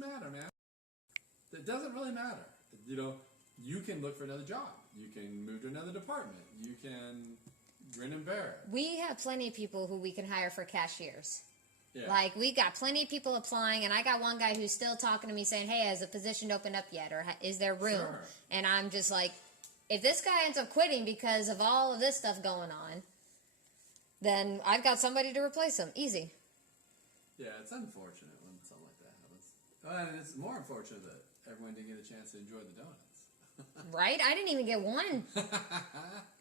doesn't matter, man. It doesn't really matter. You know, you can look for another job. You can move to another department. You can grin and bear it. We have plenty of people who we can hire for cashiers. Yeah. Like, we got plenty of people applying, and I got one guy who's still talking to me saying, hey, has a position opened up yet, or is there room? Sure. And I'm just like, if this guy ends up quitting because of all of this stuff going on, then I've got somebody to replace him. Easy. Yeah, it's unfortunate when something like that happens. And it's more unfortunate that everyone didn't get a chance to enjoy the donuts. Right? I didn't even get one.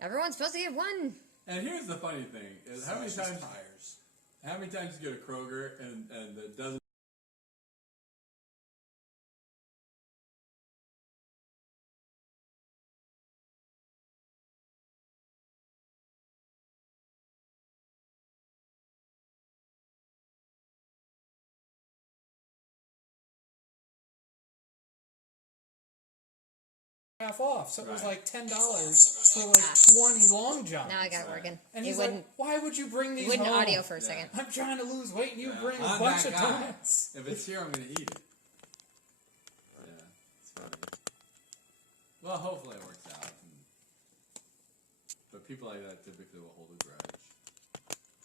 Everyone's supposed to get one. And here's the funny thing: is how many times you go to Kroger and it doesn't. Half off, so it was Right. like $10 for like 20 long johns. Now I got it working. And It he's wouldn't, like, "Why would you bring these wouldn't home? audio for a second. I'm trying to lose weight, and you Yeah, bring a I'm bunch that of guy. donuts." If it's here, I'm going to eat it. Yeah, it's funny. Well, hopefully it works out. But people like that typically will hold a grudge.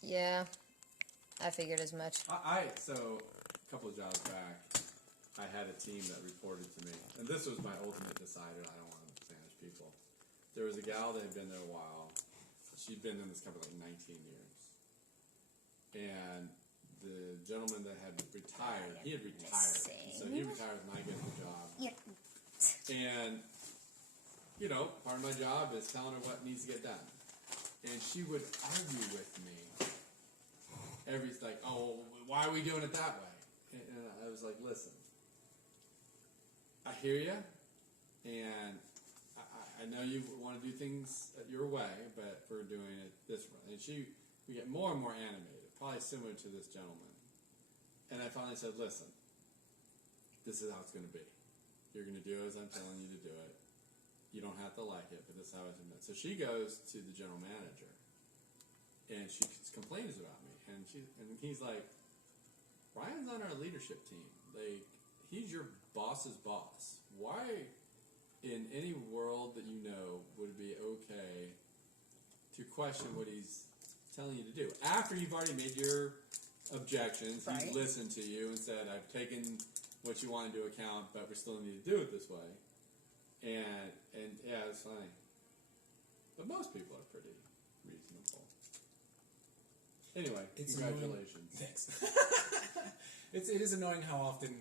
Yeah, I figured as much. So a couple of jobs back, I had a team that reported to me, and this was my ultimate decider. I don't want to Spanish people. There was a gal that had been there a while. She'd been in this company like 19 years, and the gentleman that had retired, he had retired, so he retired when I get the job. Yeah. And you know, part of my job is telling her what needs to get done, and she would argue with me. Like, oh, why are we doing it that way? And I was like, listen, I hear you, and I know you want to do things your way, but we're doing it this way. And we get more and more animated, probably similar to this gentleman. And I finally said, listen, this is how it's going to be. You're going to do as I'm telling you to do it. You don't have to like it, but this is how it's going to be. So she goes to the general manager, and she complains about me. And he's like, Ryan's on our leadership team. Like, he's your boss's boss. Why, in any world that you know, would it be okay to question what he's telling you to do? After you've already made your objections, Right. he's listened to you and said, I've taken what you want into account, but we still need to do it this way. And yeah, it's funny. But most people are pretty reasonable. Anyway, congratulations. Thanks. It is annoying how often,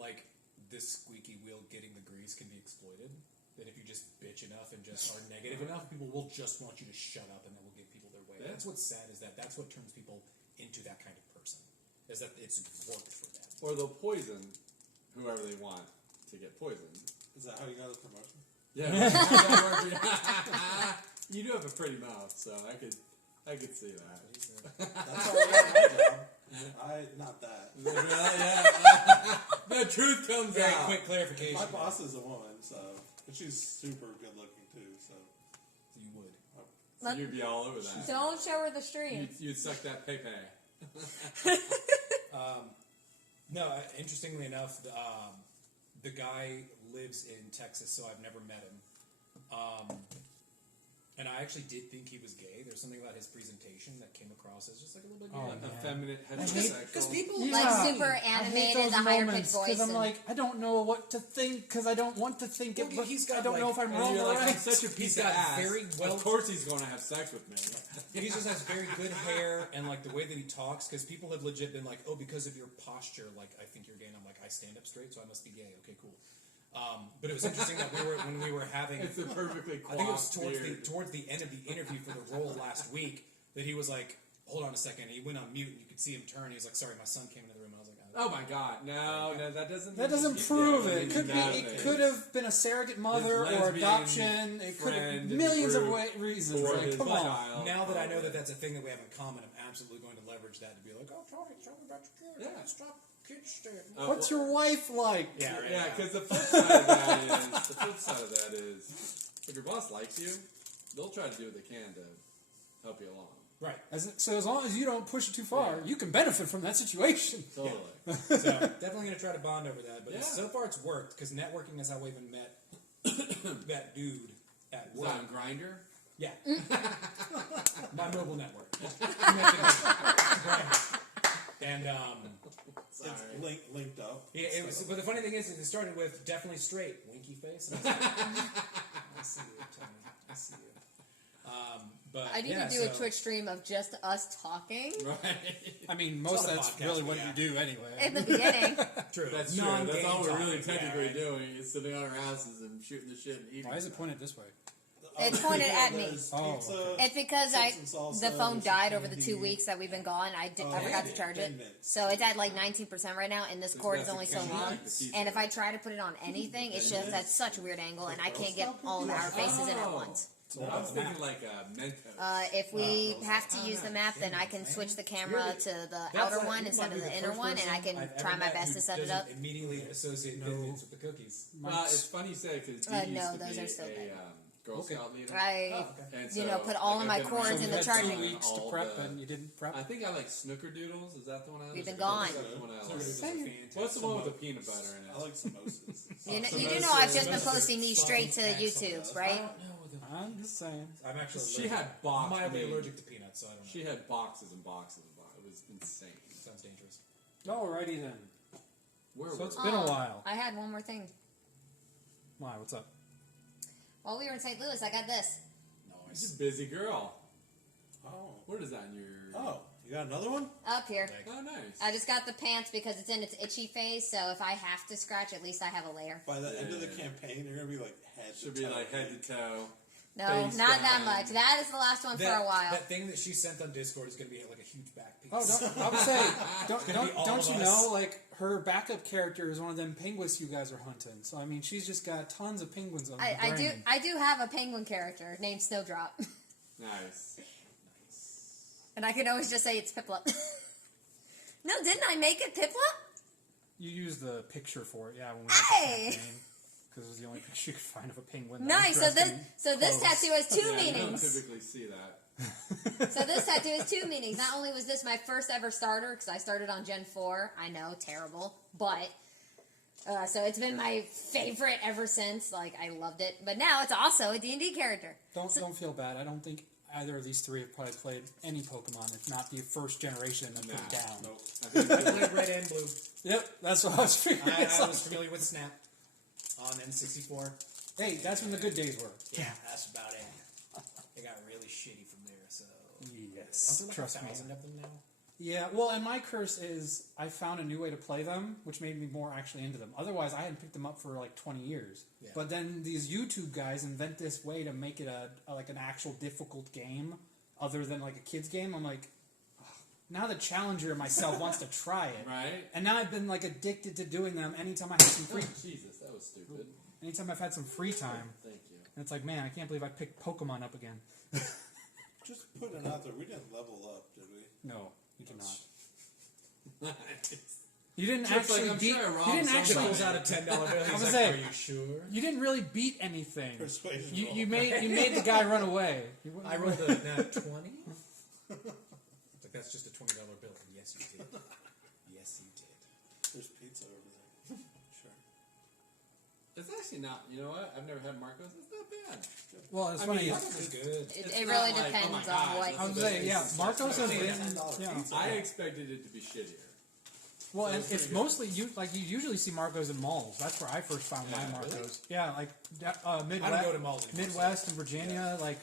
like, this squeaky wheel getting the grease can be exploited. That if you just bitch enough and just are negative enough, people will just want you to shut up, and that will give people their way. Yeah. That's what's sad, is that's what turns people into that kind of person. Is that it's worked for them. Or they'll poison whoever they want to get poisoned. Is that how you got the promotion? Yeah. You do have a pretty mouth, so I could see that. That's how I got my job. Not that. Yeah. The truth comes Very out. quick clarification. My boss is a woman, but she's super good looking too. So You would. So you'd be all over that. Don't show her the stream. You'd suck that pepe. No, interestingly enough, the guy lives in Texas, so I've never met him. And I actually did think he was gay. There's something about his presentation that came across as just like a little bit gay. Effeminate, Because heterosexual. people Like super animated, the higher pitched voice. Because I'm like, I don't know what to think, because I don't want to think it, but I don't know if I'm wrong or Like, right. I'm such a piece of got ass. very well. Of course he's going to have sex with me. He just has very good hair, and like the way that he talks, because people have legit been like, oh, because of your posture, like I think you're gay, and I'm like, I stand up straight, so I must be gay. Okay, cool. But it was interesting that when we were having, It's a perfectly I think it was beard. towards the end of the interview for the role last week, that he was like, hold on a second. He went on mute, and you could see him turn. He was like, sorry, my son came into the room. And I was like, Oh my God! No, that doesn't. that doesn't prove yeah, it. It could have been a surrogate mother His or lesbian adoption. It could have friend millions of improved reasons. for Like, his come on. child. Now that I know that that's a thing that we have in common, I'm absolutely going to leverage that to be like, oh, tell me about your kid. Yeah. Stop kid shit. What's your wife like? Yeah, because the flip side of that is, if your boss likes you, they'll try to do what they can to help you along. Right. So as long as you don't push it too far, you can benefit from that situation. Totally. So definitely going to try to bond over that. But Yeah. so far it's worked because networking is how we even met that dude at Is work. that on Grindr? Yeah. My mobile network. Grindr. And Sorry. It's linked up. yeah, it was. But the funny thing is, it started with definitely straight, winky face. And I was like, I see you, Tony. I see you. But I need yeah, to do a so- Twitch stream of just us talking Right. I mean, most not a that's podcast, really but what yeah. you do anyway. in the beginning. True. That's true. That's Non-game all we're really topics, yeah, technically right. doing is sitting on our asses and shooting the shit and eating. Why is it stuff. pointed this way? It's pointed at me. There's Oh, pizza, okay. It's because chips and salsa, the phone there's died over the candy. 2 weeks that we've been gone. I Oh, forgot to yeah, charge 10 it, minutes. so it's at like 19% right now, and this cord is That's only a so key long. like the pizza. And if I try to put it on anything, it's just at such a weird angle, and I can't get all of our faces in at once. No, I was thinking like a Mentos. If we have to use the map, then I can switch the camera to the That's outer like- one you instead might of be the the inner first one, and I person can I've try ever my met best who to set it doesn't up. Immediately associate Fitbits with the cookies. Well, it's funny you say because Dee no, used to those be are still a good. Girl Scout leader. I, Oh, okay. And you so, know, put all like, of my I've been around cords So in you the had 2 charging. weeks to all prep, the- and you didn't prep. I think I like Snickerdoodles. Is that the one I like? We've been gone. That's the one I So like. it was fantastic. What's the one with the peanut butter in it? I like samosas. You do know I've just been posting these straight to YouTube, right? I'm just saying. I'm actually She had box. mildly I mean, allergic to peanuts, so I don't know. She had boxes and boxes and boxes. It was insane. Sounds dangerous. Alrighty then. Where So were it's we? been a while. I had one more thing. Why? What's up? While we were in St. Louis, I got this. She's a busy girl. Oh. What is that in your? Oh, you got another one? Up here. Oh, nice. I just got the pants because it's in its itchy phase, so if I have to scratch, at least I have a layer. By the end of the Yeah. campaign, you're gonna be like head Should to be toe. like head to toe. No, Face not that down. much. That is the last one for a while. That thing that she sent on Discord is going to be like a huge back piece. Oh, I would say, gonna be all don't of you us. know, like, her backup character is one of them penguins you guys are hunting. So, I mean, she's just got tons of penguins on her I brain. do have a penguin character named Snowdrop, Nice. and I can always just say it's Piplup. No, didn't I make it Piplup? You used the picture for it, yeah, when we had Hey! the campaign. Because it was the only picture you could find of a penguin. that Nice. was So dressed this in this clothes. tattoo has two Yeah, you don't meanings. typically see that. So this tattoo has two meanings. Not only was this my first ever starter, because I started on Gen 4. I know, terrible. But, so it's been my favorite ever since. Like, I loved it. But now it's also a D&D character. Don't feel bad. I don't think either of these three have probably played any Pokemon, if not the first generation that put it down. Nope. I played red and blue. Yep, that's what I was figuring. I was familiar with Snap on N64. Hey, that's when the good days were. Yeah, that's about it. It got really shitty from there, so... Yes, Aren't there like trust me. 1,000 of them now? Yeah, well, and my curse is I found a new way to play them, which made me more actually into them. Otherwise, I hadn't picked them up for like 20 years. Yeah. But then these YouTube guys invent this way to make it a like an actual difficult game, other than like a kid's game. I'm like, ugh, now the challenger myself wants to try it, Right? and now I've been like addicted to doing them. Anytime I have some Oh, free, Jesus, that was stupid. anytime I've had some free time, Thank you. and it's like, man, I can't believe I picked Pokemon up again. Just putting it out there. We didn't level up, did we? No, you cannot. Nice. You didn't Just like, actually I'm beat. sure I you robbed didn't somebody. actually. Pulls out a $10 bill. I He's was like, saying- are you sure? You didn't really beat anything. Persuasion You roll. made the guy run away. I rolled a nat 20. It's like, that's just a $20 bill. And yes, you did. Yes, you did. There's pizza over there. Sure. It's actually not. You know what? I've never had Marcos. It's not bad. Well, it's I funny. mean, This is good. It's It not really like, depends oh my on gosh, what. this I is was the saying, yeah, best. Marcos has $10 been. Yeah. pizza. I expected it to be shittier. Well, and That's it's pretty good. mostly you. Like you usually see Marcos in malls. That's where I first found Yeah, my really? Marcos. Yeah, like Midwest, I don't go to malls anymore. Midwest and Virginia, like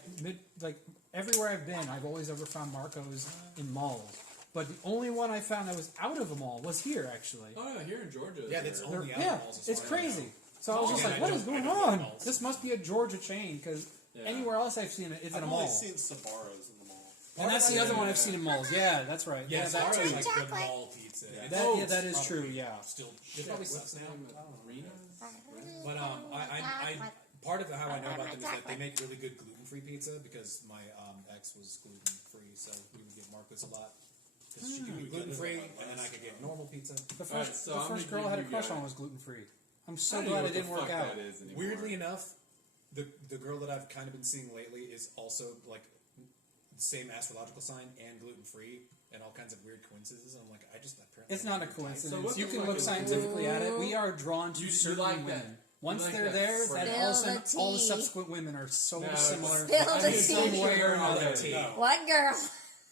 everywhere I've been, I've always ever found Marcos in malls. But the only one I found that was out of a mall was here, actually. Oh no, here in Georgia. Yeah, that's they're- only out Yeah, of malls. as it's far as I know. crazy. So I was just Yeah, like, I what don't- is going I don't go to on? malls. This must be a Georgia chain because Yeah. anywhere else I've seen it, it's in a I've mall. only seen Sbarro's in the mall. And that's the other one I've seen in malls. Yeah, that's right. Yeah, Yeah, that's that too. like good mall pizza. It's That is probably true. Yeah. Still, Shit, it probably what's sucks the now. name of Rena? But I part of how I know about them is that they make really good gluten-free pizza because my ex was gluten-free, so we would get Marcos a lot. Because she could be gluten-free, and then I could get normal pizza. The first, Alright, so the I'm first gonna girl I had a give you crush guys- on was gluten free. I'm so I don't know glad what it didn't the work fuck out. that is anymore. Weirdly enough, the girl that I've kind of been seeing lately is also like same astrological sign and gluten free and all kinds of weird coincidences. And I'm like, apparently It's not a type. coincidence. So what You the can fuck look is- scientifically at it. We are drawn to You certain like that. women. Once like they're that there, phrase. then all of a sudden, Spill the all the tea. subsequent women are so No, similar. Spill I the mean, tea. Some way or sugar another. already. No. What girl?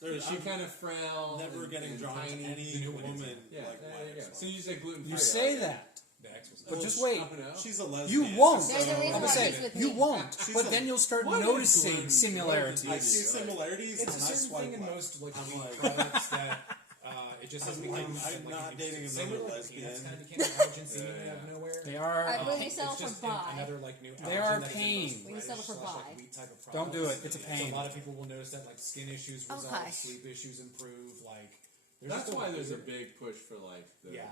There's, She I'm kind of frail. never and- getting and drawn to tiny. any new one is woman Yeah, like there my you go. ex-wife. So you say gluten free. You say that, The ex was but Well, just wait. She's a lesbian. You won't. There's a reason I'm why saying he's with you me. won't, She's but a- then you'll start What is noticing gluten? similarities. I see Right. similarities, It's a and I certain swipe thing in left. most like I'm meat like- products that it just has I'm become. like, I'm not if you dating say another what, lesbian. Peanuts kind of became an allergen seemingly Yeah, out of yeah. nowhere. They are. I believe you It's sell for just buy. another like new. They allergen are that is in pain. most We can sell it for radish slash, buy. like, wheat type of Don't do products. it. It's a So pain. a lot of people will notice that like skin issues resolve, Okay. sleep issues improve. Like there's That's just why there's a weird- big push for like the Yeah.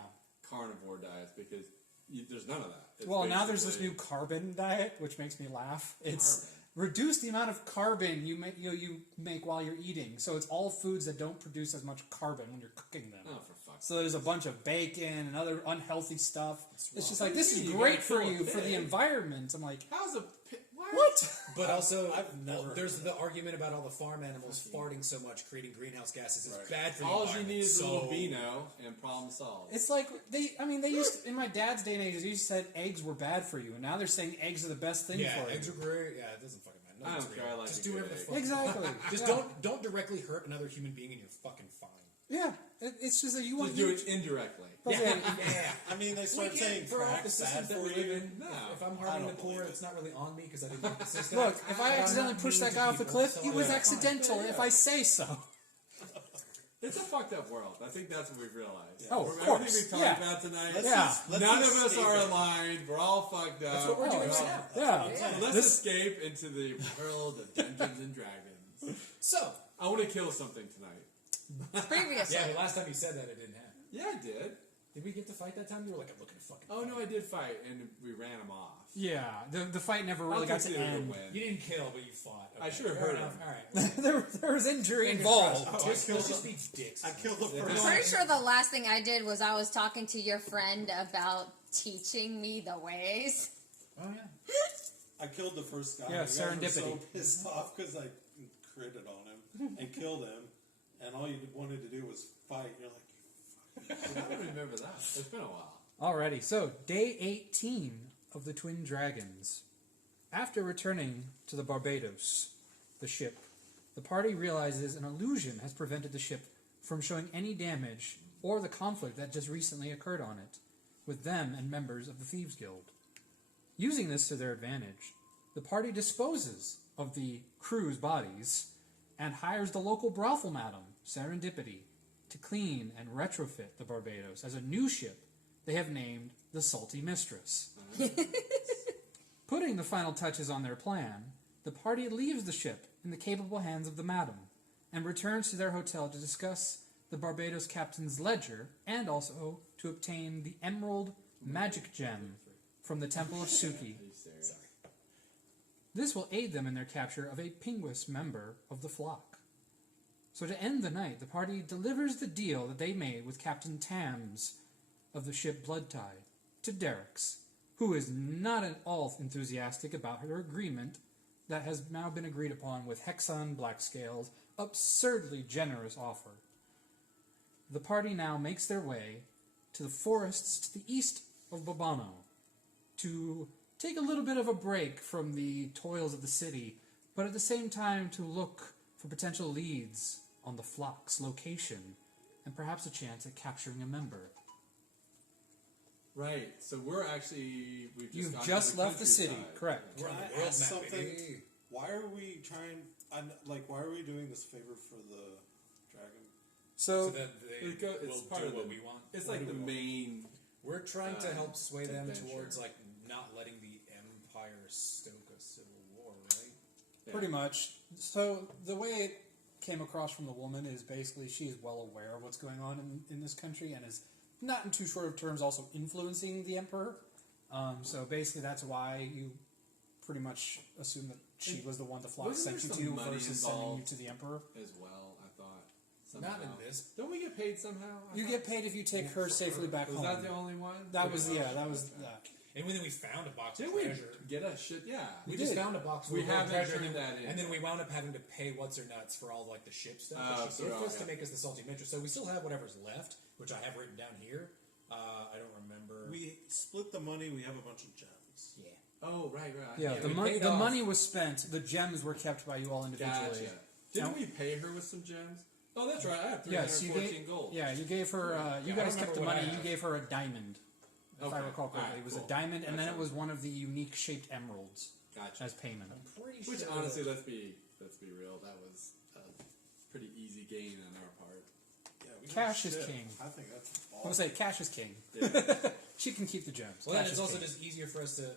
carnivore diets because there's none of that. It's Well, now there's this basically new carbon diet, which makes me laugh. It's Carbon? reduce the amount of carbon you make while you're eating. So it's all foods that don't produce as much carbon when you're cooking them. Oh, for fuck's So there's a bunch of bacon and other unhealthy stuff. It's just like, What do this you is mean? You great gotta for kill a you, for the pig? environment. I'm like, How's a what? But also, I've never there's heard the argument about all the farm animals farting so much, creating greenhouse gases. It's Right. bad for the All you environment. need is a so, little Beano and problem solved. It's like, they used, in my dad's day and age, they used to say eggs were bad for you. And now they're saying eggs are the best thing Yeah, for eggs you. are great. Yeah, it doesn't fucking matter. I Nothing's don't real. care, I like Just a do good whatever the egg. fuck. Exactly. Just Yeah. don't directly hurt another human being, and you're fucking fine. Yeah. It's just that you want Just do it indirectly. But yeah, yeah. I mean, they start saying throw off the crack's system bad that for we live you. in. No. If I'm I harming don't the poor, believe it. it's not really on me because I didn't make the system. Look, if I I'm accidentally not push mean that to guy off the people, cliff, so it I'm was fine. accidental if I say so. It's a fucked up world. I think that's what we've realized. Oh, From of course. everything we've talked Yeah. about tonight, Yeah. none of us are aligned. We're all fucked up. That's what we're doing We're all- now. Yeah. So let's This- escape into the world of Dungeons and Dragons. So, I want to kill something tonight. Previously. yeah, the last time you said that, it didn't happen. Yeah, I did. Did we get to fight that time? You were like, I'm looking to fucking Oh fight. no, I did fight, and we ran him off. Yeah, the fight never really I'll got to consider it a end. win. You didn't kill, but you fought. I Okay, should've fair hurt enough. him. All right. there was injury Fingers involved. crossed. Oh, Just, I let's killed just be dicks. I killed the Yeah. I'm first. pretty sure the last thing I did was I was talking to your friend about teaching me the ways. Oh yeah. I killed the first guy. Yeah, You guys were serendipity. so pissed off because I critted on him and killed him, and all you wanted to do was fight. You're like, I don't remember that. It's been a while. Alrighty, so day 18 of the Twin Dragons. After returning to the Barbados, the ship, the party realizes an illusion has prevented the ship from showing any damage or the conflict that just recently occurred on it, with them and members of the Thieves Guild. Using this to their advantage, the party disposes of the crew's bodies and hires the local brothel madam, Serendipity, to clean and retrofit the Barbados as a new ship they have named the Salty Mistress. Putting the final touches on their plan, the party leaves the ship in the capable hands of the madam and returns to their hotel to discuss the Barbados captain's ledger and also to obtain the Emerald Magic Gem from the Temple of Suki. Are you serious? This will aid them in their capture of a Pinguis member of the flock. So to end the night, the party delivers the deal that they made with Captain Tams of the ship Bloodtide to Derek's, who is not at all enthusiastic about her agreement that has now been agreed upon with Hexon Blackscale's absurdly generous offer. The party now makes their way to the forests to the east of Babano to take a little bit of a break from the toils of the city, but at the same time to look for potential leads on the flock's location and perhaps a chance at capturing a member. Right. So we're actually we've just You've gone just to the left the city, countryside. correct. We're on Can the I world ask map, something? baby. why are we trying? Why are we doing this favor for the dragon? So So, that they It's will part do of what the- we want. It's What like do the we want? main. We're trying to help sway them adventure. towards like not letting the Empire stoke a civil war, right? pretty much. So the way it came across from the woman is basically she is well aware of what's going on in this country and is not in too short of terms also influencing the emperor. So basically that's why you pretty much assume that she was the one the flock Wasn't sent you there to some money versus sending you involved? to the emperor. As well, I thought. Not Somehow. in this. Don't we get paid somehow? I You thought- get paid if you take her safely back Was home. that the only one? That was Okay. that was Okay. And then we found a box Did of we treasure. get a shit? Yeah. We did. just found a box We full of haven't treasure, turned that in. and then we wound up having to pay what's her nuts for all like the ship stuff Oh, that she so gave us yeah. to make us the salty minstrel. So we still have whatever's left, which I have written down here. I don't remember. We split the money. We have a bunch of gems. yeah. Oh, right. Yeah, Yeah, the, we paid the off. money was spent. The gems were kept by you all individually. Gotcha. Didn't Now- we pay her with some gems? Oh, that's right. I have Yes, you 314 gave. gold. Yeah, you gave her. You Yeah, I guys kept the remember what money. I You have. gave her a diamond, if I Okay. recall correctly. Alright, It was cool. a diamond, and That then it sounds- was one of the unique shaped emeralds Gotcha. as payment. I'm pretty Which sure. honestly, let's be real. That was a pretty easy gain on our part. Yeah, we Cash got is shit. king. I think that's I all. would say cash is king. Yeah. She can keep the gems. Well, then Cash it's is also king. just easier for us to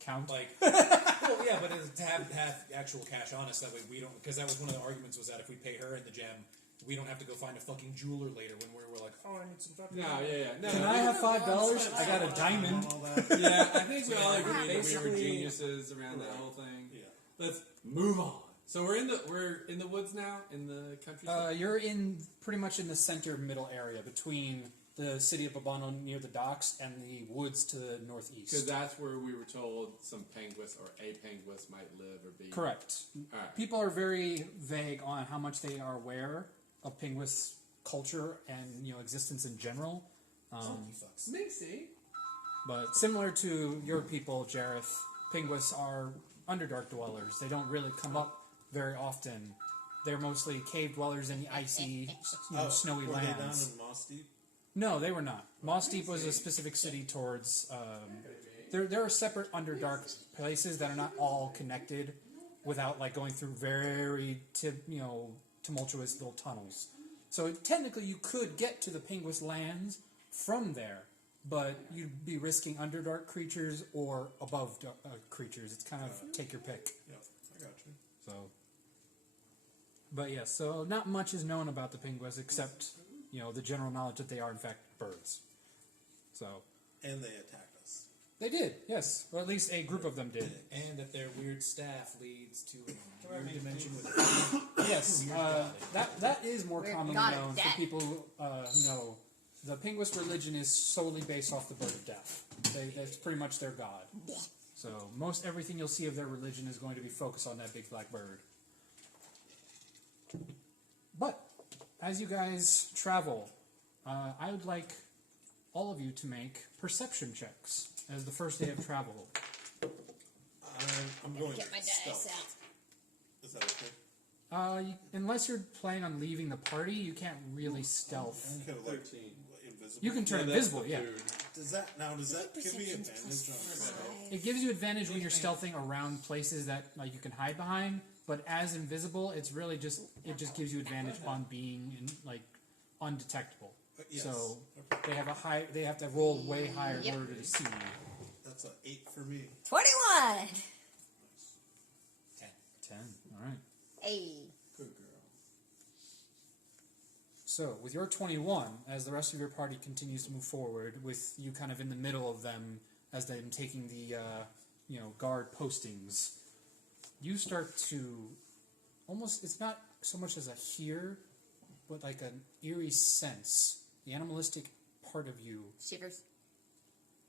Count. like. Well, yeah, but to have actual cash on us, that way we don't. Because that was one of the arguments was that if we pay her in the gem, we don't have to go find a fucking jeweler later when we're like, oh, I need some fucking. No, yeah. No, Can no, I we- have $5? I got a diamond. All that. Yeah, I think we all agree that we were Basically- geniuses around that whole thing. Yeah. Let's move on. So we're in the woods now, in the countryside. You're in pretty much in the center middle area between the city of Babano near the docks and the woods to the Because northeast. that's where we were told some penguins or a penguin might live or be. Correct. All right. People are very vague on how much they are aware of Penguis culture and existence in general. Salty fucks. Mixie. But similar to your people, Jareth, Penguis are Underdark dwellers. They don't really come up very often. They're mostly cave dwellers in the icy, snowy were they down lands. in Moss Deep? No, they were not. Moss Deep was a specific city towards. There are separate Underdark places that are not all connected, without like going through very tumultuous little tunnels. So technically, you could get to the Penguis lands from there, but you'd be risking Underdark creatures or above creatures. It's kind of take your pick. Yep, I got you. So, but yes, so not much is known about the Penguins except the general knowledge that they are in fact birds. So And they attacked us. they did, yes, or at least a group of them did. And that their weird staff leads to a weird dimension with Yes, that is more Weird commonly god of known for death. people who know. The Penguis religion is solely based off the bird of death. That's pretty much their god. So most everything you'll see of their religion is going to be focused on that big black bird. But as you guys travel, I would like all of you to make perception checks as the first day of travel. I'm going Get my dice stealth. out. Is that okay? Unless you're planning on leaving the party, you can't really stealth. Kind of like 13. invisible. You can turn invisible, yeah. Does that give me advantage on stealth? It gives you advantage when you're stealthing around places that like you can hide behind, but as invisible, it's really just gives you advantage on being undetectable. Yes. So they have to roll way higher in order to see you. That's an 8 for me. 21! 10. All right. Hey. Good girl. So with your 21, as the rest of your party continues to move forward, with you kind of in the middle of them as they're taking the guard postings, you start to almost, it's not so much as a hear, but like an eerie sense. The animalistic part of you, Shivers.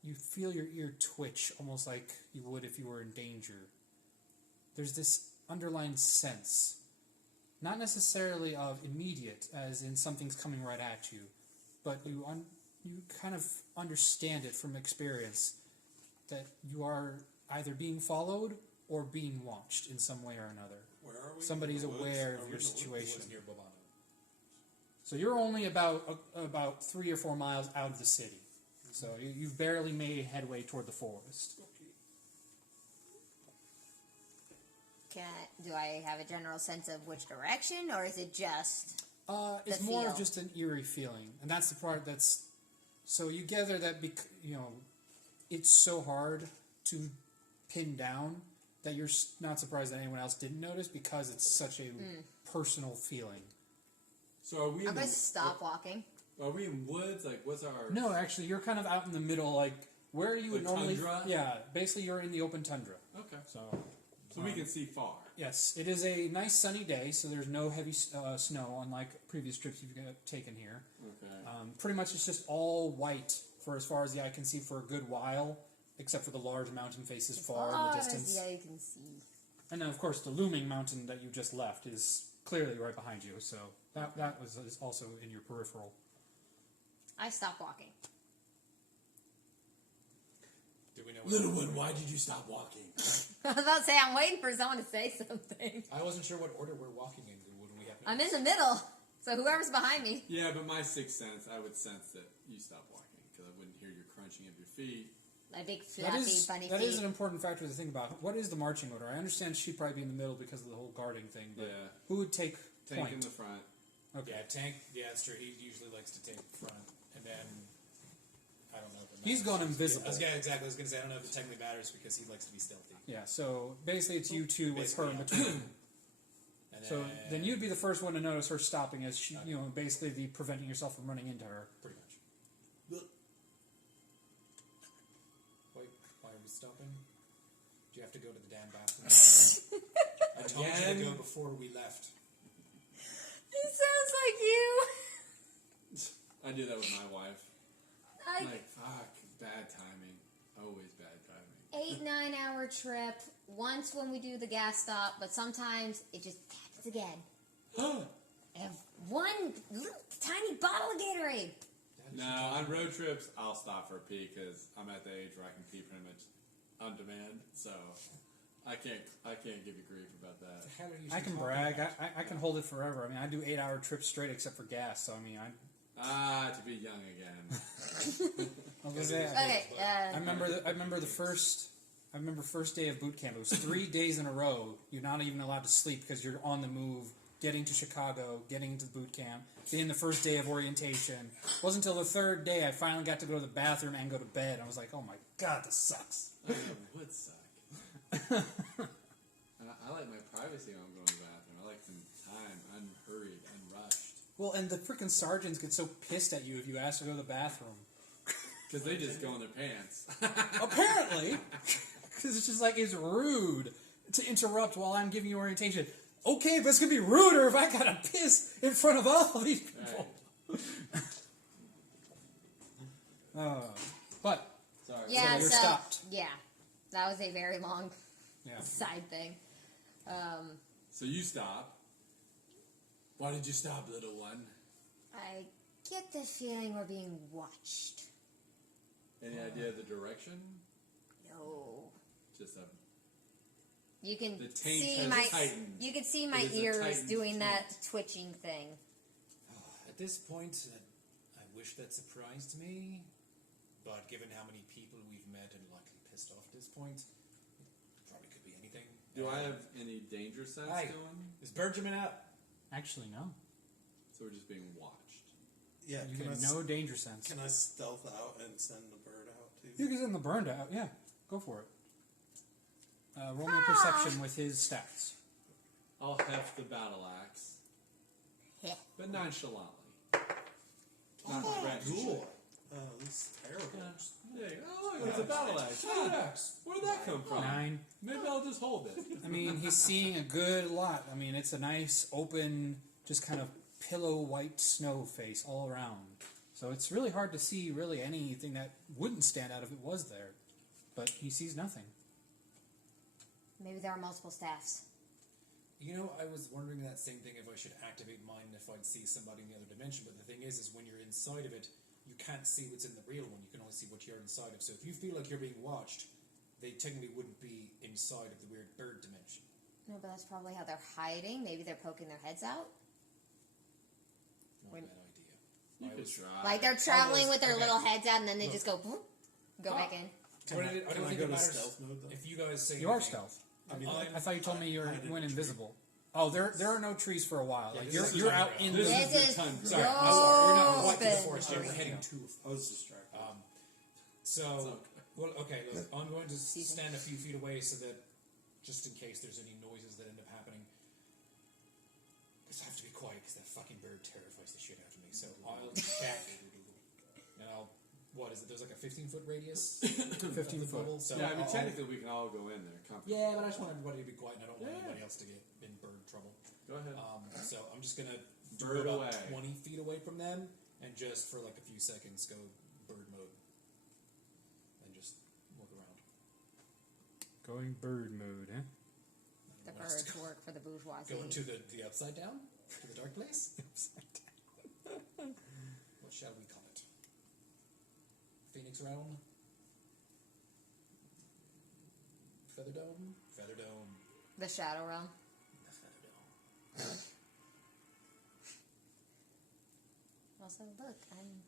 you feel your ear twitch almost like you would if you were in danger. There's this underlying sense, not necessarily of immediate, as in something's coming right at you, but you kind of understand it from experience that you are either being followed or being watched in some way or another. Where are we? Somebody's In the woods? aware Are of we your in the woods? situation. near Bobano. So you're only about 3 or 4 miles out of the city. So you've barely made headway toward the forest. Do I have a general sense of which direction, or is it just... It's The more feel. of just an eerie feeling, and that's the part that's. So you gather that it's so hard to pin down that you're not surprised that anyone else didn't notice because it's such a personal feeling. So are we? I'm going to stop walking. Are we in woods? Like, what's our? No, actually, you're kind of out in the middle, like where you would The normally. tundra? Yeah, basically, you're in the open tundra. Okay. So We can see far. yes, it is a nice sunny day, so there's no heavy snow, unlike previous trips you've taken here. Okay. Pretty much it's just all white for as far as the eye can see for a good while, except for the large mountain faces far in the distance. Yeah, you can see. And then, of course, the looming mountain that you just left is clearly right behind you, so that is also in your peripheral. I stopped walking. Do we know? Little one, why did you stop walking? I was about to say, I'm waiting for someone to say something. I wasn't sure what order we're walking in. Would we have? I'm in the middle, so whoever's behind me. Yeah, but my sixth sense, I would sense that you stopped walking because I wouldn't hear your crunching of your feet. My big flappy bunny That feet. is an important factor to think about. What is the marching order? I understand she'd probably be in the middle because of the whole guarding thing, but Yeah. who would take Tank point? in the front. Okay. Yeah, tank. Yeah, that's true. He usually likes to take front, and then I don't know. If it He's matters. gone invisible. Yeah, exactly. I was gonna say I don't know if it technically matters because he likes to be stealthy. Yeah, so basically it's you two with her in Basically, between. And So then you'd be the first one to notice her stopping as she, basically the preventing yourself from running into her. pretty much. Why are we stopping? Do you have to go to the damn bathroom? I told you to go before we left. It sounds like you. I do that with my wife. I Like, fuck, bad timing. Always bad timing. 8-9 hour trip. Once when we do the gas stop, but sometimes it just happens again. I have one little tiny bottle of Gatorade. No, on road trips, I'll stop for a pee because I'm at the age where I can pee pretty much on demand. So I can't give you grief about that. The hell are you I can talking brag. about? I can hold it forever. I mean, I do 8-hour trips straight except for gas. So I mean, To be young again. I was there. Okay, I remember first day of boot camp. It was 3 days in a row. You're not even allowed to sleep because you're on the move, getting to Chicago, getting into boot camp, being the first day of orientation. It wasn't until the third day I finally got to go to the bathroom and go to bed. I was like, oh my god, this sucks. I know, it would suck. I like my privacy when I'm going to the bathroom. I like some time, unhurried, unrushed. Well, and the freaking sergeants get so pissed at you if you ask to go to the bathroom. Because they just go in their pants. Apparently. Because it's just like, it's rude to interrupt while I'm giving you orientation. Okay, but it's going to be ruder if I got to piss in front of all these people. Right. But, Sorry. yeah, you're so stopped. yeah, that was a very long yeah. side thing. So you stop. Why did you stop, little one? I get the feeling we're being watched. Any idea of the direction? No. Just a... You can The taint see has my tightened. you can see my It is a ears tightened doing taint. that twitching thing. At this point, I wish that surprised me, but given how many people we've met and likely pissed off at this point, it probably could be anything. Do I have any danger sense Hi. going? Is Benjamin out? Actually, no. So we're just being watched. Yeah, You can get I, no danger sense. can I stealth out and send the bird out too? You can send the burned out. Yeah, go for it. Roll me a perception with his stats. I'll heft the battle axe, Heh. but nonchalantly. Not threatening. Cool. This is terrible. Yeah. Oh, look, it's a battle axe. Ah, where'd that come from? 9. Maybe I'll just hold it. I mean, he's seeing a good lot. I mean, it's a nice, open, just kind of pillow white snow face all around. So it's really hard to see really anything that wouldn't stand out if it was there. But he sees nothing. Maybe there are multiple staffs. You know, I was wondering that same thing if I should activate mine if I'd see somebody in the other dimension, but the thing is when you're inside of it, you can't see what's in the real one, you can only see what you're inside of. So if you feel like you're being watched, they technically wouldn't be inside of the weird bird dimension. No, but that's probably how they're hiding. Maybe they're poking their heads out. Not When- a bad idea. You I could was- try. Like they're traveling with their okay. little heads out, and then they just go boop, go back in. But I don't Can I think go it to matters stealth mode though? if you guys say You are anything. stealth. I mean, I'm- I thought you told me you hide in went a tree. invisible. Oh, there are no trees for a while. Yeah, Like this is you're the out tundra. in This the. is This is the tundra. Sorry, I'm sorry. You're not quite to the open. forest. You're Okay. heading Yeah. to. I was distracted. So, well, okay. Look, I'm going to Excuse me. stand a few feet away so that, just in case there's any noises that end up happening, because I have to be quiet because that fucking bird terrifies the shit out of me. So I'll back, and I'll. What is it? There's like a 15-foot radius. 15 of the foot. bubble. So Yeah, I mean, I'll- technically we can all go in there. Comfortably. Yeah, but I just want everybody to be quiet, and I don't want Yeah. anybody else to get in bird trouble. Go ahead. So I'm just gonna Bird do away. about 20 feet away from them, and just for like a few seconds go bird mode, and just look around. Going bird mode, eh? The birds work for the bourgeoisie. Going to the upside down? To the dark place? What shall we call it? Phoenix Realm? Featherdome? Featherdome. The Shadow Realm. The Featherdome. Also, look, I'm.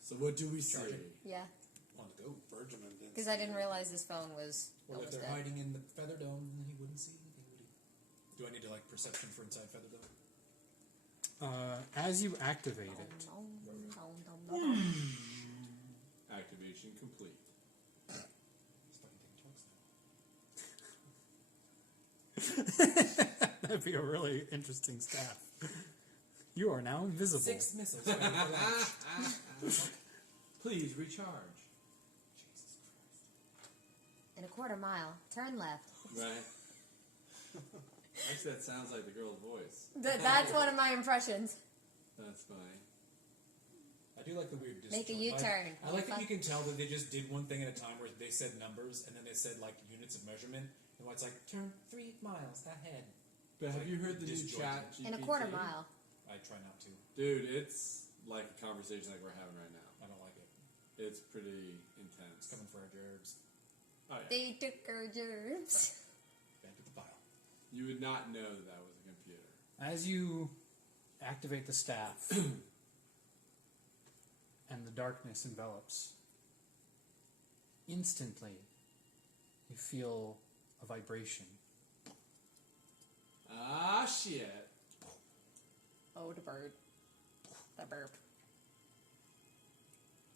So what do we see? Charging. Yeah, On the go. Benjamin didn't. because I didn't realize this phone was Well, if almost they're dead. hiding in the Featherdome, then he wouldn't see anything, would he? Do I need to, like, perception for inside Featherdome? As you activate it, Activation complete. It's fucking taking jokes now. that'd be a really interesting staff. You are now invisible. 6 missiles ready for launch. Please recharge. Jesus Christ. In a quarter mile, turn left. Right. Actually, that sounds like the girl's voice. That's one of my impressions. That's funny. I do like the weird Make a disjoint. U-turn. I like that you can tell that they just did one thing at a time where they said numbers and then they said like units of measurement and it's like turn 3 miles ahead. But have Like, you heard the new disjointed. chat GPT? In a quarter mile. I try not to. Dude, it's like a conversation like we're having right now. I don't like it. It's pretty It's intense. coming for our gerbs. Oh, yeah. They took our germs. Back to the file. You would not know that that was a computer. As you activate the staff and the darkness envelops, instantly you feel a vibration. Ah, shit. Oh, the bird. The burp.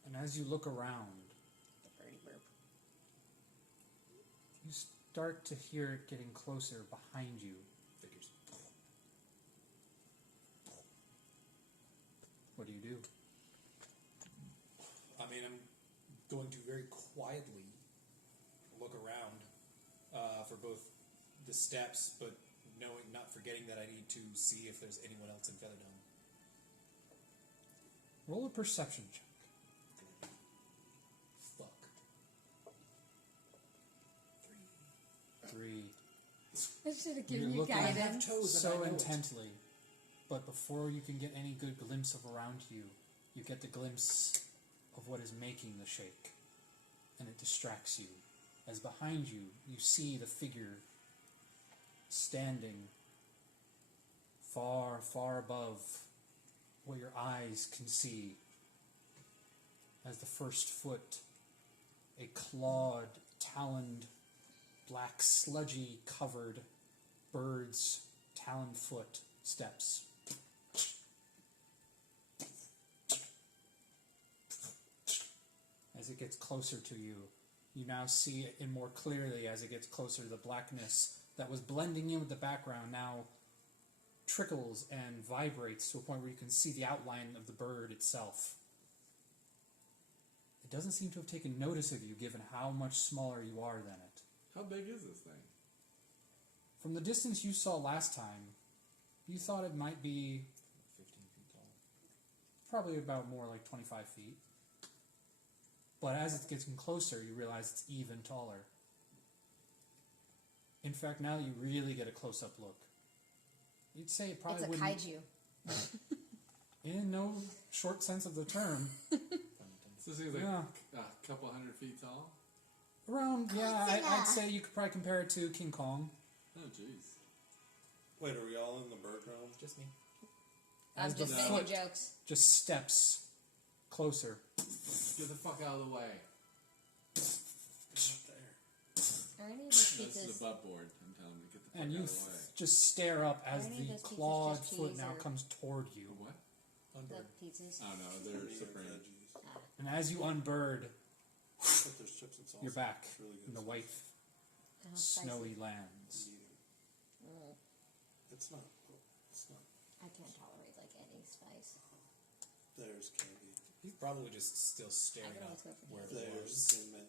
And as you look around, The birdie burp. you start to hear it getting closer behind you. Figures. What do you do? I mean, I'm going to very quietly look around for both the steps, but not forgetting that I need to see if there's anyone else in Featherdome. Roll a perception check. Fuck. 3. I should have You're given you looking I have guidance. toes and I so know it. intently, but before you can get any good glimpse of around you, you get the glimpse of what is making the shake, and it distracts you. As behind you, you see the figure standing far, far above what your eyes can see. As the first foot, a clawed, taloned, black, sludgy covered bird's taloned foot steps. As it gets closer to you, you now see it in more clearly as it gets closer. The blackness that was blending in with the background now trickles and vibrates to a point where you can see the outline of the bird itself. It doesn't seem to have taken notice of you given how much smaller you are than it. How big is this thing? From the distance you saw last time, you thought it might be 15 feet tall. probably about more like 25 feet. But as it gets closer, you realize it's even taller. In fact, now you really get a close-up look. You'd say it probably It's a wouldn't... kaiju. In no short sense of the term. So this thing's like Yeah. a couple 100 feet tall? Around, yeah, Godzilla. I'd say you could probably compare it to King Kong. Oh, jeez. Wait, are we all in the bird realm? Just me. I'm As the just making foot jokes. just steps closer. Get the fuck out of the way. Get up there. Are any of those This is pizzas? the butt board. I'm telling you, get the fuck And out you of the way. just stare up as Are any of the those pizzas clawed just foot cheese now or- comes toward you. What? The Unbird. pizzas. I don't know. They're supreme. Veggies. And as you unbird, But there's chips and salsa. you're back It's really good in the stuff. white, Oh, spicy. snowy lands. Eat it. Mm, It's not. It's not. I can't tolerate like any spice. There's candy. He's probably just still staring I can up always go for where candy. it There's was. cinnamon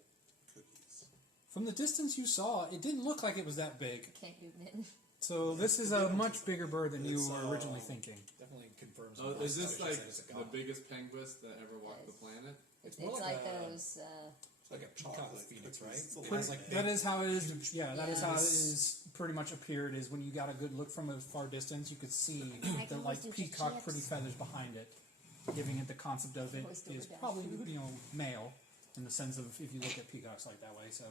cookies. From the distance you saw, it didn't look like it was that big. Can't do it. So this is a much bigger bird than you It's, were originally thinking. Definitely confirms. Oh, my is this suspicion like that it's a the god. biggest penguin that ever walked the Yes. planet? It's It's more like like a- those It's like a peacock chocolate phoenix, cookies. right? It's a It lot has, of like, egg. That is how it is. Yeah, that is how it Yes. is. Pretty much appeared is when you got a good look from a far distance, you could see I the can like always do peacock chips. pretty feathers behind it, giving it the concept of it Always do is it, probably male in the sense of if you look at peacocks like that way. So,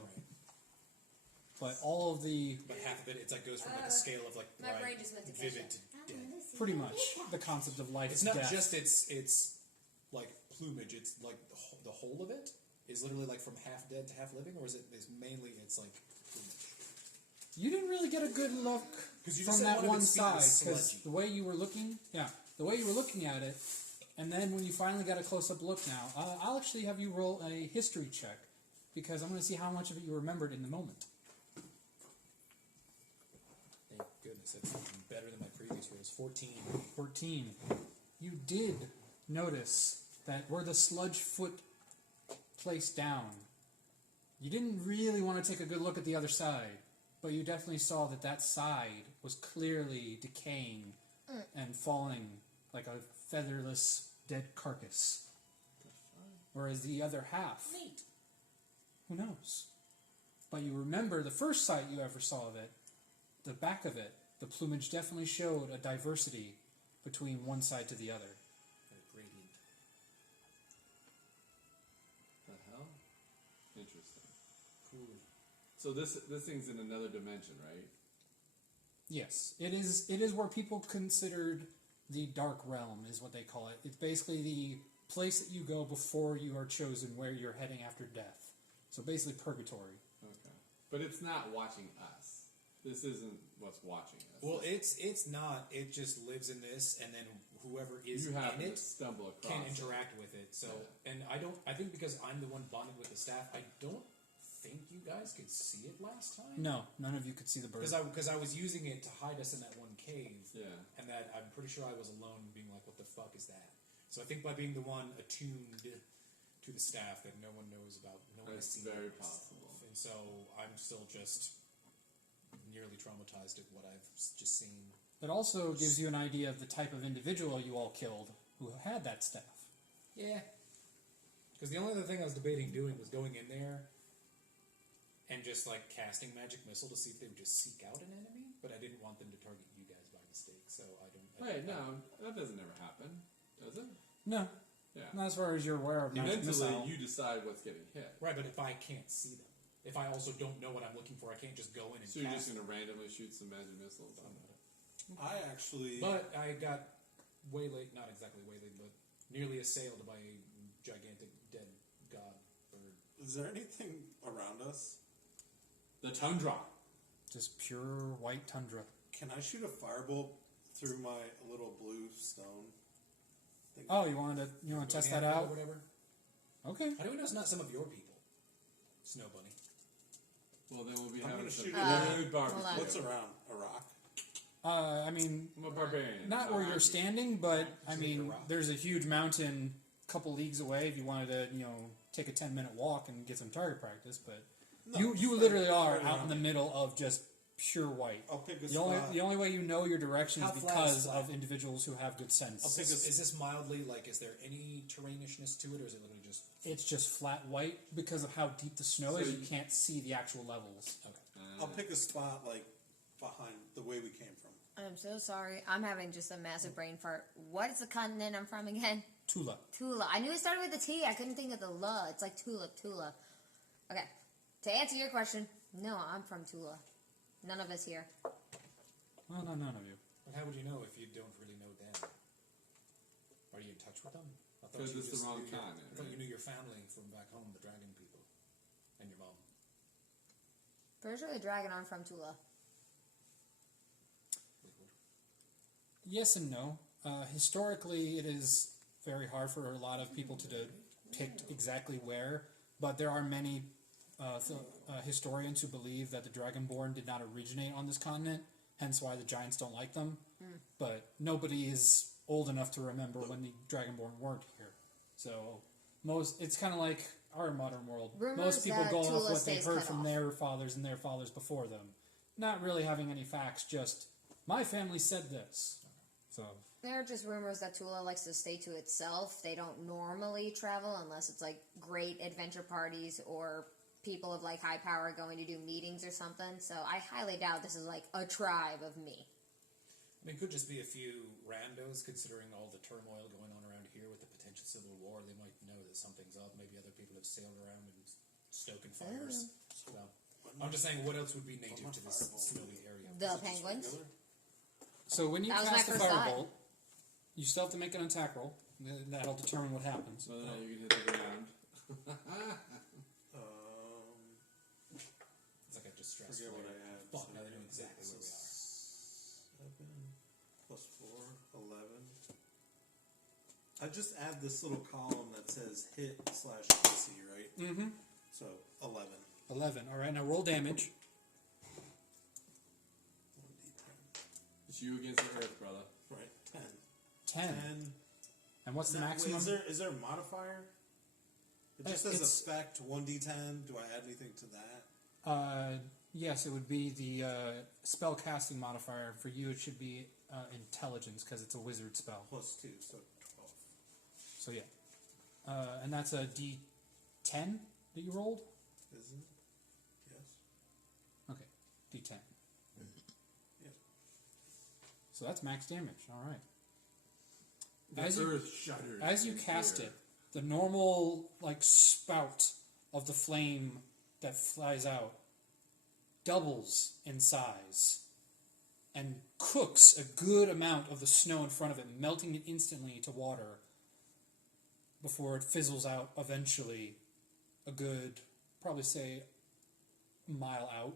but all of the But half of it, it's like goes from like a scale of like My bright, brain just went to vivid catch to dead. pretty much the concept of life. It's not death. just its like plumage. It's like the whole of it is literally like from half dead to half living, or is it is mainly it's like plumage? You didn't really get a good look 'Cause you just from said that one of one its feet side was because sludgy. the way you were looking, the way you were looking at it, and then when you finally got a close-up look now, I'll actually have you roll a history check because I'm going to see how much of it you remembered in the moment. Thank goodness, that's better than my previous rolls. 14. 14. You did notice that where the sludge foot placed down, you didn't really want to take a good look at the other side, but you definitely saw that that side was clearly decaying and falling like a featherless dead carcass. Whereas the other half, who knows? But you remember the first sight you ever saw of it, the back of it, the plumage definitely showed a diversity between one side to the other. Gradient. The hell? Interesting. Cool. So this thing's in another dimension, right? Yes, it is. It is where people considered the dark realm, is what they call it. It's basically the place that you go before you are chosen where you're heading after death. So basically purgatory. Okay. But it's not watching us. This isn't what's watching us. Well, it's not. It just lives in this, and then whoever is you happen in to it stumble across can it. interact with it. So, Yeah. and I don't. I think because I'm the one bonded with the staff, I don't think you guys could see it last time. No, none of you could see the bird. Because I was using it to hide us in that one cave. Yeah. And that I'm pretty sure I was alone, being like, "What the fuck is that?" So I think by being the one attuned to the staff that no one knows about, no one has That's seen very it. possible. And so I'm still just nearly traumatized at what I've just seen. It also gives you an idea of the type of individual you all killed who had that staff. Yeah. Because the only other thing I was debating doing was going in there and just like casting magic missile to see if they would just seek out an enemy, but I didn't want them to target you guys by mistake, so I don't. Wait, no, that doesn't ever happen, does it? No, Yeah. not as far as you're aware of. Magic Mentally, missile. you decide what's getting hit. Right, but if I can't see them, if I also don't know what I'm looking for, I can't just go in and So you're cast just going to randomly shoot some magic missiles? I actually. But I got waylaid, not exactly waylaid, but nearly assailed by a gigantic dead god bird. Is there anything around us? The tundra. Just pure white tundra. Can I shoot a firebolt through my little blue stone? Oh, you want to test that Or out? whatever. Okay. How do we know it's not some of your people? Snow Bunny. Well, then we'll be I'm having gonna some shoot good hold barbecue. on. What's around? A rock? I mean, I'm a barbarian. not where you're standing, but I Just make a mean, rock. there's a huge mountain a couple leagues away. If you wanted to, take a 10-minute walk and get some target practice, but No, you it's literally right are around out in the me. middle of just pure white. I'll pick a The only spot. the only way you know your direction How is flat because is flat? of individuals who have good sense. I'll pick Is this mildly, like, is there any terrainishness to it, or is it literally just... It's just flat white because of how deep the snow is. So You you- can't see the actual levels. Okay. I'll pick a spot like behind the way we came from. I'm so sorry. I'm having just a massive brain fart. What is the continent I'm from again? Tula. Tula. I knew it started with a T. I couldn't think of the L. It's like Tula. Okay. To answer your question, no, I'm from Tula. None of us here. Well, no, none of you. But how would you know if you don't really know them? Are you in touch with them? I thought 'Cause you it's the just wrong knew your- continent, I thought you right? knew your family from back home, the dragon people, and your mom. Pretty sure the dragon aren't from Tula. Wait, what? Yes and no. Historically, it is very hard for a lot of people to depict exactly where, but there are many historians who believe that the Dragonborn did not originate on this continent, hence why the giants don't like them. But nobody is old enough to remember when the Dragonborn weren't here. So it's kind of like our modern world. Rumors Most people that go off Tula what they stays heard cut from off. their fathers and their fathers before them, not really having any facts. Just my family said this. So There are just rumors that Tula likes to stay to itself. They don't normally travel unless it's like great adventure parties or people of like high power going to do meetings or something. So I highly doubt this is like a tribe of me. I mean, it could just be a few randos, considering all the turmoil going on around here with the potential civil war. They might know that something's up. Maybe other people have sailed around and stoking fires. So, I'm just saying, what else would be native to this snowy area? The penguins. So when you That was my cast a first thought. firebolt, you still have to make an attack roll. That'll determine what happens. So that you can hit the ground. It's like I just stressed. Forget what I had. Fuck, now they know exactly where we are. 7 plus 4, 11. I just add this little column that says hit/AC, right? Mm-hmm. So 11. 11. All right, now roll damage. 1d10. It's you against the earth, brother. Right, 10. 10. 10. And what's the Now, maximum? wait, is there a modifier? It just says It's- effect 1d10. Do I add anything to that? Yes, it would be the spell casting modifier. For you, it should be intelligence because it's a wizard spell. Plus 2, so 12. So yeah, and that's a D10 that you rolled. Isn't it? Yes. Okay, D10. Yeah. So that's max damage. All right. The As you- earth shudders. As you in cast fear. it, the normal like spout of the flame that flies out doubles in size and cooks a good amount of the snow in front of it, melting it instantly to water before it fizzles out eventually a good, probably say, mile out.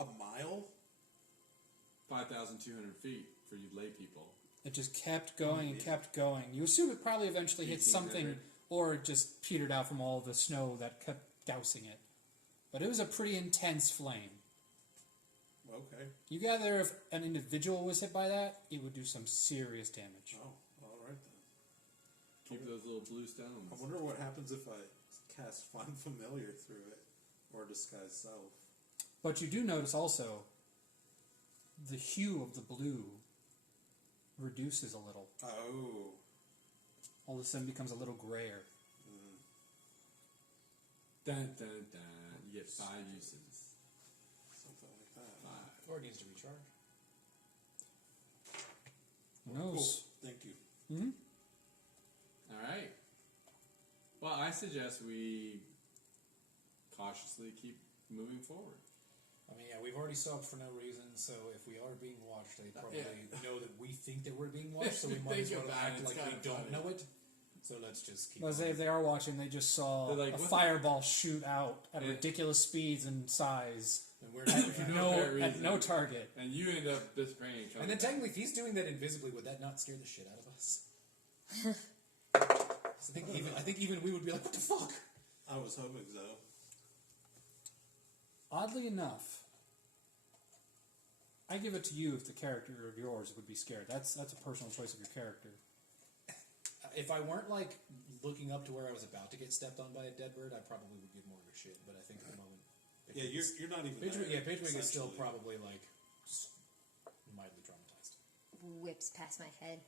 A mile? 5,200 feet for you lay people. It just kept going and kept going. You assume it probably eventually hit something 1,800. or it just petered out from all the snow that kept dousing it. But it was a pretty intense flame. Okay. You gather if an individual was hit by that, it would do some serious damage. Oh, all right then. Keep those little blue stones. I wonder what happens if I cast Find Familiar through it or Disguise Self. But you do notice also the hue of the blue reduces a little. Oh. All of a sudden becomes a little grayer. Dun, dun, dun. You get 5 uses. Something like that. 5. Or it needs to recharge. Who knows? Cool. Thank you. Mm-hmm. All right. Well, I suggest we cautiously keep moving forward. I mean, yeah, we've already stopped for no reason, so if we are being watched, they probably know that we think that we're being watched, so we might as Think well about it, act it's like we kinda don't funny. know it. So let's just keep Well, going. if they are watching, they just saw They're like, a "What the-" fireball shoot out at Yeah. ridiculous speeds and size. And we're For no apparent At reason. no target. And you end up disappearing. And then technically, if he's doing that invisibly, would that not scare the shit out of us? I think even we would be like, what the fuck? I was hoping so. Oddly enough, I give it to you if the character of yours would be scared. That's a personal choice of your character. If I weren't like looking up to where I was about to get stepped on by a dead bird, I probably would give more of a shit. But I think at the moment, Yeah, you're not even Pidgewig, there, Pidgewig is still essentially. probably like mildly traumatized. Whips past my head.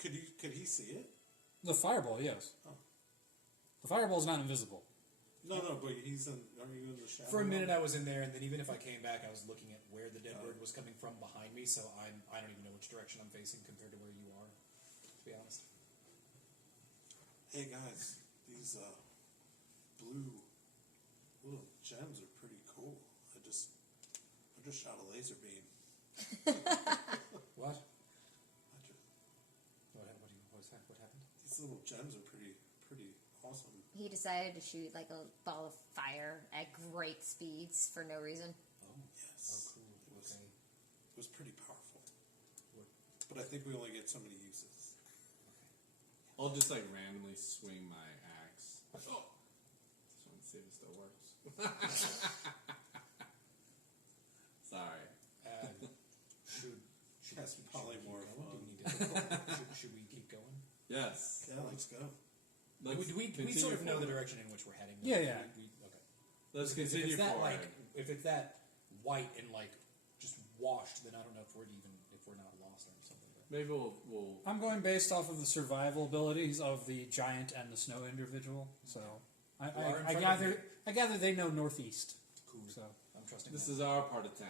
Could he see it? The fireball, yes. Oh. The fireball is not invisible. No, but he's in. Are you in the shadow? For a minute, I was in there, and then even if I came back, I was looking at where the dead bird was coming from behind me. So I don't even know which direction I'm facing compared to where you are. To be honest. Hey guys, these blue little gems are pretty cool. I just shot a laser beam. What? I just, What happened? these little gems are pretty awesome. He decided to shoot like a ball of fire at great speeds for no reason. Oh, Yes. cool. Okay. It was pretty powerful. But I think we only get so many uses. I'll just like randomly swing my axe. Oh! Just want to see if it still works. Sorry. Should That's we probably keep more going? fun. Should we keep going? Yes. Yeah, let's go. Let's Do we continue sort of know the forward. direction in which we're heading? Yeah. Okay. Let's If continue it's that forward. if it's that white and like just washed, then I don't know if we're not lost or something. But Maybe we'll I'm going based off of the survival abilities of the giant and the snow individual. So I gather they know northeast. Cool. So I'm trusting This them. is our part of town.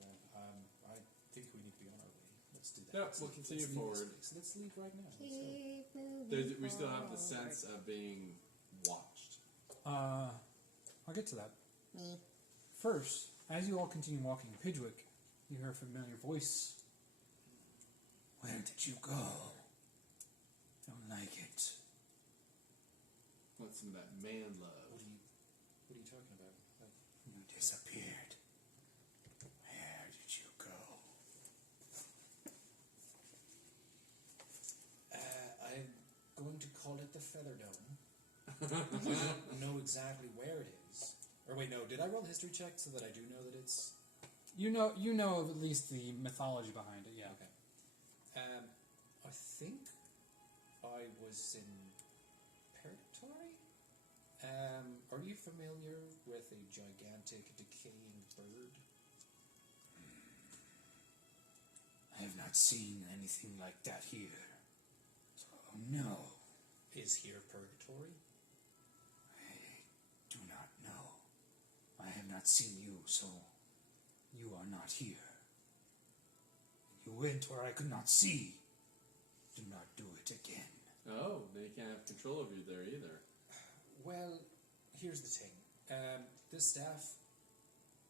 Okay, well, I think we need to be on our way. Let's do that. Yep, Let's we'll leave- continue let's leave this forward. place. Let's leave right now. Let's go. Keep moving We still have the forward. sense of being watched. I'll get to that. Me. First, as you all continue walking Pidgewick, you hear a familiar voice. Where did you go? Don't like it. Want some of that man love. What are you talking about? Like, You disappeared. Where did you go? I'm going to call it the Feather Dome. I don't know exactly where it is. Or wait, no. Did I roll a history check so that I do know that it's? You know of at least the mythology behind it, yeah. Okay. I think I was in Purgatory. Are you familiar with a gigantic decaying bird? I have not seen anything like that here. So, no. Is here Purgatory? I do not know. I have not seen you, so you are not here. You went where I could not see. Do not do it again. Oh, they can't have control over you there either. Well, here's the thing. This staff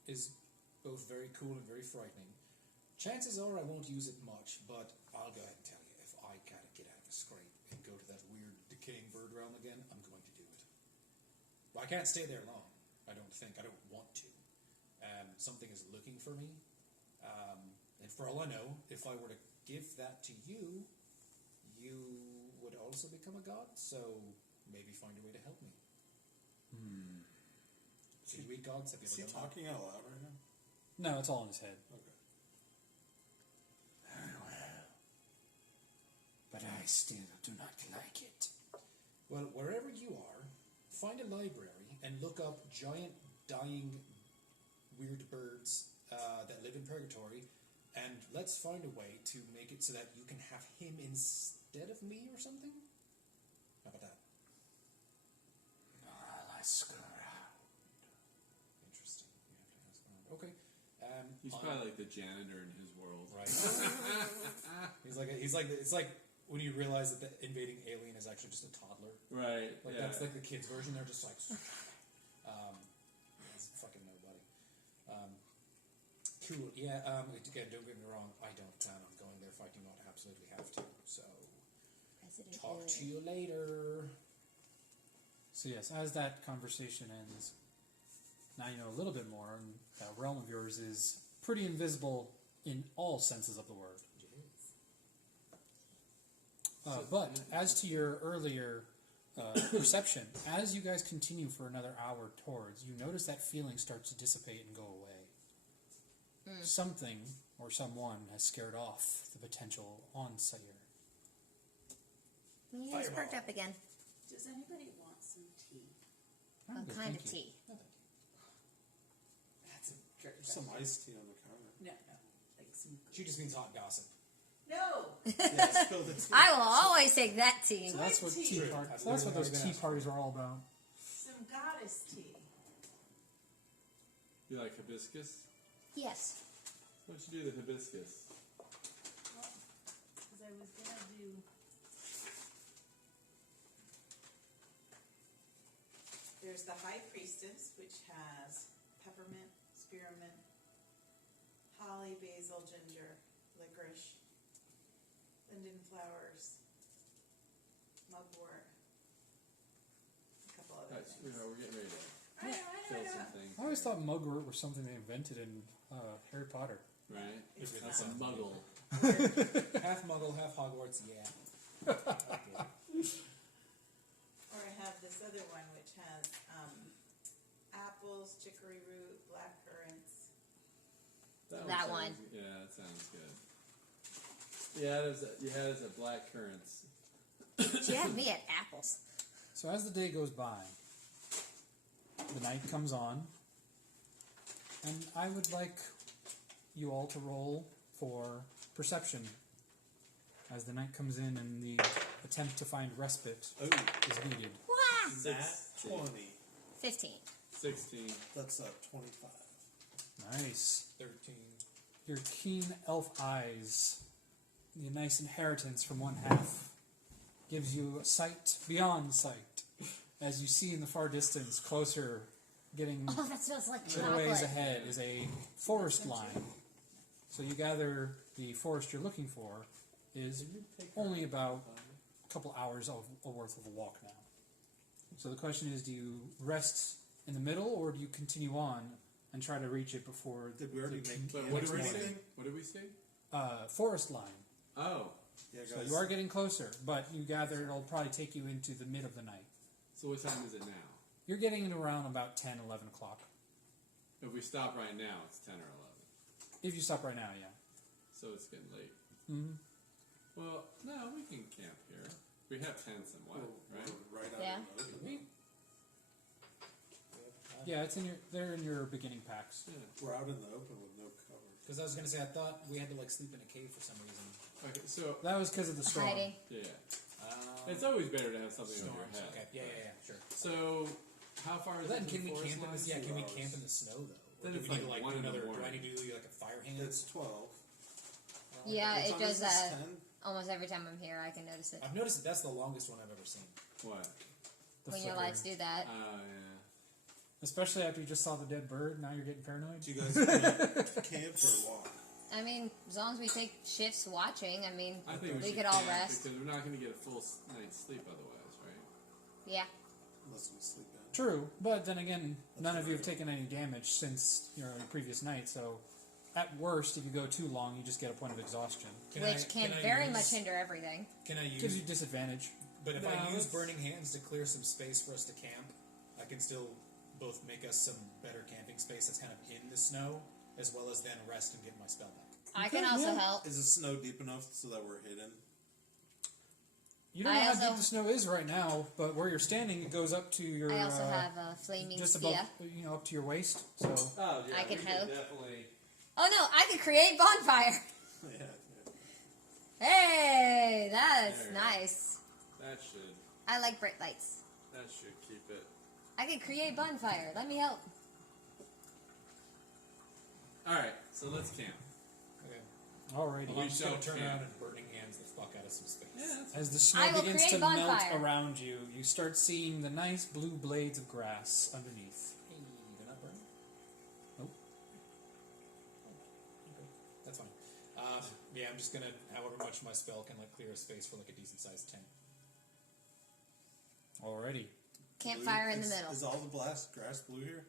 is both very cool and very frightening. Chances are I won't use it much, but I'll go ahead and tell you, if I gotta get out of a scrape and go to that weird decaying bird realm again, I'm going to do it. But I can't stay there long. I don't think. I don't want to. Something is looking for me. And for all I know, if I were to give that to you, you would also become a god, so maybe find a way to help me. Do you read gods? Have you Is he ever done that? talking out loud right now? No, it's all in his head. Okay. Very well. But I still do not like it. Well, wherever you are, find a library and look up giant dying weird birds that live in Purgatory, and let's find a way to make it so that you can have him instead of me or something? How about that? I'll ask around. Interesting. You have to ask around. Okay. He's probably like the janitor in his world. Right. he's like it's like when you realize that the invading alien is actually just a toddler. Right. Like yeah. that's like the kids' version. They're just like, he's fucking nobody. Cool. Yeah. Again, don't get me wrong. I don't plan on going there if I do not absolutely have to. So, President talk Hill. to you later. So yes, as that conversation ends, now you know a little bit more, and that realm of yours is pretty invisible in all senses of the word. But as to your earlier perception, as you guys continue for another hour towards, you notice that feeling starts to dissipate and go away. Something or someone has scared off the potential onsayer. He is Fireball. perked up again. Does anybody want some tea? What good, kind thank of you. tea? No, thank you. That's a great. Some iced tea on the counter. No, like some. She just means hot gossip. No. Yeah, spill the tea. I will always take that tea. So that's what Tea. tea True. parties. That's That's what those literally what I was tea gonna ask. parties are all about. Some goddess tea. You like hibiscus? Yes. Why don't you do the hibiscus? Because I was gonna do. There's the High Priestess, which has peppermint, spearmint, holly, basil, ginger, licorice, linden flowers, mugwort, a couple other Guys, things. we're getting ready to I know, kill I know. some things. I always thought mugwort was something they invented in Harry Potter. Right? It's That's a not. muggle. Half Muggle, half Hogwarts. Yeah. Or I have this other one which has apples, chicory root, black currants. That sounds- one. Yeah, that sounds good. Yeah, you had us at black currants. She had me at apples. So as the day goes by, the night comes on, and I would like you all to roll for perception as the night comes in and the attempt to find respite Oh, is needed. Wah! that 20. 15. 16. That's 25. Nice. 13. Your keen elf eyes, the nice inheritance from one half, gives you a sight beyond sight. As you see in the far distance, closer, getting Oh, that smells like a little ways chocolate. ahead, is a forest line. So you gather the forest you're looking for is only about a couple hours of worth of a walk now. So the question is, do you rest in the middle, or do you continue on and try to reach it before Did we already the make But camp what did or we anything? see? What did we see? forest line? Oh, Yeah, So guys. you are getting closer, but you gather it'll probably take you into the mid of the night. so what time is it now? You're getting in around about 10, 11 o'clock. If we stop right now, it's 10 or 11. If you stop right now, yeah. So it's getting late. Mm-hmm. Well, no, we can camp here. We have tents and what, right? We're right out Yeah. in the open. Yeah, they're in your beginning packs. Yeah. We're out in the open with no cover. Because I was going to say, I thought we had to like sleep in a cave for some reason. Okay, so That was because of the storm. Hiding. yeah, it's always better to have something on your storms. head. Okay, yeah, sure. So, how far is Then it? to can the we forest camp in line? the, yeah, can we 2 hours. camp in the snow though? Then Or do it's we need to like like 1 in the another? Do I morning. need to do like a fire hand? It's 12. Yeah, What it time does is this? that 10? almost every time I'm here. I can notice it. I've noticed that that's the longest one I've ever seen. What? The When your flickering. lights do that. Oh yeah. Especially after you just saw the dead bird, now you're getting paranoid. Do you guys want to camp or walk? I mean, as long as we take shifts watching, I mean, I think we we should could all camp rest. because we're not going to get a full night's sleep otherwise, right? Yeah. Unless we sleep in. True, but then again, none of you have right. taken any damage since your previous night, so at worst, if you go too long, you just get a point of exhaustion. Which can I very use- much hinder everything. Can I Gives you use? disadvantage. But if No, I use that's- burning hands to clear some space for us to camp, I can still both make us some better camping space that's kind of in the snow, as well as then rest and get my spell back. I can could, also yeah. help. Is the snow deep enough so that we're hidden? You don't I know how also- deep the snow is right now, but where you're standing, it goes up to your. I also have a flaming just spear. above, up to your waist. So Oh yeah, I can we could help. definitely. Oh no, I could create bonfire. Yeah. Hey, that's There. nice. That should I like bright lights. keep it. I could create bonfire. Let me help. All right, so let's camp. Okay. alrighty. Well, I'm just gonna shall turn camp. around and burning hands the fuck out of some space. Yeah, that's As the snow I will begins create to melt bonfire. around you, you start seeing the nice blue blades of grass underneath. Hey, they're not burning. Nope. Okay, that's fine. Yeah, I'm just gonna, however much my spell can like clear a space for like a decent sized tent. Alrighty. Campfire in the Is- middle. Is all the grass blue here?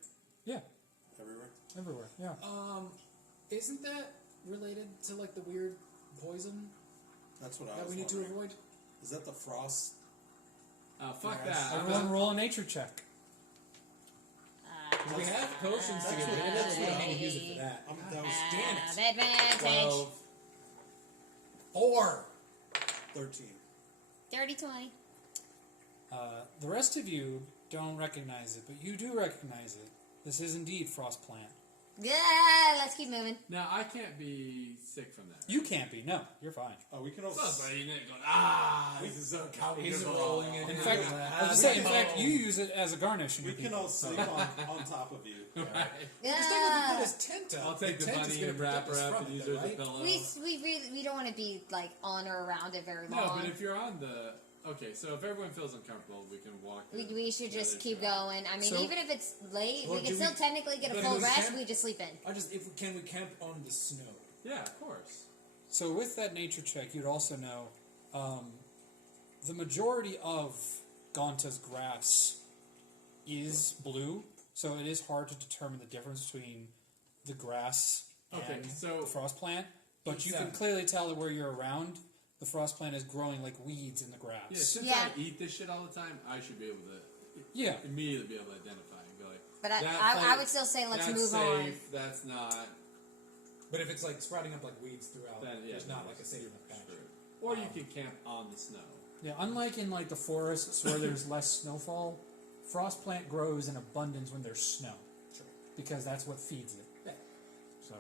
Yeah, Everywhere? everywhere. Yeah. Isn't that related to like the weird poison That's what I that was we need to wondering. avoid? Is that the frost? fuck Grass. that. I'm Everyone not- roll a nature check. We have potions to get rid of it, so we don't need to use it for that. That was Damn it. Advantage. 12. 4! 13. 30-20. The rest of you don't recognize it, but you do recognize it. This is indeed frost plant. Yeah, let's keep moving. Now I can't be sick from that. You can't be. No, you're fine. Oh, we can also. It's not like you're going, this is so comfortable. He's rolling it. In fact, I was just saying, in fact, you use it as a garnish. In We your can people, all so- sleep on top of you. Right. Just think if we put Yeah. his tent up. I'll take the tent is bunny gonna and wrap protect her us up from and it, use her as a right? pillow. We don't want to be like on or around it very No, long. but if you're on the... Okay, so if everyone feels uncomfortable, we can walk... we should just together keep throughout. going. I mean, So- even if it's late, Well, we can do still we- technically get a but full if we rest. can't- We just sleep in. Can we camp on the snow? Yeah, of course. So with that nature check, you'd also know the majority of Gonta's grass is blue, so it is hard to determine the difference between the grass Okay, and so- the frost plant. But you can Exactly. clearly tell that where you're around, the frost plant is growing like weeds in the grass. Yeah, since Yeah. I eat this shit all the time, I should be able to Yeah. immediately be able to identify and be like, But that I plant- would still say let's that's move safe, that's not... But if it's like sprouting up like weeds throughout, Then, yeah, there's not then like a safe enough patch. screwed. Or you can camp on the snow. Yeah, unlike in like the forests where there's less snowfall, frost plant grows in abundance when there's snow. Sure. Because that's what feeds it. Yeah. So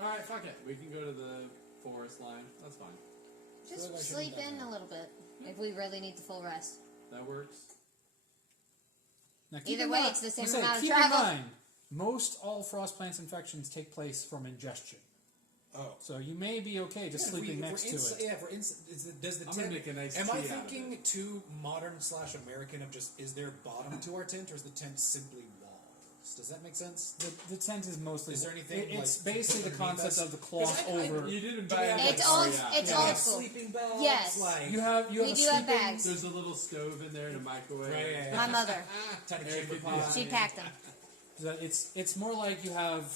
Alright, fuck it. We can go to the forest line. That's fine. Just feel like I should sleep have done in that. a little bit if we really need the full rest. That works. Now, keep Either in way, mind- it's the same I say, amount of keep travel. in mind, most all frost plants infections take place from ingestion. Oh, So you may be okay just Yeah, sleeping if next to it. Yeah, does the I'm tent? gonna make a nice Am tea I out of thinking it. too modern / American of just is there bottom to our tent or is the tent simply walls? Does that make sense? The tent is mostly. Is there anything It's like, basically the underneath concept us? of the cloth 'Cause I- over. You didn't Do buy we have, it. like, It's old. Yeah. It's Do we old have school. sleeping bags? Yes. Like You have We a do have sleeping. bags. There's a little stove in there and a microwave. Right, yeah, yeah. My mother, tiny Yeah, chamber yeah. pot. she packed them. It's more like you have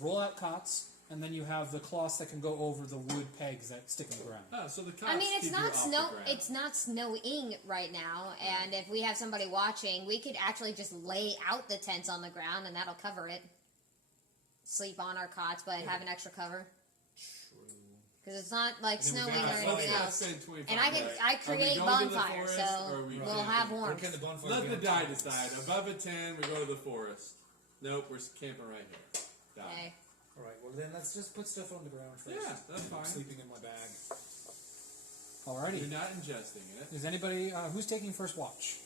roll-out cots, and then you have the cloths that can go over the wood pegs that stick in the ground. Oh, so the cops I mean, it's keep you not off snow. the ground. It's not snowing right now, and if we have somebody watching, we could actually just lay out the tents on the ground, and that'll cover it. Sleep on our cots, but have an extra cover True. because it's not like And then we're snowing gonna or have anything fire. else. Spend 25 And I minutes. I Are we create going to the bonfires, forest, or so are we we'll camping? have Where warmth. can the bonfire Let be the on die top? decide. Above a 10, we go to the forest. Nope, we're camping right here. Die. Okay. All right. Well, then let's just put stuff on the ground first. Yeah, that's I'm fine. sleeping in my bag. You're Alrighty. not ingesting it. Is anybody who's taking first watch?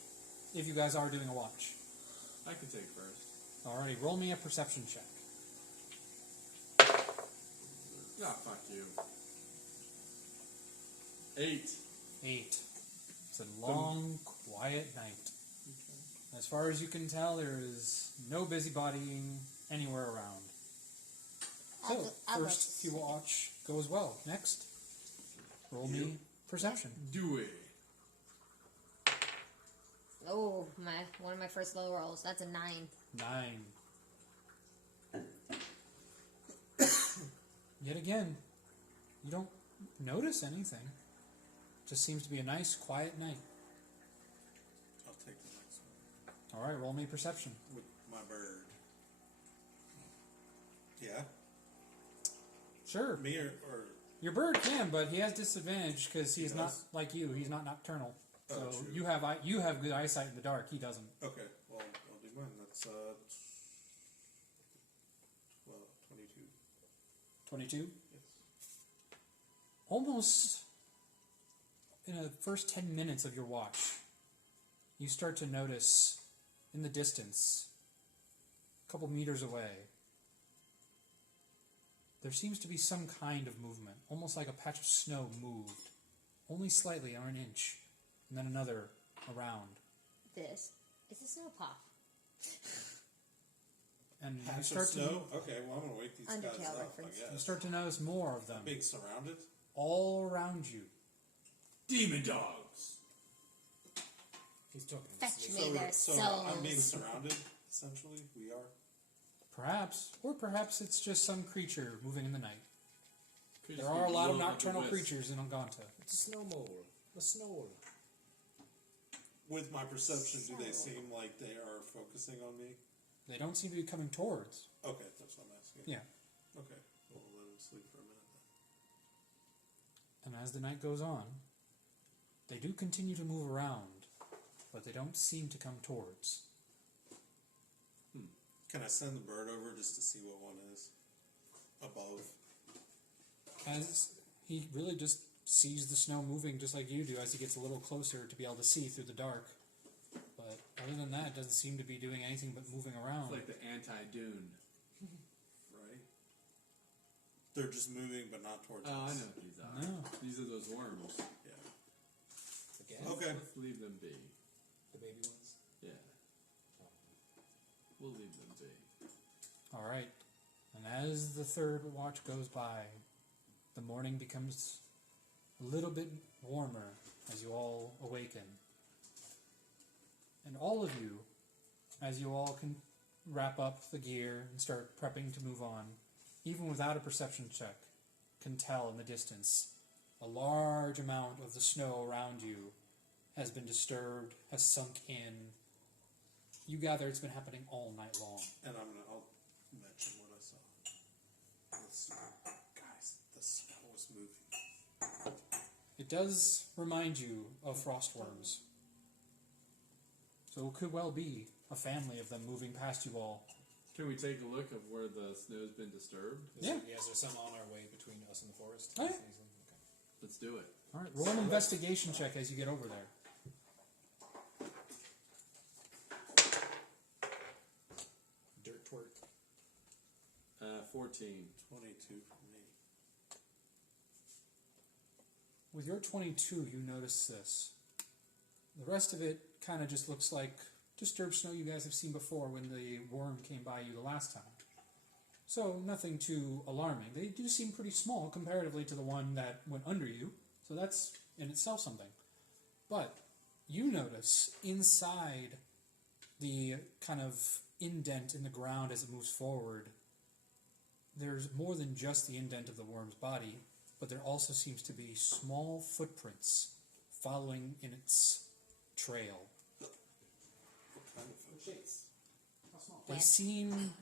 If you guys are doing a watch. I can take first. Alrighty, roll me a perception check. Ah, fuck you. 8. 8. It's a long, quiet night. As far as you can tell, there is no busybodying anywhere around. So, I'll go first few watch goes well. Next, roll me perception. Do it. Oh, one of my first low rolls. That's a 9. 9. Yet again, you don't notice anything. Just seems to be a nice, quiet night. I'll take the next one Alright, roll me perception. with my bird. Yeah, Sure. me or Your bird can, but he has disadvantage because he's not does? like you. He's not nocturnal. Oh, So true. you have good eyesight in the dark. He doesn't. okay. Well, I'll do mine. That's 22. 22. Yes. Almost in the first 10 minutes of your watch, you start to notice in the distance, a couple meters away, there seems to be some kind of movement, almost like a patch of snow moved, only slightly or an inch, and then another around. This is a snow pop. And you Patch of start to snow? Okay, well, I'm going to wake these guys Undertale up, reference. I guess. you start to notice more of them Being surrounded? all around you. Demon dogs. He's talking. in Fetch sleep. me their so souls. I'm being surrounded, essentially? We are? Perhaps, or perhaps it's just some creature moving in the night. Could There just are be a lot of blowing up nocturnal the wisp. creatures in Onganta. It's a snow mole. A snow. With my perception, do they seem like they are focusing on me? They don't seem to be coming towards. Okay, that's what I'm asking. Yeah. Okay, well, we'll let him sleep for a minute then. And as the night goes on, they do continue to move around, but they don't seem to come towards. Can I send the bird over just to see what one is? Above? As he really just sees the snow moving just like you do as he gets a little closer to be able to see through the dark. But other than that, it doesn't seem to be doing anything but moving around. It's like the anti-Dune. Right? They're just moving, but not towards Oh, I us. know what these are. No. These are those worms. Yeah. Again? Okay. Let's leave them be. The baby ones. Yeah. We'll leave them be. Alright. And as the third watch goes by, the morning becomes a little bit warmer as you all awaken. And all of you, as you all can wrap up the gear and start prepping to move on, even without a perception check, can tell in the distance a large amount of the snow around you has been disturbed, has sunk in. You gather it's been happening all night long. And I'll mention what I saw. The snow. Guys, the snow is moving. It does remind you of frostworms. So it could well be a family of them moving past you all. Can we take a look of where the snow's been disturbed? Is Yeah. there some on our way between us and the forest? Oh, yeah. Okay. Let's do it. All right, roll an investigation check as you get over there. Dirt twerk. 14. 22 for me. With your 22, you notice this. The rest of it kind of just looks like disturbed snow you guys have seen before when the worm came by you the last time. So nothing too alarming. They do seem pretty small comparatively to the one that went under you, so that's in itself something. But you notice inside the kind of indent in the ground as it moves forward, there's more than just the indent of the worm's body, but there also seems to be small footprints following in its trail. What kind of food? They seem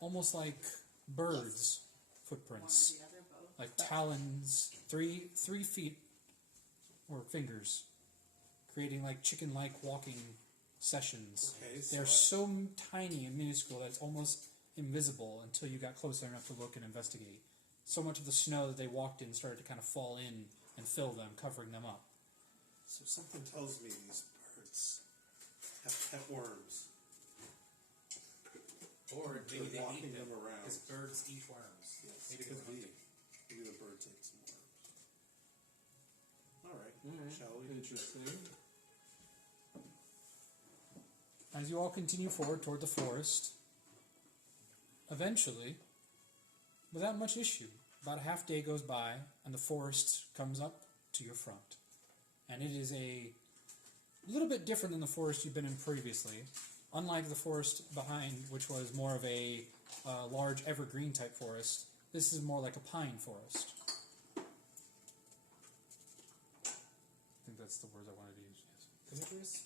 almost like birds' footprints, like talons, three feet or fingers, creating like chicken-like walking sessions. Okay, They're so so tiny and minuscule that it's almost invisible until you got closer enough to look and investigate. So much of the snow that they walked in started to kind of fall in and fill them, covering them up. So something tells me these birds have pet worms. Or maybe They're they walking eat them, them around. because birds eat worms. Yes, Maybe could they be. want Maybe the birds ate some worms. All right, Alright. shall we? Interesting. As you all continue forward toward the forest, eventually, without much issue, about a half day goes by and the forest comes up to your front. And it is a little bit different than the forest you've been in previously. Unlike the forest behind, which was more of a large evergreen type forest, this is more like a pine forest. I think that's the words I wanted to use, yes. Coniferous?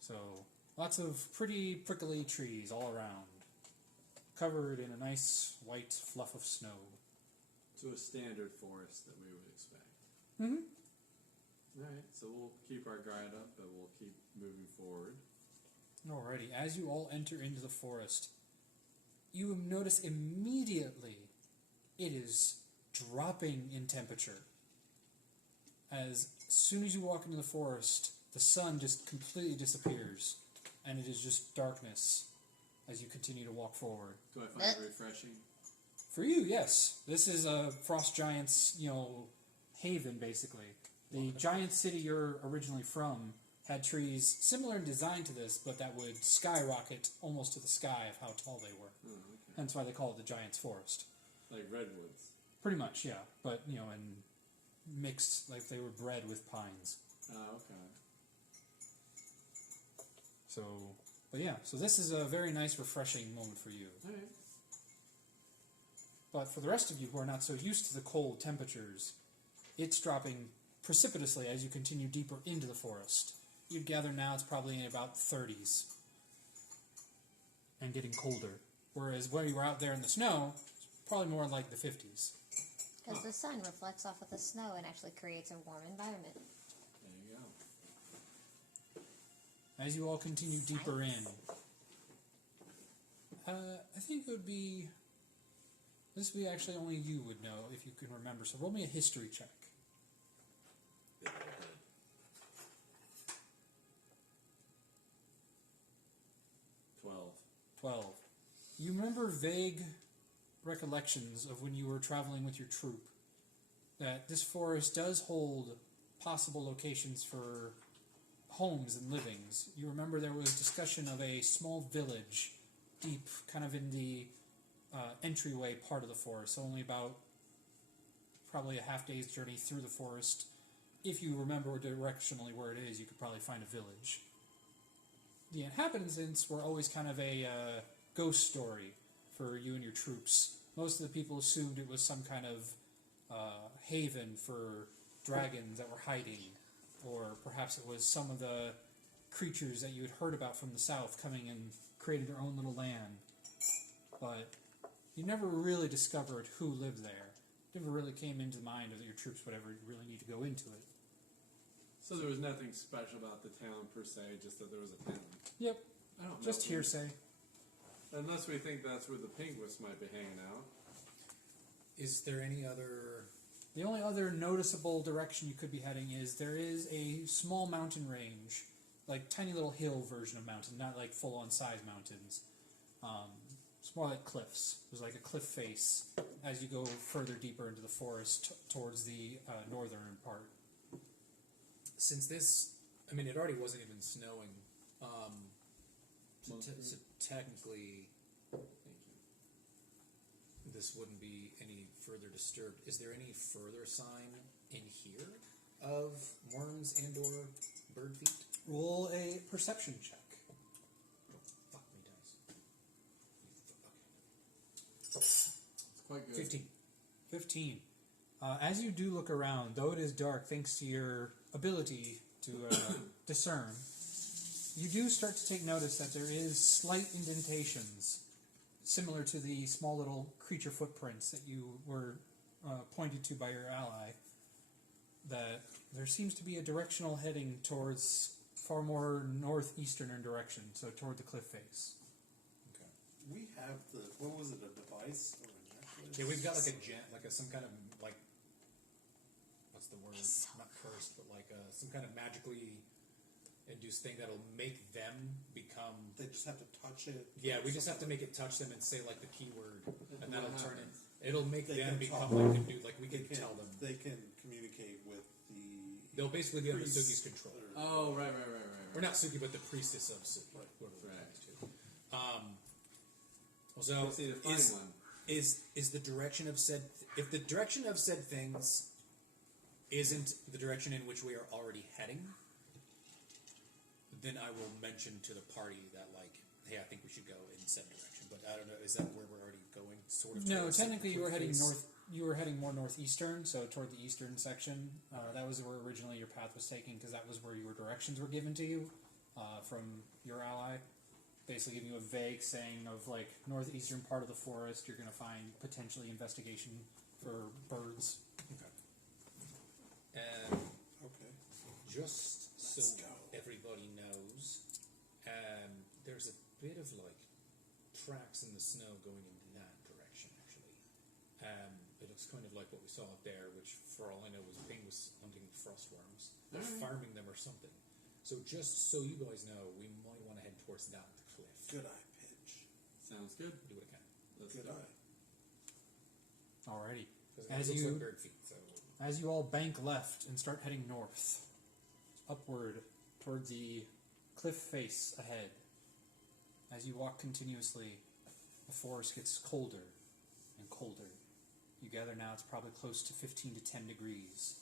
So, lots of pretty prickly trees all around, covered in a nice white fluff of snow. To a standard forest that we would expect. Mm-hmm. Alright, so we'll keep our guard up, but we'll keep moving forward. Alrighty, as you all enter into the forest, you notice immediately it is dropping in temperature. As soon as you walk into the forest, the sun just completely disappears, and it is just darkness as you continue to walk forward. Do I find it refreshing? For you, yes. This is a Frost Giant's, haven, basically. The giant city you're originally from had trees similar in design to this, but that would skyrocket almost to the sky of how tall they were. Oh, okay. Hence why they call it the Giant's Forest. Like redwoods. Pretty much, yeah. But, and mixed, like they were bred with pines. Oh, okay. So, but yeah, so this is a very nice, refreshing moment for you. Alright. But for the rest of you who are not so used to the cold temperatures, it's dropping precipitously as you continue deeper into the forest. You'd gather now it's probably in about 30s and getting colder. Whereas when you were out there in the snow, it's probably more like the 50s. Because the sun reflects off of the snow and actually creates a warm environment. There you go. As you all continue deeper in, I think it would be... This would be actually only you would know if you can remember. So roll me a history check. Yeah, I did. 12. You remember vague recollections of when you were traveling with your troop, that this forest does hold possible locations for homes and livings. You remember there was discussion of a small village deep kind of in the entryway part of the forest, only about probably a half day's journey through the forest. If you remember directionally where it is, you could probably find a village. The inhabitants were always kind of a ghost story for you and your troops. Most of the people assumed it was some kind of haven for dragons that were hiding, or perhaps it was some of the creatures that you had heard about from the south coming and creating their own little land. But you never really discovered who lived there. It never really came into mind that your troops would ever really need to go into it. So there was nothing special about the town per se, just that there was a town. Yep, I don't know. just hearsay. Unless we think that's where the penguins might be hanging out. Is there any other? The only other noticeable direction you could be heading is there is a small mountain range, like tiny little hill version of mountain, not like full-on size mountains. It's more like cliffs. There's like a cliff face as you go further deeper into the forest towards the northern part. Since this, I mean, it already wasn't even snowing. So technically, this wouldn't be any further disturbed. Is there any further sign in here of worms and/or bird feet? Roll a perception check. Fuck me, dice. It's quite good. 15. As you do look around, though it is dark, thanks to your ability to discern, you do start to take notice that there is slight indentations, similar to the small little creature footprints that you were pointed to by your ally, that there seems to be a directional heading towards far more northeastern direction, so toward the cliff face. Okay. We have the, what was it, a device or a necklace? Okay, we've got like some kind of like, what's the word? Not cursed, but like some kind of magically induced thing that'll make them become. They just have to touch it. Yeah, we just have to make it touch them and say like the keyword, and that'll What turn it. happens? It'll make They them can become talk. like a dude. Like we They can tell them. They can communicate with the. They'll basically be under priest Suki's control. or- Oh, right. Or not Suki, but the priestess of Suki. Right. Whoever we're Right. talking to. So Let's see to find one. is the direction of said if the direction of said things isn't the direction in which we are already heading, then I will mention to the party that like, hey, I think we should go in said direction. But I don't know, is that where we're already going? Sort of. No, towards technically you were heading face? north. You were heading more northeastern, so toward the eastern section. That was where originally your path was taking, because that was where your directions were given to you from your ally. Basically, giving you a vague saying of like northeastern part of the forest. You're going to find potentially investigation for birds. Okay. And Okay. just so Let's go. everybody knows, there's a bit of like tracks in the snow going in that direction. Actually, it looks kind of like what we saw up there, which, for all I know, was Pingus hunting frost worms or Alright. farming them or something. So just so you guys know, we might want to head towards that cliff. Good eye, Pitch. Sounds good. Do what I can. Let's Good do eye. it. Alrighty. Because As it looks you- like bird feet. So As you all bank left and start heading north, upward toward the cliff face ahead, as you walk continuously, the forest gets colder and colder. You gather now it's probably close to 15 to 10 degrees.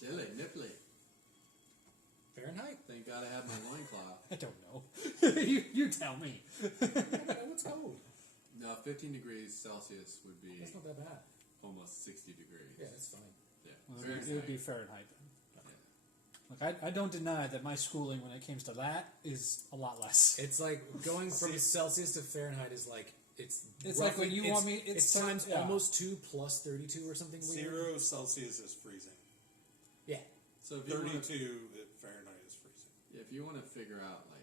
Chilly, nipply. Fahrenheit? Thank God I have my loincloth. I don't know. you tell me. What's cold? No, 15 degrees Celsius would be That's not that bad. almost 60 degrees. Yeah, that's fine. Yeah. Well, Fahrenheit. it would be Fahrenheit then. Yeah. Look, I don't deny that my schooling when it comes to that is a lot less. It's like going from Celsius to Fahrenheit is like it's like when roughly- you want me- It's so- times yeah. almost 2 plus 32 or something weird. 0 Celsius is freezing. Yeah. So if you 32 wanna, Fahrenheit is freezing. if you want to figure out like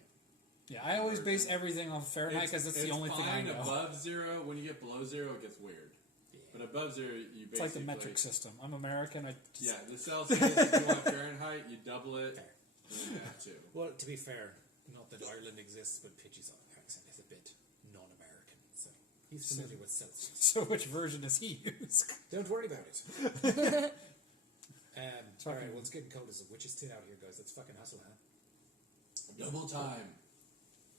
Yeah, I always base everything on Fahrenheit because that's the only thing I fine know. above 0. When you get below 0, it gets weird. But above 0, you basically It's like the metric system. I'm American. I just, Yeah, the Celsius. If you want Fahrenheit, you double it. Fair. And you add 2. Well, to be fair, not that Ireland exists, but Pidgey's accent is a bit non-American, so he's familiar with Celsius. So which version does he use? Don't worry about it. All right, well, it's getting cold as a witch's tit out here, guys. Let's fucking hustle, huh? Double time.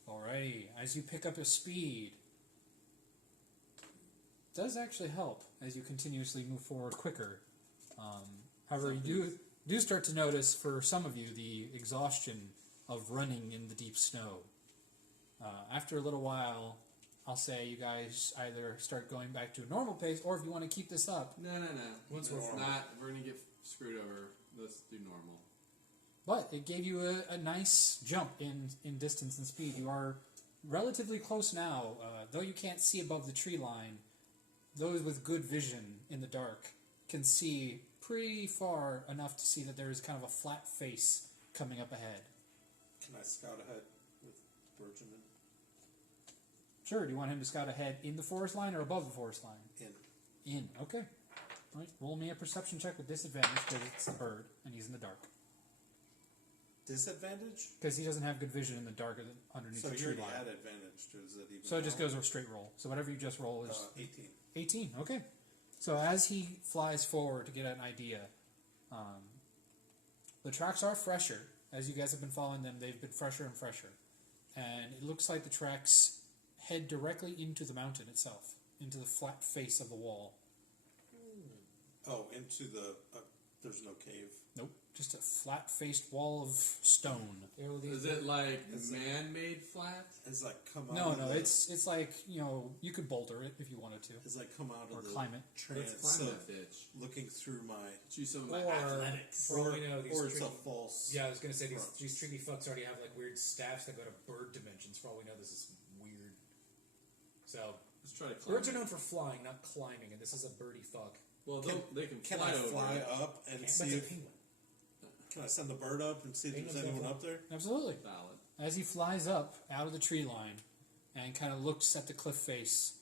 Alrighty, as you pick up your speed, it does actually help as you continuously move forward quicker. However, you do start to notice, for some of you, the exhaustion of running in the deep snow. After a little while, I'll say you guys either start going back to a normal pace, or if you want to keep this up. No. Once Let's we're not. We're gonna get screwed over. Let's do normal. But it gave you a nice jump in distance and speed. You are relatively close now, though you can't see above the tree line. Those with good vision in the dark can see pretty far enough to see that there is kind of a flat face coming up ahead. Can I scout ahead with Bergman? Sure, do you want him to scout ahead in the forest line or above the forest line? In. In. Okay. All right. Roll me a perception check with disadvantage because it's a bird and he's in the dark. Disadvantage? Because he doesn't have good vision in the dark underneath So the you tree already line. had advantage. Does it even So it just count? goes with straight roll. So whatever you just roll is 18. 18. Okay. So as he flies forward to get an idea, the tracks are fresher. As you guys have been following them, they've been fresher and fresher. And it looks like the tracks head directly into the mountain itself, into the flat face of the wall. Oh, into the... there's no cave. Nope. Just a flat-faced wall of stone. Is it like man-made flat? It's like come out No, of no, the... it's like, you could boulder it if you wanted to. It's like come out Or of the climb it. Let's trance climb of that bitch. looking through my... Choose some of my Or- athletics. For all we know, these or it's a tricky- false... Yeah, I was gonna say these front. tricky fucks already have like weird staffs that go to bird dimensions. For all we know, this is weird. So Let's try to climb. birds are known for flying, not climbing, and this is a birdie fuck. Well, they can Can fly I over. fly up and But see it's a if... penguin. Can I send the bird up and see if there's Penguins anyone don't up there? Absolutely. Valid. As he flies up out of the tree line and kind of looks at the cliff face,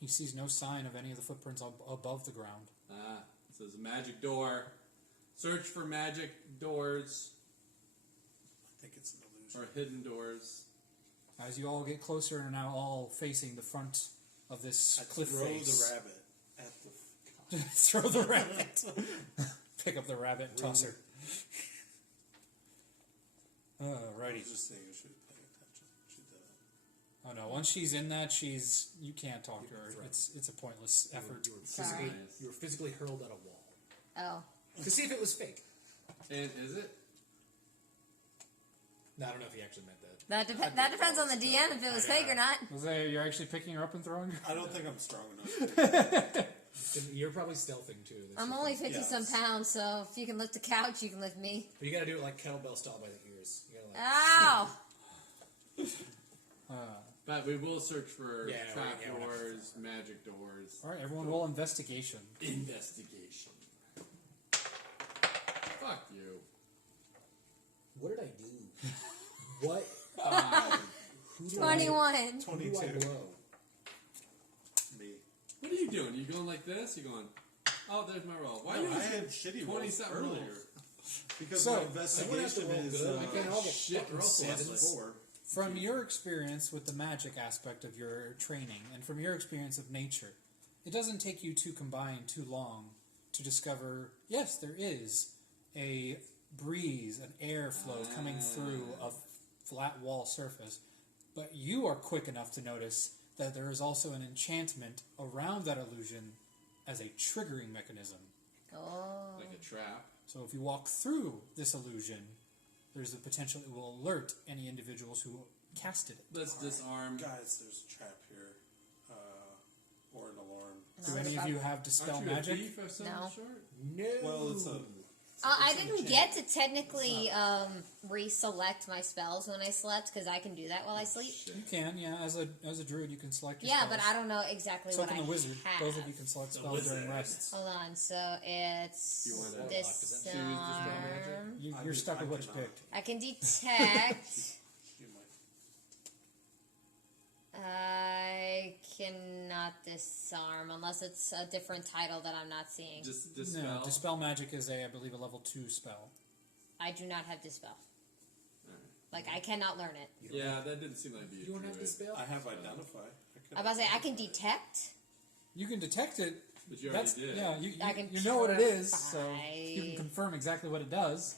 he sees no sign of any of the footprints above the ground. It says magic door. Search for magic doors I think it's an illusion. or hidden doors. As you all get closer and are now all facing the front of this I cliff throw face. the rabbit at the... Throw the rabbit. Pick up the rabbit and toss her. I Alrighty. was just saying you should pay attention. She did. Oh no! Once she's in that, you can't talk to her. It's a pointless effort. Sorry. You were physically hurled at a wall Oh. to see if it was fake. And is it? No, I don't know if he actually meant that. That depends on the DM if it was fake or not. Jose, you're actually picking her up and throwing her? I don't think I'm strong enough. You're probably stealthing too. That's I'm the only thing. 50 some pounds, so if you can lift a couch, you can lift me. But you gotta do it like kettlebell style by the ears. You gotta like. Ow! But we will search for Yeah, trap yeah, we're not doors, magic doors. All right, everyone, roll investigation. Investigation. Fuck you. What did I do? What? Who do 21. I, who do I 22. blow? Me. What are you doing? You going like this? You going? Oh, there's my roll. Why No, are you I had shitty 20 rolls something earlier. rolls? Because So, my everyone has to investigation roll is... good. We can't all get shit fucking rolls. sevens. 4. From your experience with the magic aspect of your training, and from your experience of nature, it doesn't take you to combine too long to discover, yes, there is a breeze, an airflow coming through a flat wall surface, but you are quick enough to notice that there is also an enchantment around that illusion as a triggering mechanism. Oh. Like a trap. So if you walk through this illusion, there's the potential it will alert any individuals who casted it. Let's disarm. Guys, there's a trap here. Or an alarm. Do any of you have Dispel Aren't you Magic? a thief of some No. sort? No. Well, it's a... I didn't get to technically reselect my spells when I slept because I can do that while I sleep. Shit. You can, yeah. As a druid, you can select your Yeah, spells. but I don't know exactly So what can I the wizard. have. Both of you can select spells during rests. Hold on, so it's You wanna choose Dispel disarm. You're stuck with what you picked. I can detect. You might... I cannot disarm unless it's a different title that I'm not seeing. Just dispel. No, Dispel Magic is I believe, a level 2 spell. I do not have dispel. Alright. Like I cannot learn it. Yeah, that didn't seem like be a You don't have druid. to spell. I have identify. I'm about to say I can detect. You can detect it. But you already That's did. yeah. I can You know what it is, so purify. you can confirm exactly what it does.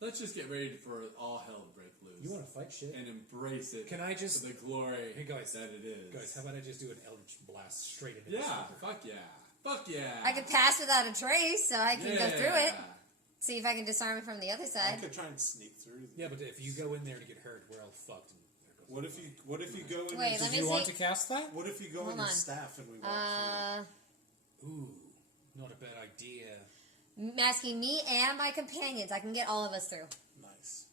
Let's just get ready for all hell to break loose. You want to fight shit? and embrace it. Can I just- for the glory Hey, guys. that it is? Guys, how about I just do an Eldritch Blast straight into Yeah, this fucker? fuck yeah, fuck yeah. I can pass without a trace, so I can go through it. Yeah. See if I can disarm it from the other I side. could try and sneak through. Yeah, but if you go in there to get hurt, we're all fucked. And there goes What if you go in? Wait, and, let Do me you want see. to cast that? What if you go Hold in your on. staff and we walk Ooh, not a bad idea. Asking me and my companions, I can get all of us through. through? Nice.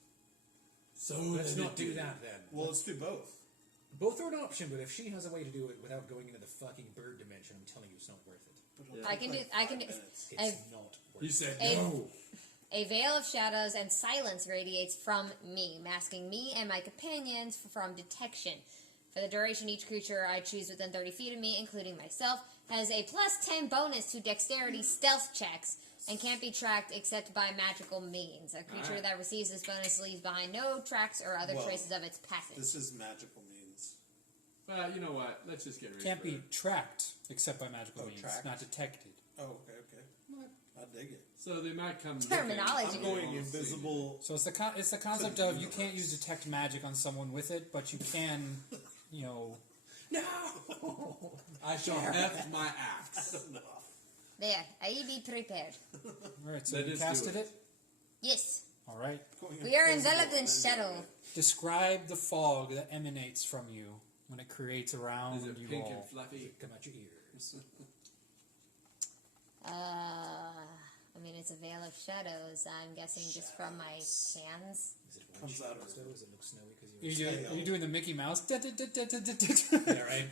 So Let's not do that then. Well, let's do both. Both are an option, but if she has a way to do it without going into the fucking bird dimension, I'm telling you, it's not worth it. But it'll Yeah. I take can do. like I can do. 5 minutes. It's I've- not worth You it. said A- no. A veil of shadows and silence radiates from me, masking me and my companions from detection. For the duration, each creature I choose within 30 feet of me, including myself, has a plus 10 bonus to dexterity stealth checks and can't be tracked except by magical means. A creature that receives this bonus leaves behind no tracks or other traces of its passage. This is magical means. Well, you know what? Let's just get ready. Can't for be it. tracked except by magical means, tracked? not detected. Oh, okay. I dig it. So they might come. Terminology. I'm going invisible. So it's the concept of you can't use detect magic on someone with it, but you can, No! I shall heft my axe. There, I be prepared. All right. So That you is casted do it. Yes, All right. we are enveloped in shadow. Describe the fog that emanates from you when it creates around Is it you pink and all. fluffy? Come out your ears. I mean, it's a veil of shadows. I'm guessing just from my hands. Is it Comes out of though? Does it look snowy because Are you you doing the Mickey Mouse? Yeah, right?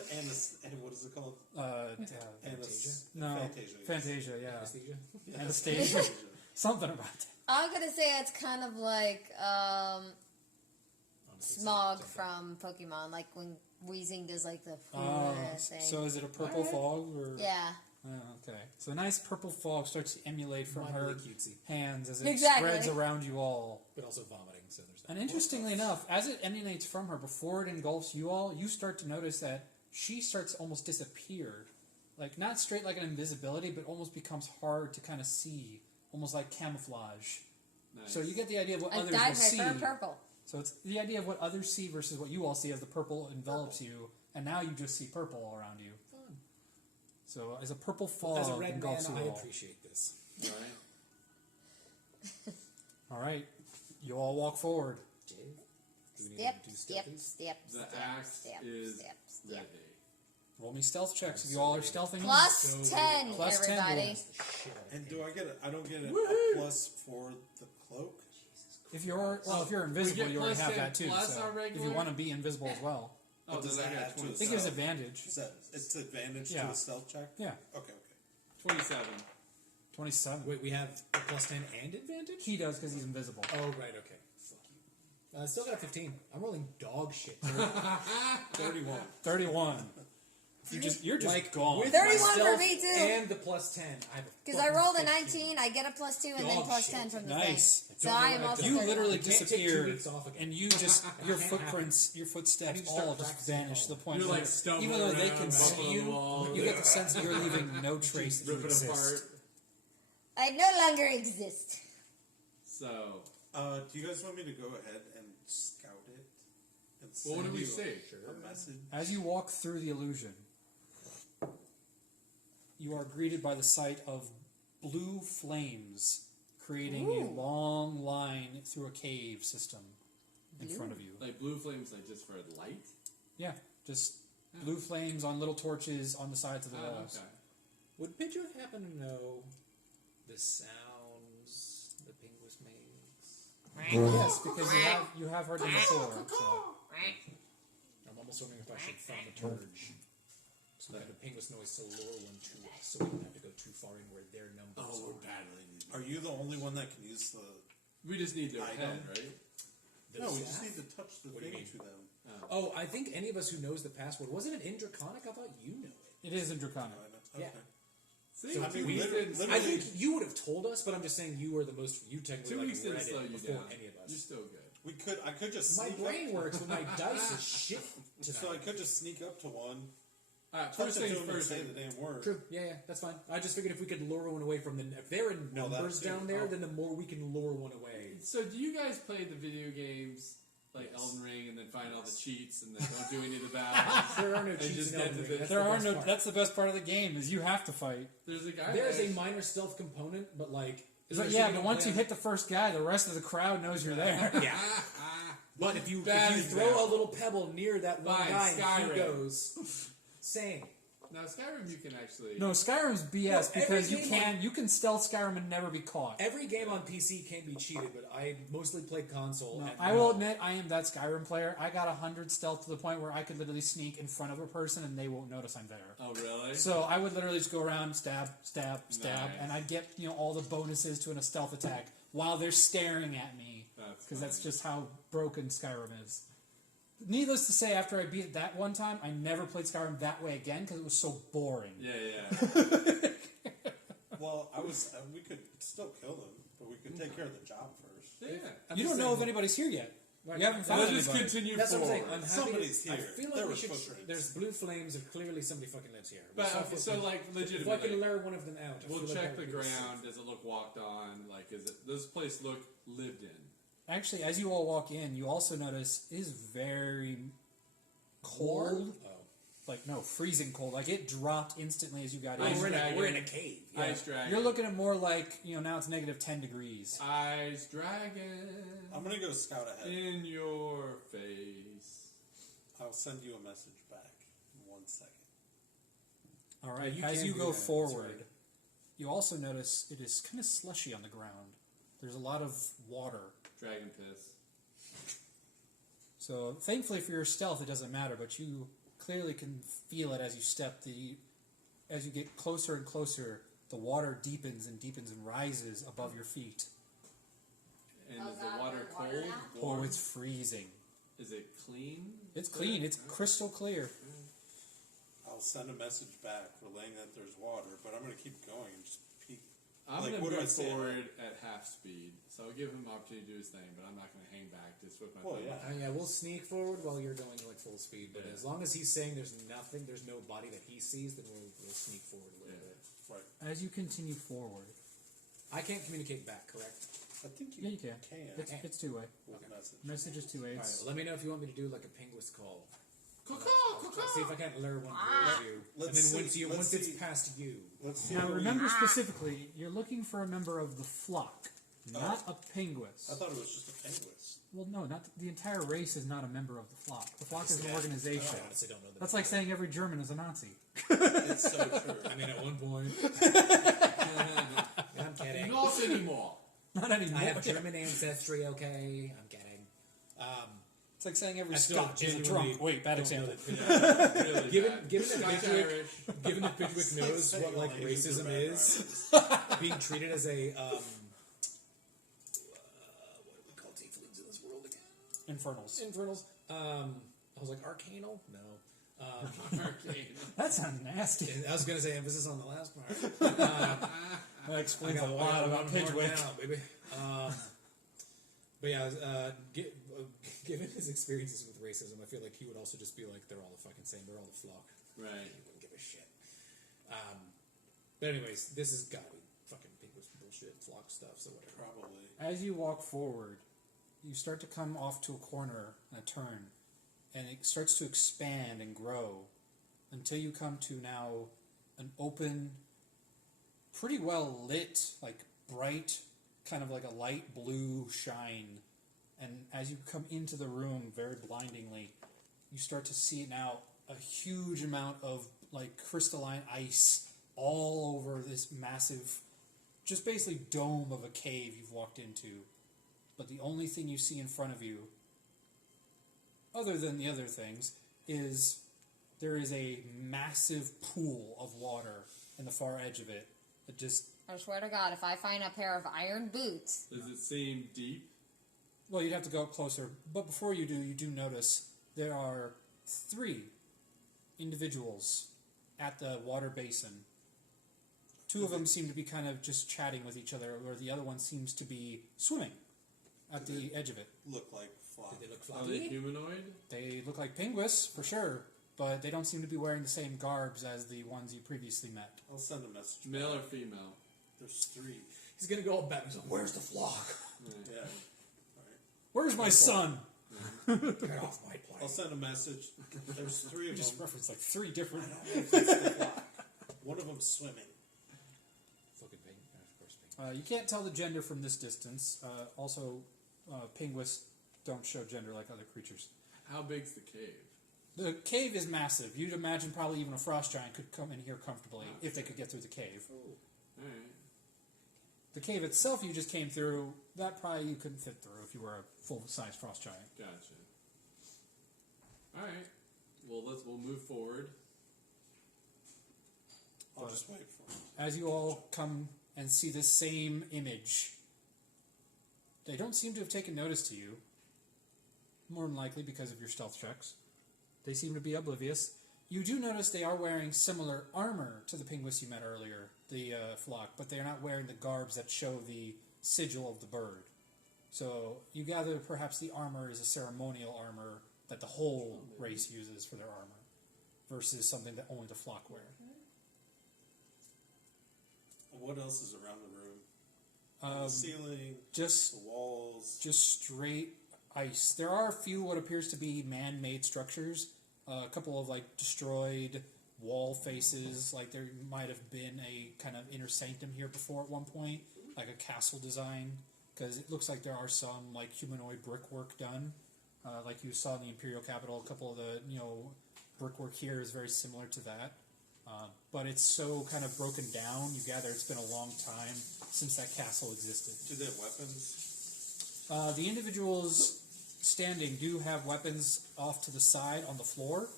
And what is it called? Fantasia? No, Fantasia. Fantasia, yeah. Anesthesia? Anastasia. Something about that. I'm gonna say it's kind of like Honestly, smog same thing. from Pokemon, like when Weezing does like the thing. So is it a purple fog? Or? Yeah. Oh, okay. So a nice purple fog starts to emulate from her Mildly cutesy, hands as it Exactly. spreads around you all. but also vomiting, so there's that. And interestingly enough, as it emanates from her, before it engulfs you all, you start to notice that she starts to almost disappear. Like, not straight like an invisibility, but almost becomes hard to kind of see. Almost like camouflage. Nice. So you get the idea of what I others dyed will my see. fur purple. So it's the idea of what others see versus what you all see as the purple envelops you, and now you just see purple all around you. Fun. So as a purple fog As a red man, engulfs you I all. appreciate this. Right? All right, you all walk forward. Jay, do we need Step, to do step, stealthies? step, The step, axe step, is step, step. ready. Roll me stealth checks if you all are stealthing. Plus So 10, Plus 10 everybody. rolls. And do I get it? I don't get a plus for the cloak. If you're invisible, get you already plus have 10 that too. plus So our if regular? you want to be invisible as well, Oh, But does then I that got add to 20. I think there's advantage. Is that it's advantage Yeah. to a stealth check? Yeah, Okay. 27. 27. Wait, we have a plus 10 and advantage? He does because he's invisible. Oh, right, okay. Fuck you. Still got a 15. I'm rolling dog shit. 31. 31. You're just like, gone. with 31 my for stealth me, too. And the plus 10. Because I rolled a 19, I get a plus 2, and then Dog plus shit. 10 from the Nice. thing. So I am also You 31. literally You can't take 2 disappear, weeks off again. and you just your can't footprints, your I footsteps, need to start all just practicing vanish to the all. point You're where like stumbling even though they around, can see bumping you, the wall. you get the sense that you're leaving no trace that you Ripping exist. apart. I no longer exist. So, Do you guys want me to go ahead and scout it? And well, what send do we you say? a message? As you walk through the illusion, you are greeted by the sight of blue flames creating a long line through a cave system in front of you. Like blue flames, like just for light? Yeah, just blue flames on little torches on the sides of the Oh, walls. okay. Would Pidgeot happen to know the sounds the Pinguis makes? Yes, because you have heard them before. So. I'm almost wondering if I should thaumaturge some kind of Pinguis noise to lure one to us so we don't have to go too far in where their numbers Oh, are. we're battling. Are you the only one that can use the? We just need their I head, don't. right? The No, we just staff? need to touch the What do you thing mean? to them. Oh, I think any of us who knows the password. Wasn't it in Draconic? I thought you knew it. It is in Draconic. Okay. Yeah. See, So, I two mean, weeks literally- in, literally- I think you would have told us, but I'm just saying you were the most. You technically 2 like, weeks didn't read slow it you before down. any of us. You're still good. I could just My sneak brain up, works, but my dice is shit So I tonight. could just sneak up to one, Alright, touch first it things to him, and first. say the damn word. True. Yeah, that's fine. I just figured if we could lure one away from the. If they're in Well, that numbers too. down there, Oh. then the more we can lure one away. So, do you guys play the video games like Elden Ring and then find all the cheats and then don't do any of the battles? There are no And cheats just in get Elden to Ring. the- That's There the are best no. part. That's the best part of the game is you have to fight. There's a guy. There's that- a minor stealth component, but like. But yeah, but once you hit the first guy, the rest of the crowd knows you're there. Yeah. But if you Bad throw example. a little pebble near that one Fine, guy and Skyrim. he goes, same. Now, Skyrim, you can actually. No, Skyrim's BS No, every because game you can stealth Skyrim and never be caught. Every game on PC can be cheated, but I mostly play console. No, and I will admit I am that Skyrim player. I got 100 stealth to the point where I could literally sneak in front of a person and they won't notice I'm there. Oh, really? So I would literally just go around, stab, stab, stab, Nice. and I'd get all the bonuses to a stealth attack while they're staring at me That's because that's funny. just how broken Skyrim is. Needless to say, after I beat it that one time, I never played Skyrim that way again because it was so boring. Yeah. Well, we could still kill them, but we could take care of the job first. Yeah. You don't know if anybody's here yet. Right. You haven't found Let's just anybody. continue That's what I'm forward. saying. I'm happy. Somebody's I here. feel There like we were should. footprints. There's blue flames, and clearly somebody fucking lives here. But We saw so, like, if I can legitimately, lure one of them out, I we'll feel like check that the would be ground. Does it look walked on? Like, does this place look lived in? Actually, as you all walk in, you also notice it is very cold. Oh. Like, no, freezing cold. Like, it dropped instantly as you got Ice in. dragon. We're in a cave. Yeah. Ice dragon. You're looking at more like, now it's negative 10 degrees. Ice dragon. I'm gonna go scout ahead. In your face. I'll send you a message back in 1 second. All right, you as can you do go that, that's forward, right. you also notice it is kind of slushy on the ground. There's a lot of water. Dragon piss. So, thankfully for your stealth, it doesn't matter, but you clearly can feel it as you step. As you get closer and closer, the water deepens and deepens and rises above your feet. And Oh, is God, the water we're in cold? water now? Warm? Oh, it's freezing. Is it clean? It's clean. It's crystal clear. I'll send a message back relaying that there's water, but I'm gonna keep going and just peek. I'm Like, going what to do I move say? forward at half speed, so I'll give him an opportunity to do his thing, but I'm not going to hang back just with my Well, thumb. yeah. Yeah, we'll sneak forward while you're going like full speed. But Yeah. as long as he's saying there's no body that he sees, then we'll sneak forward a little Yeah. bit. Right. As you continue forward, I can't communicate back, correct? I think yeah, you can. can It's two-way. with message. Message is two All right. ways. Well, let me know if you want me to do like a penguin call. Caw-caw, See if I can't lure one Ah. towards you. Let's and see- then let's once it's see. past you, Let's see. Now, what we- remember specifically, you're looking for a member of the flock, not a penguis. I thought it was just a penguin. Well, no, not the entire race is not a member of the flock. The flock is an organization. I honestly don't know. That's like saying every German is a Nazi. It's so true. I mean, at one point. I'm kidding. Not anymore. Not anymore. I have German ancestry. Okay, I'm kidding. It's like saying every I still Scotch is a genuinely drunk. Wait, bad don't example. know that- Yeah, really Given bad. given that Scotch Pitchwick, Irish. given that Pitchwick knows saying what like all Asians are racism bad is, being treated as a what do we call tieflings in this world again? Infernals. Infernals. I was like arcanal. No. Arcane. That sounds nasty. I was gonna say emphasis on the last part. That explains I got a lot about one more Pidgewick. now, baby. But yeah, given his experiences with racism, I feel like he would also just be like, they're all the fucking same. They're all the flock. Right. He wouldn't give a shit. But anyways, this has got to be fucking Pinguis bullshit, flock stuff, so whatever. Probably. As you walk forward, you start to come off to a corner and a turn, and it starts to expand and grow until you come to now an open, pretty well lit, like bright, kind of like a light blue shine. And as you come into the room very blindingly, you start to see now a huge amount of like crystalline ice all over this massive, just basically dome of a cave you've walked into. But the only thing you see in front of you, other than the other things, is there is a massive pool of water in the far edge of it. It just, I swear to God, if I find a pair of iron boots, Does it seem deep? well, you'd have to go up closer. But before you do notice there are 3 individuals at the water basin. 2 of them seem to be kind of just chatting with each other, or the other one seems to be swimming at the edge of it. Look like flock. Did they look Are they flocky? humanoid? They look like penguins, for sure, but they don't seem to be wearing the same garbs as the ones you previously met. I'll send a message. Male or back. female? There's 3. He's gonna go all back. He's like, "Where's the flock? Yeah. Where's my son? Get off my I'll plane." send a message. There's 3 You of just them. referenced like 3 different... I don't know if it's the flock. One of them's swimming. Fucking penguin. Of course, penguin. You can't tell the gender from this distance. Also, penguins don't show gender like other creatures. How big's the cave? The cave is massive. You'd imagine probably even a frost giant could come in here comfortably if they could get through the cave. Alright. The cave itself you just came through, that probably you couldn't fit through if you were a full-size frost giant. Gotcha. Alright. Well, we'll move forward. I'll But- just wait for him. As you all come and see the same image, they don't seem to have taken notice to you. more than likely because of your stealth checks. They seem to be oblivious. You do notice they are wearing similar armor to the penguins you met earlier, the flock, but they are not wearing the garbs that show the sigil of the bird. So you gather perhaps the armor is a ceremonial armor that the whole race uses for their armor, versus something that only the flock wear. What else is around the room? The ceiling, Just the walls. just straight ice. There are a few what appears to be man-made structures. A couple of like destroyed wall faces. Like there might have been a kind of inner sanctum here before at one point, like a castle design. Because it looks like there are some like humanoid brickwork done, like you saw in the Imperial Capital. A couple of the brickwork here is very similar to that. But it's so kind of broken down. You gather it's been a long time since that castle existed. Do they have weapons? The individuals standing do have weapons off to the side on the floor.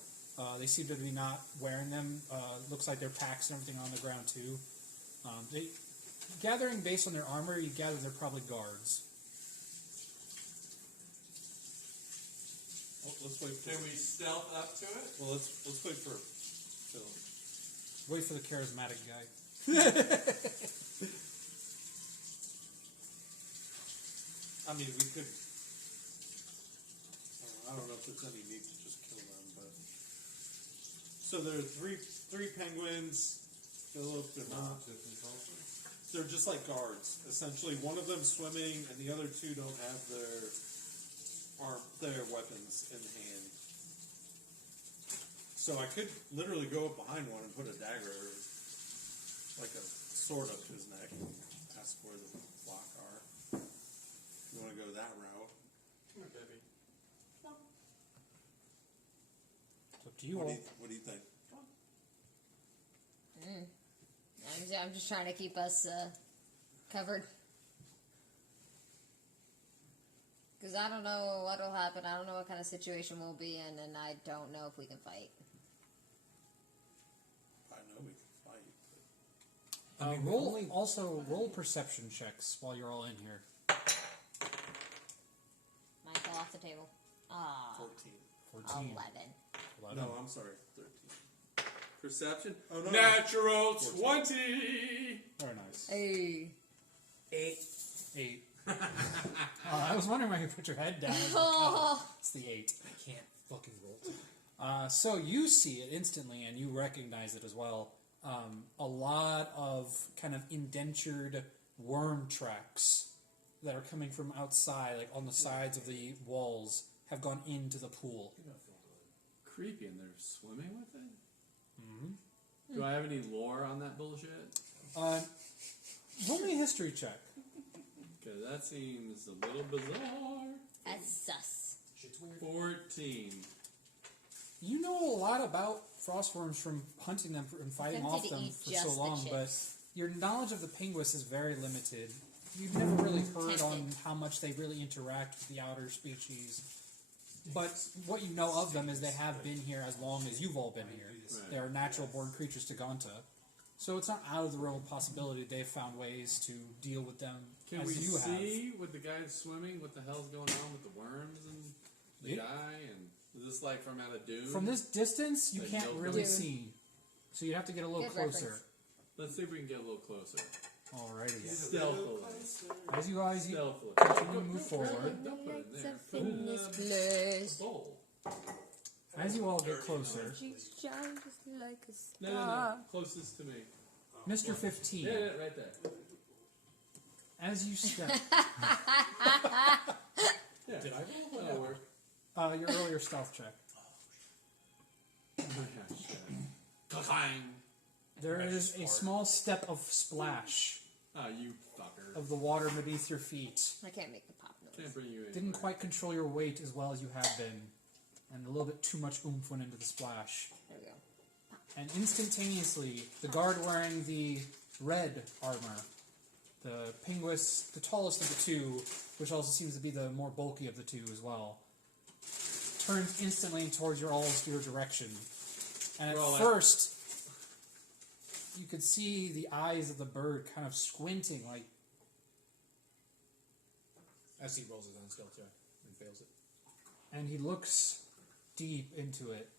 They seem to be not wearing them. Looks like their packs and everything are on the ground too. Gathering based on their armor, you gather they're probably guards. Oh, let's wait. Can we stealth up to it? Well, let's wait for Phil. Wait for the charismatic guy. I mean, we could. I don't know if there's any need to just kill them, but so there are three penguins. Philip and they're just like guards, essentially. One of them swimming, and the other two don't have their weapons in hand. So I could literally go up behind one and put a dagger, like a sword, up to his neck, and ask where the flock are. If you want to go that route. Come on, baby. It's up to you all. What do you think? I'm just trying to keep us covered. Because I don't know what will happen. I don't know what kind of situation we'll be in, and I don't know if we can fight. I know we can fight. Roll perception checks while you're all in here. Mine fell off the table. 14. 11. No, I'm sorry. 13. Perception? Oh, no. Natural 14. 20! Very nice. Hey. 8. I was wondering why you put your head down. I was like, oh, it's the 8. I can't fucking roll. So you see it instantly, and you recognize it as well. A lot of kind of indentured worm tracks that are coming from outside, like on the sides of the walls, have gone into the pool. Creepy, and they're swimming with it? Mm-hmm. Do I have any lore on that bullshit? Roll me a history check. Because that seems a little bizarre. That's sus. Shit's weird. 14. You know a lot about frostworms from hunting them and fighting Tempted off to them eat for just so the long, but chips. your knowledge of the penguins is very limited. You've never really heard on Tempted. how much they really interact with the outer species. But what you know of them is they have been here as long as you've all been here. Right. They are natural-born creatures to Gonta. So it's not out of the realm of possibility they've found ways to deal with them Can as we you have. see with the guy swimming what the hell's going on with the worms and the Yeah. guy? And is this like from out of Dune? From this distance, you Like can't no really Dune. see. So you have to get a little Good closer. reference. Let's see if we can get a little closer. Alrighty. Stealthily. As you guys Stealthily. continue to move forward, Don't put it in there. Lights Put up it in in this the place. bowl. as you all get closer, She's shining just like a No, star. closest to me. Mr. 15, Yeah, right there. as you step, Yeah. Did I roll? That'll work. your earlier stealth check, Oh my gosh. Clang. there is a small step of splash Oh, you fucker. of the water beneath your feet. I can't make the pop noise. Can't bring you in. Didn't quite control your weight as well as you have been, and a little bit too much oomph went into the splash. There we go. And instantaneously, the guard wearing the red armor, the penguis, the tallest of the two, which also seems to be the more bulky of the two as well, turns instantly towards your direction. And at We're all first, you could see the eyes of the bird kind of squinting, like, As he rolls his own stealth check and fails it. and he looks deep into it,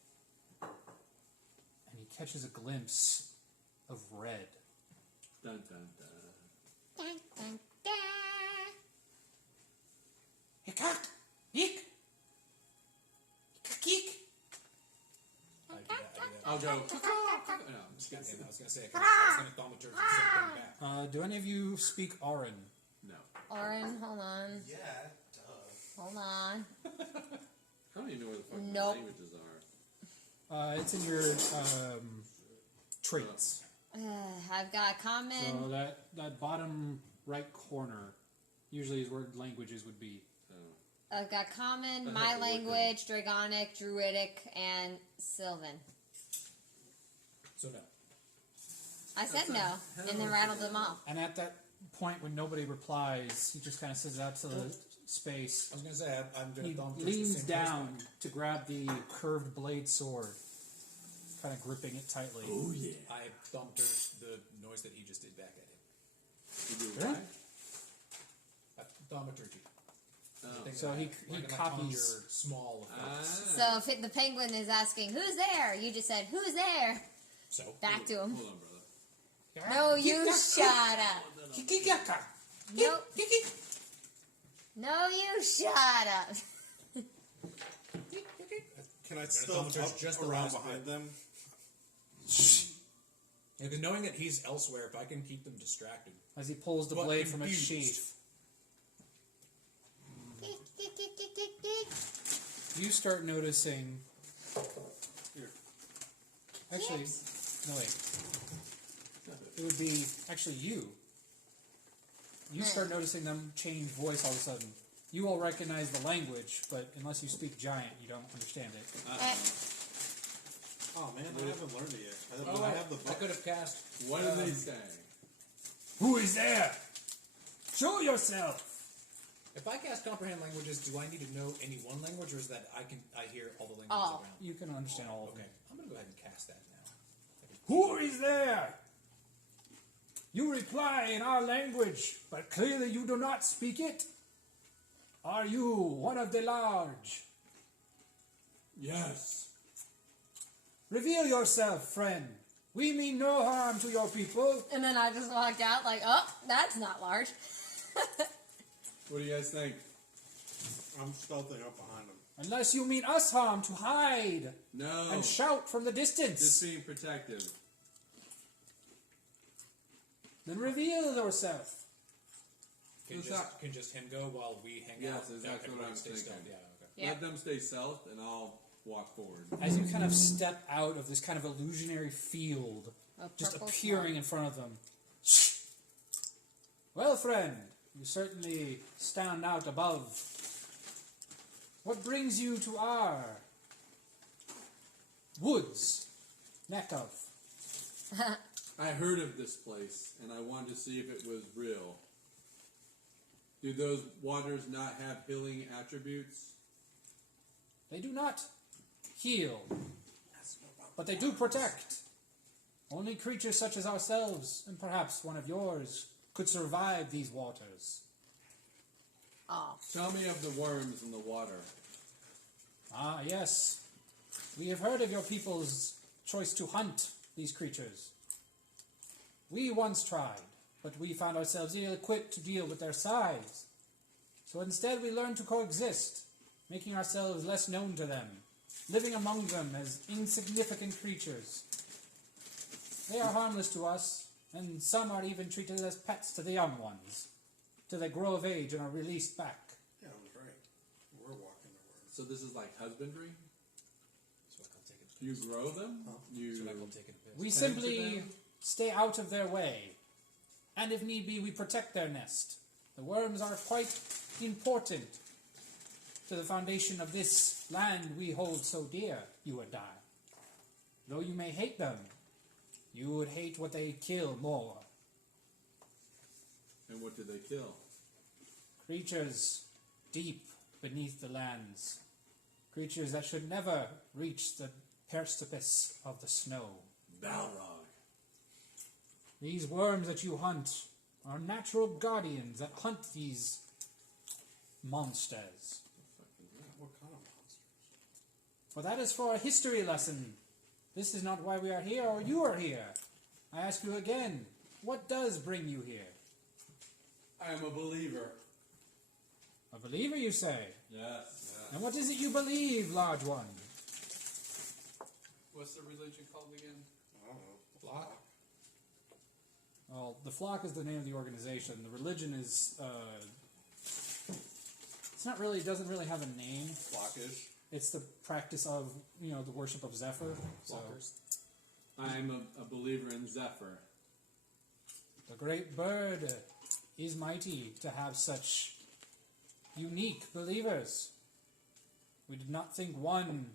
and he catches a glimpse of red. Dun dun dun. Dun, dun, dun. Hikak! Hik! Hikak! I do that. I'll go. No, I'm just kidding. And I was going to say, I was going to thaumaturge and send it back. Do any of you speak Aran? No. Oren, hold on. Yeah, duh. Hold on. I don't even know where the fuck Nope. the languages are. It's in your traits. I've got common. So that bottom right corner usually is where languages would be. I've got common, I my have to work language, Dragonic, Druidic, and Sylvan. So no. I said no, and then rattled them off. And at that point when nobody replies, he just kind of sits out to the space. I was going to say, I'm going He to thaumaturge leans the same down place to grab the curved blade sword, kind of gripping it tightly. Oh yeah. back. I thaumaturged the noise that he just did back at him. You do Really? what? Thaumaturgy. Oh. So he copies. Your small effects. So if the penguin is asking, who's there? You just said, who's there? So Back to him. Hold on, brother. No, you shut up. Hikigaka. Nope. No, you shut up. Can I gonna still thaumaturge up just the around last behind them? because knowing that he's elsewhere, if I can keep them distracted. As he pulls the But blade from its confused. sheath. You start noticing. Here. Actually, no wait. It would be actually you. You start noticing them change voice all of a sudden. You all recognize the language, but unless you speak giant, you don't understand it. Oh man, I haven't learned it yet. Oh, I have the I book. could have cast. What did they say? Who is there? Show yourself. If I cast comprehend languages, do I need to know any one language, or is that I hear all the languages All. around? You can understand all of Okay, them. I'm gonna go ahead and cast that now. Who is there? You reply in our language, but clearly you do not speak it. Are you one of the large? Yes. Reveal yourself, friend. We mean no harm to your people. And then I just walked out like, oh, that's not large. What do you guys think? I'm stealthing up behind them. Unless you mean us harm, to hide No. and shout from the distance. Just being protective. Then reveal yourself. Can just him go while we hang out? Yes, exactly what Everybody I'm stays thinking. stealth? Yeah, okay. Yep. Let them stay south, and I'll walk forward. As you kind of step out of this kind of illusionary field, A just purple appearing in front of them. Well, friend, you certainly stand out above. What brings you to our woods, Nekov? I heard of this place, and I wanted to see if it was real. Do those waters not have healing attributes? They do not heal, but they do protect. Only creatures such as ourselves, and perhaps one of yours, could survive these waters. Oh. Tell me of the worms in the water. Ah, yes. We have heard of your people's choice to hunt these creatures. We once tried, but we found ourselves ill-equipped to deal with their size. So instead we learned to coexist, making ourselves less known to them, living among them as insignificant creatures. They are harmless to us, and some are even treated as pets to the young ones, till they grow of age and are released back. Yeah, I was right. We're walking the word. So this is like husbandry? That's what I'm taking. You grow them? That's what I You call taking a piss. We Tend to simply them? stay out of their way, and if need be, we protect their nest. The worms are quite important to the foundation of this land we hold so dear, you and I. Though you may hate them, you would hate what they kill more. And what do they kill? Creatures deep beneath the lands. Creatures that should never reach the precipice of the snow. Balrog. These worms that you hunt are natural guardians that hunt these monsters. What kind of monster? For that is for a history lesson. This is not why we are here, or you are here. I ask you again, what does bring you here? I am a believer. A believer, you say? Yes. And what is it you believe, large one? What's the religion called again? I don't know. Flock? Well, the flock is the name of the organization. The religion is, it's not really, doesn't really have a name. Flockish. It's the practice of, the worship of Zephyr. So, I'm a believer in Zephyr. the great bird is mighty to have such unique believers. We did not think one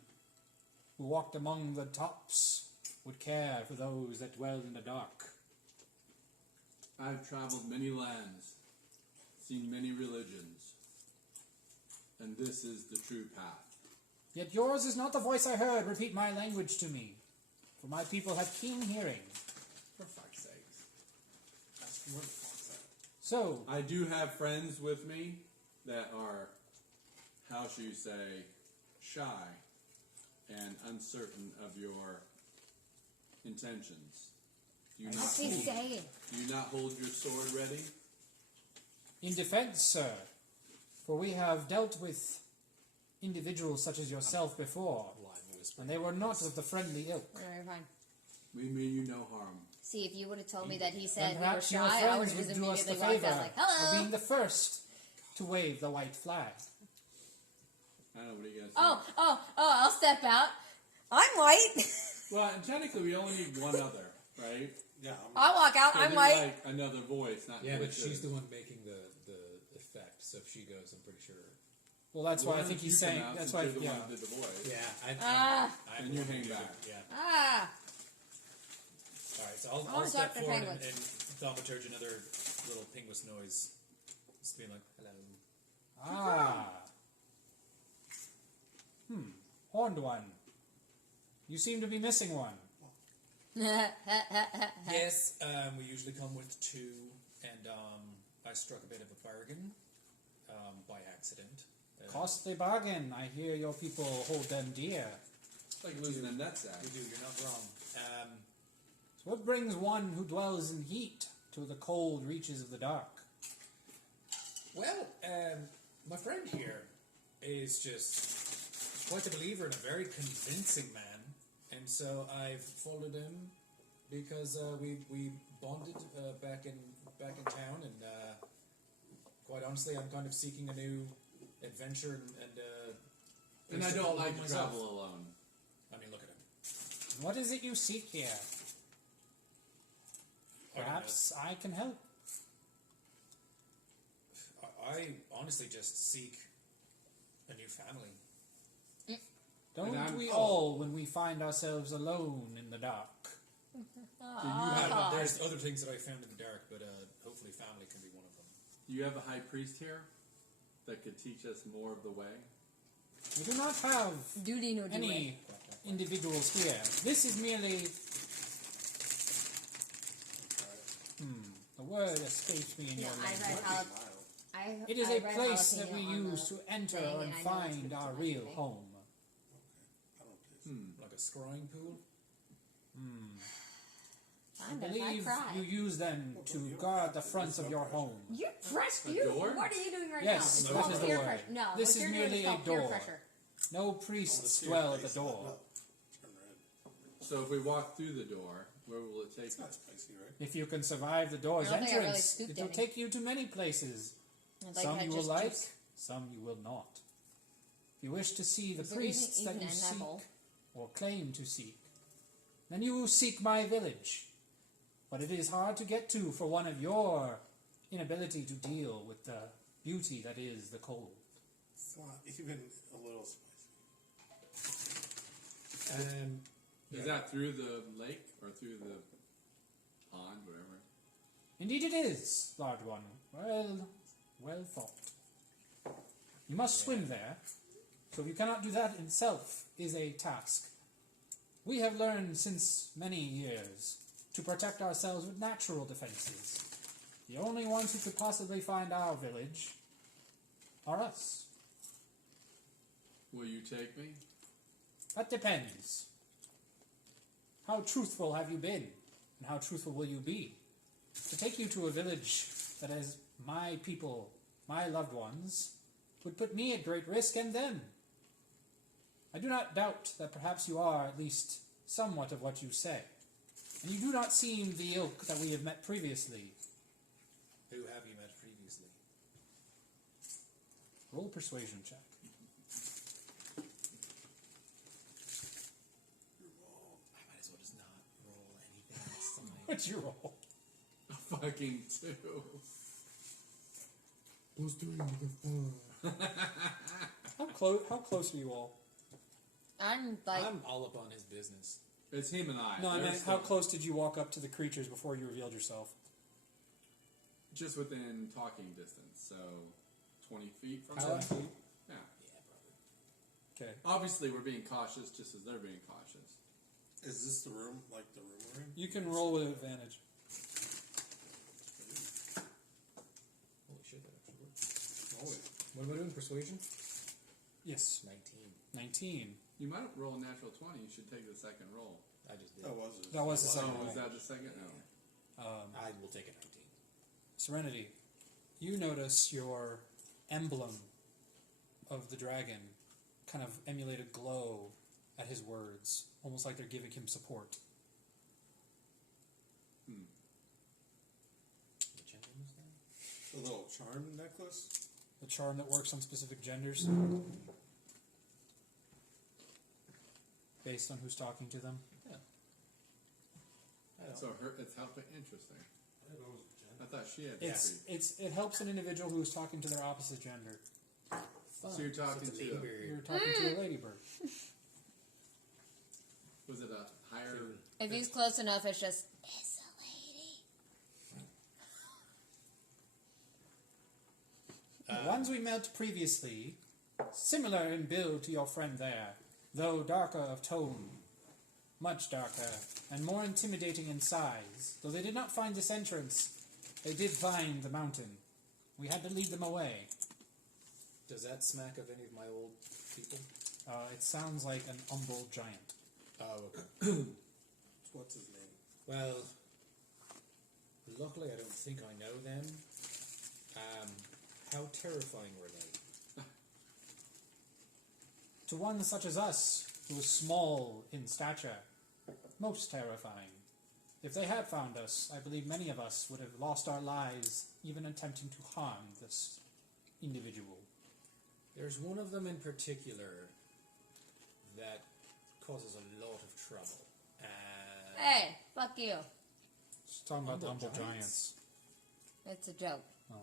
who walked among the tops would care for those that dwelled in the dark. I've traveled many lands, seen many religions, and this is the true path. Yet yours is not the voice I heard. Repeat my language to me, for my people have keen hearing. For fuck's sakes. That's what the fuck said. So, I do have friends with me that are, how should you say, shy and uncertain of your intentions. Do you What's he saying? Do you not hold your sword ready? in defense, sir, for we have dealt with individuals such as yourself before, and they were not of the friendly ilk. Alright, fine. We mean you no harm. See, if you would have told me that he And said we were perhaps your shy, I would friends have would just do us the immediately walked favor out like, of hello! being the first to wave the white flag. I don't know what are you guys Oh, I'll step out. I'm white. Well, and technically we only need one other, right? Yeah. I'll walk out. So I'm we white. like another voice, not Yeah, but voices. she's the one making the effect, so if she goes, I'm pretty sure. Well, that's why I Lorandus, think you he's come saying. out That's since why, you're the yeah. one that did the voice. Yeah, I'm And the you one hang who- back. Yeah. Ah. Alright, so I I'll wanna step talk to forward penguins. and thaumaturge another little pinguis noise. Just being like, hello. Ah. Horned one. You seem to be missing one. Yes, we usually come with two, and I struck a bit of a bargain by accident. Costly bargain. I hear your people hold them dear. It's like losing a nutsack. We do, you're not wrong. So what brings one who dwells in heat to the cold reaches of the dark? Well, my friend here is just quite a believer and a very convincing man, and so I've followed him because we bonded back in town, and quite honestly, I'm kind of seeking a new adventure And I place to don't call like home to myself. travel alone. I mean, look at him. What is it you seek here? Perhaps I can help. I honestly just seek a new family. Don't And I'm- we all when we find ourselves alone in the dark? There's other things that I found in the dark, but hopefully family can be one of them. Do you have a high priest here that could teach us more of the way? We do not have Duty no any doing. individuals here. This is merely... the word escapes me in your language. It is a place that we use to enter and find our real home. Like a scrying pool. I believe you use them to guard the fronts of your home. You're fresh. A You. door? What are you doing right Yes, now? that It's is called the peer word. pressure. No, This what is you're doing merely is a called peer door. pressure. No priests dwell at the door. So if we walk through the door, where will it take It's not us? spicy, right? If you can survive the door's I don't think I really entrance, scooped it will any. take you to many places. I'd like Some that you will just like, juice. some you will not. If you wish to see the Is there priests that even you an seek apple? or claim to seek, then you will seek my village. But it is hard to get to for one of your inability to deal with the beauty that is the cold. It's not even a little spicy. Is that through the lake or through the pond, whatever? Indeed it is, large one. Well thought. You must swim there, so if you cannot do that itself is a task. We have learned since many years to protect ourselves with natural defenses. The only ones who could possibly find our village are us. Will you take me? That depends. How truthful have you been? And how truthful will you be? To take you to a village that has my people, my loved ones, would put me at great risk and them. I do not doubt that perhaps you are at least somewhat of what you say. And you do not seem the ilk that we have met previously. Who have you met previously? Roll a persuasion check. I might as well just not roll anything this time. What'd you roll? A fucking 2. Who's doing the How close are you all? I'm like, I'm all up on his business. It's him and I. No, I They're mean, how still close did you walk up to the creatures before you revealed yourself? Just within talking distance, so 20 feet from How them. feet? Yeah. Yeah, probably. Okay. Obviously, we're being cautious, just as they're being cautious. Is this the room, like the room we're in? You can roll with advantage. Holy shit, that actually worked. Oh, wait. What am I doing? Persuasion? Yes. 19. 19. You might roll a natural 20. You should take the second roll. I just did. That was it. That was the Oh, second was roll. that the second? No. I will take a 19. Serenity, you notice your emblem of the dragon kind of emulate a glow at his words, almost like they're giving him support. Which emblem is that? The little charm necklace? The charm that works on specific genders, based on who's talking to them. So it's helping. Interesting. I thought she had. It helps an individual who is talking to their opposite gender. Fun. So you're talking it's a to- ladybird. You're talking to a ladybird. Was it a higher? if he's close enough, it's just, it's a lady. The ones we met previously, similar in build to your friend there, though darker of tone, much darker, and more intimidating in size. Though they did not find this entrance, they did find the mountain. We had to lead them away. Does that smack of any of my old people? It sounds like an umbral giant. Oh, okay. What's his name? Well, luckily I don't think I know them. How terrifying were they? To one such as us, who is small in stature, most terrifying. If they had found us, I believe many of us would have lost our lives even attempting to harm this individual. There's one of them in particular that causes a lot of trouble. Hey, fuck you. She's talking about the Umbral umbral giants. It's a joke. Oh.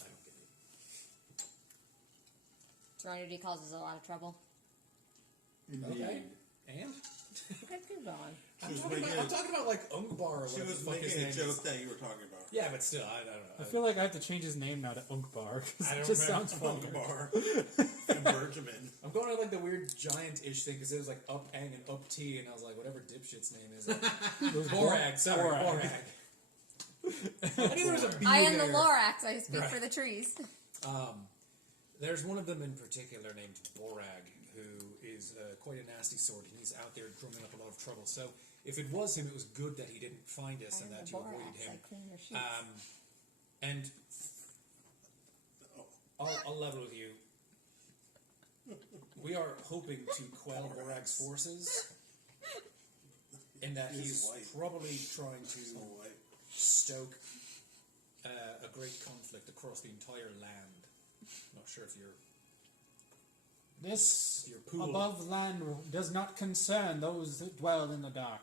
I don't get it. Serenity causes a lot of trouble. Indeed. Okay. And? Okay, keep going. She was making I'm talking about like Ungbar or She whatever was the fuck his making a name joke is. that you were talking about. Yeah, but still, I don't know. I feel like I have to change his name now to Unkbar, because I it don't just remember. sounds funny. Bar and Bergman. I'm going on like the weird giant-ish thing because it was like up ang and up T, and I was like, whatever dipshit's name is it? It was Borag, sorry, Borag. Borag. I knew there was a B I am there. the Lorax. I speak Right. for the trees. There's one of them in particular named Borag, who is quite a nasty sort, and he's out there drumming up a lot of trouble. So if it was him, it was good that he didn't find us and that you avoided him. I clean your sheets. And I'll level with you. We are hoping to quell Borag's forces, in that He's he's white. probably trying to So white. stoke a great conflict across the entire land. Not sure if you're This Your pool. above land does not concern those that dwell in the dark.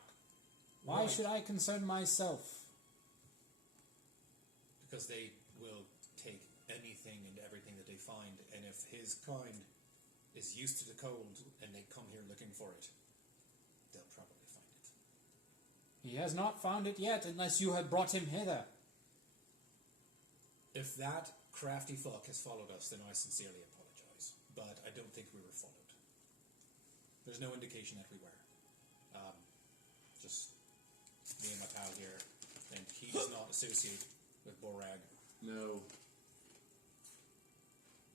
Why Right. should I concern myself? because they will take anything and everything that they find, and if his kind is used to the cold and they come here looking for it, they'll probably find it. He has not found it yet, unless you have brought him hither. If that crafty fuck has followed us, then I sincerely apologize, but I don't think we were followed. There's no indication that we were. Just me and my pal here, and he does not associate with Borag. No.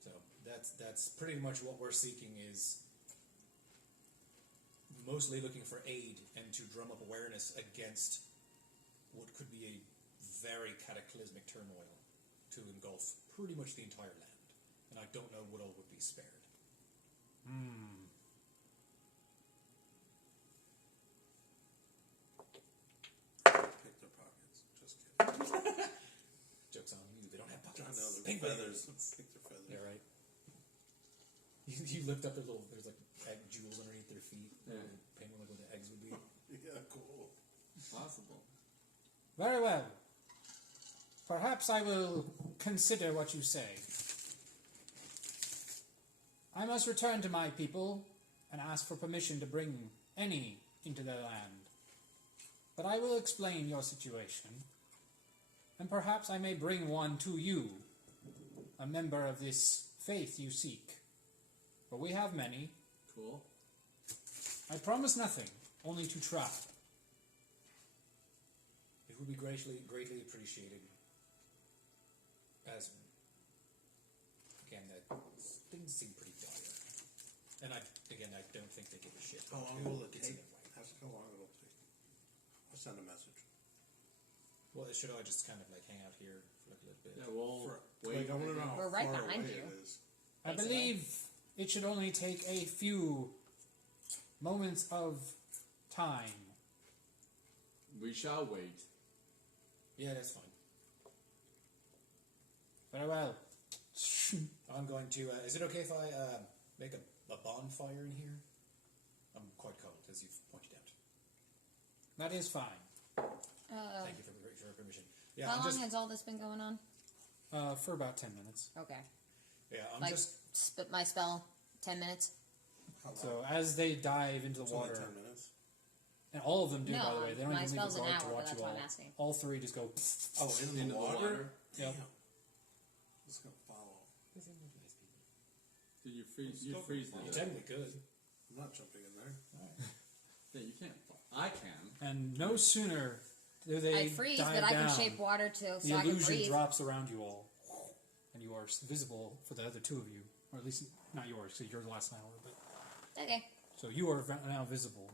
So that's pretty much what we're seeking is mostly looking for aid and to drum up awareness against what could be a very cataclysmic turmoil to engulf pretty much the entire land. And I don't know what all would be spared. Pick their pockets. Just kidding. Joke's on you, they don't have I pockets. know, the Penguins. feathers. Pick their feathers. Yeah, right. You lift up their little, there's like egg jewels underneath their feet. Yeah. Penguin like what the eggs would be. Yeah, cool. Possible. Very well. Perhaps I will consider what you say. I must return to my people and ask for permission to bring any into their land. But I will explain your situation, and perhaps I may bring one to you, a member of this faith you seek. For we have many. Cool. I promise nothing, only to try. It would be greatly appreciated. As again, that things seem pretty dire, and I don't think they give a shit. How long who will it gets in take? their way. Ask how long it'll take. I'll send a message. Well, should I just kind of like hang out here for like a little bit? Yeah, we'll Like, wait. I want to know how We're right far behind away you. it is. I believe it should only take a few moments of time. We shall wait. Yeah, that's fine. Very well. I'm going to. Is it okay if I make a bonfire in here? I'm quite cold, as you've pointed out. That is fine. Thank you for your permission. Yeah, How I'm long just. has all this been going on? For about 10 minutes. Okay. Yeah, I'm Like, just. spit my spell, 10 minutes? How long? So as they dive into the It's only water, 10 minutes. and all of them do, No, by the way, they don't my even leave a spell's an guard to hour, but watch that's you why all. I'm asking. All three just go. Oh, into Into the water? Yep. Damn. It's going to follow. Did you freeze? You Still freeze good. You the. technically could. I'm not jumping in there. Yeah, you can't. I can. And no sooner do they I freeze, dive but I down, can shape water too, the so I can illusion breathe. drops around you all, and you are visible for the other two of you, or at least not yours, because you're the last hour. But Okay. so you are now visible.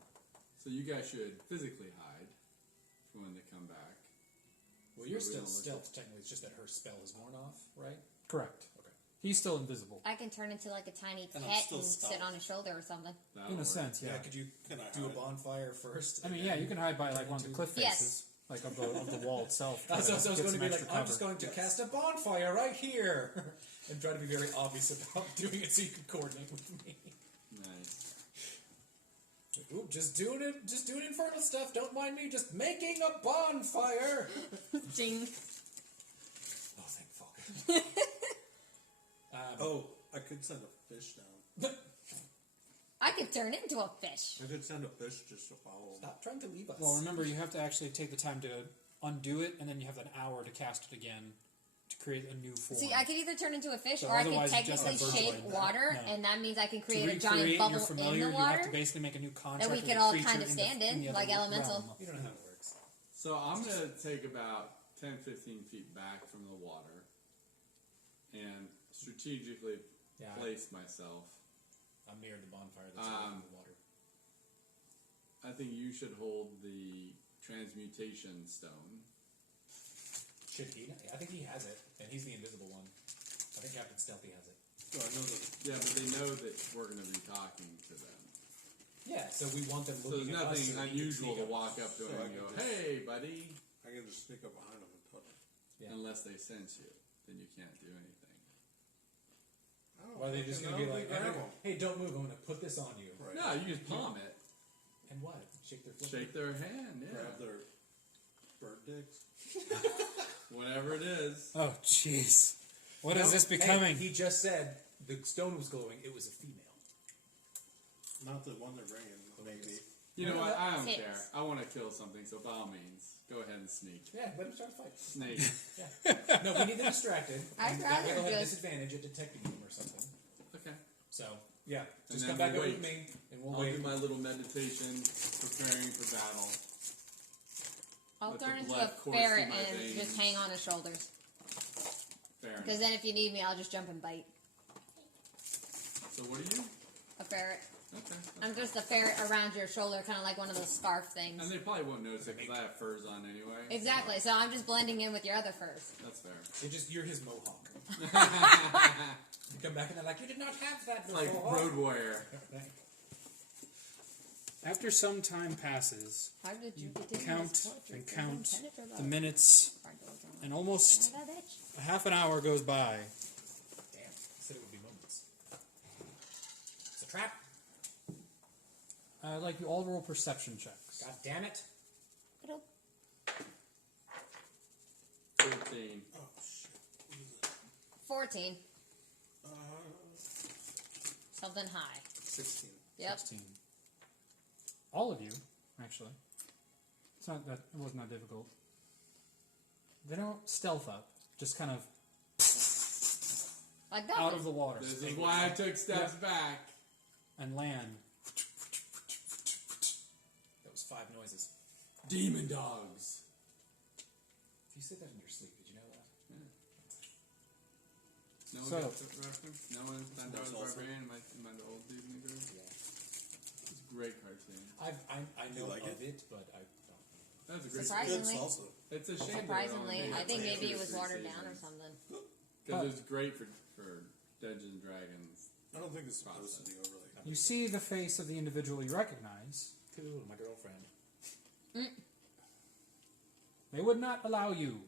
So you guys should physically hide for when they come back. Well, you're So we still don't look stealth. Technically, it's just that her spell is worn off, right? Correct. Okay. He's still invisible. I can turn into like a tiny And I'm pet still and sit stealth. on his shoulder or something. That'll In a work. sense, yeah. Could you Can I do a hide? bonfire first? I mean, and yeah, then you can hide by like turn one of the into- cliff Yes. faces, like of the wall itself. I was to going get to some be like, extra I'm just cover. going to cast a bonfire right here, and try to be very obvious about doing it so you can coordinate with me. Nice. Ooh, just doing infernal stuff. Don't mind me. Just making a bonfire. Ding. Oh, thank fuck. Oh, I could send a fish down. I could turn into a fish. I could send a fish just to follow him. Stop trying to leave us. Well, remember, you have to actually take the time to undo it, and then you have an hour to cast it again to create a new form. See, I could either turn into a fish So or I could otherwise you just technically have shape virtual water, No. and that means I can to create a recreate giant your bubble familiar, in the you have water. to basically make a new contract That we with could a all creature kind of in stand the, in, the like other elemental. realm. You don't know how it works. So I'm gonna take about 10, 15 feet back from the water, and strategically Yeah. place myself. I'm near the bonfire that's out in the water. I think you should hold the transmutation stone. Should he? I think he has it, and he's the invisible one. I think Captain Stealthy has it. So I know that. Yeah, but they know that we're gonna be talking to them. Yeah, so we want them So looking there's at us. nothing so we can unusual sneak to walk up to So them I and can go, just- "Hey, buddy," I can just sneak up behind him and touch him. Yeah. unless they sense you. Then you can't do anything. Or are they just going to be like, hey, don't move, I'm going to put this on you. Right. No, you just palm it, And what? Shake their foot? shake their hand, yeah, Grab their bird dicks. whatever it is. Oh, jeez. What No, is this hey, becoming? he just said the stone was glowing, it was a female. Not the one they're bringing, maybe. You know what? I don't Six. care. I want to kill something, so by all means, go ahead and sneak. Yeah, let him start a fight. Snake. No, we need them distracted. I'd and that way rather they'll have just- disadvantage at detecting them or something. Okay. So, yeah, just then come back we'll over wait. with me, and we'll I'll wait. do my little meditation, preparing for battle. I'll Let the turn into blood a course ferret through my and veins. just hang on his shoulders. Fair Because enough. then if you need me, I'll just jump and bite. So what are you? A ferret. Okay. I'm just a ferret around your shoulder, kind of like one of those scarf things. And they probably won't notice it because I have furs on anyway. Exactly. So I'm just blending in with your other furs. That's fair. You're his mohawk. You come back and they're like, you did not have that It's before. like Road Warrior. After some time passes, How did you get in count this portrait? and count Impenetrable. the minutes, and almost Son of a bitch. a half an hour goes by. Damn, I said it would be moments. It's a trap. I'd like you all to roll perception checks. God damn it. 13. Oh shit. What is it? 14. Something high. 16. Yep. 16. All of you, actually. It's not that it wasn't that difficult. They don't stealth up, just kind of Like out that. of the water This is why I took steps back. and land. That was 5 noises. Demon dogs. If you said that in your sleep, did you know that? No one So- gets the reference? No one Thunder's Barbarian, my old Disney group? Yeah. It's a great cartoon. I know like of it, but I don't. That's a great Surprisingly. Good salsa. It's a shame. Surprisingly, I think it's maybe it only was 3 watered down or seasons. something. Because it's great for Dungeons and Dragons. I don't think it's supposed to be overly. You see the face of the individual you recognize. Cool, my girlfriend. They would not allow you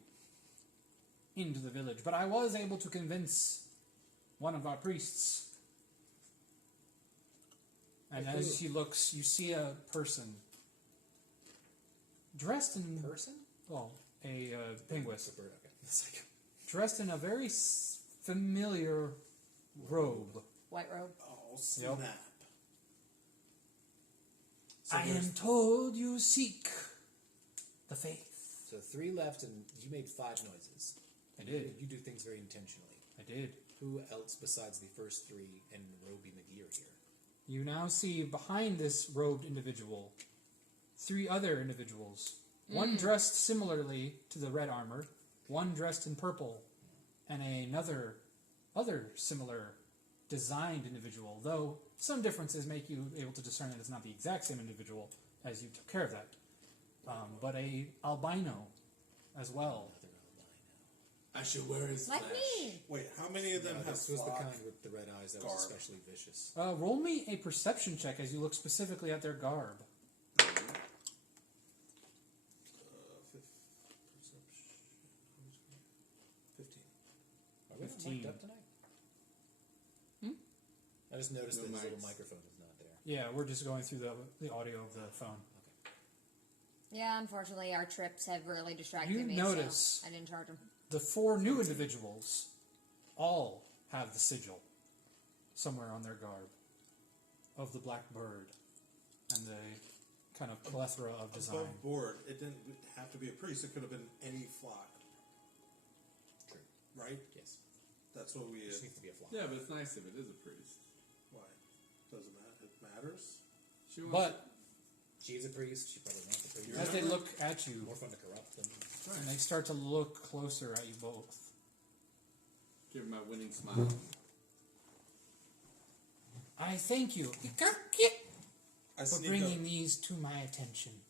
into the village, but I was able to convince one of our priests. And as he looks, you see a person dressed in Person? well, a penguin, It's a bird, okay. It's like, dressed in a very familiar robe. White robe. Oh, snap. so I there's- am told you seek the faith. So 3 left, and you made 5 noises. I did. You do things very intentionally. I did. Who else besides the first 3 and Roby McGear here? You now see behind this robed individual 3 other individuals. One dressed similarly to the red armor, one dressed in purple, and another other similar designed individual, though some differences make you able to discern that it's not the exact same individual as you took care of that. But a albino as well. Another albino. I should wear his Like flesh. me. Wait, how many of them No, have this was the flock? kind with the red eyes that Garb. was especially vicious. Roll me a perception check as you look specifically at their garb. Perception. 15. Are we not 15. mic'd up tonight? I just noticed No that his little mics. microphone is not there. Yeah, we're just going through the audio of the phone. Yeah, unfortunately, our trips have really distracted You me. notice- So I didn't charge them. The 4 new individuals all have the sigil somewhere on their garb of the black bird and the kind of plethora of design. Above board, it didn't have to be a priest. It could have been any flock, True. right? Yes. That's what we. It just needs to be a flock. Yeah, but it's nice if it is a priest. Why? Doesn't matter. It matters. She wants But She's a priest. She probably wants a priest. as they look at you, More fun to corrupt them. and they start to look closer at you both, give him a winning smile. I thank you I for sneak bringing up. these to my attention.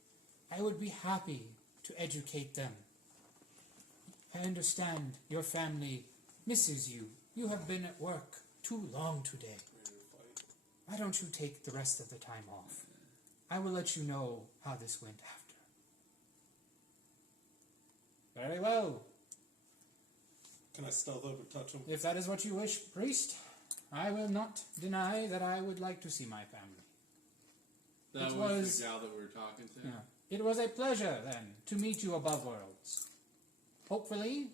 I would be happy to educate them. I understand your family misses you. You have been at work too long today. Why don't you take the rest of the time off? I will let you know how this went after. Very well. Can I stealth over and touch him? If that is what you wish, priest, I will not deny that I would like to see my family. That It was was- the gal that we were talking to. Yeah. It was a pleasure, then, to meet you above worlds. Hopefully,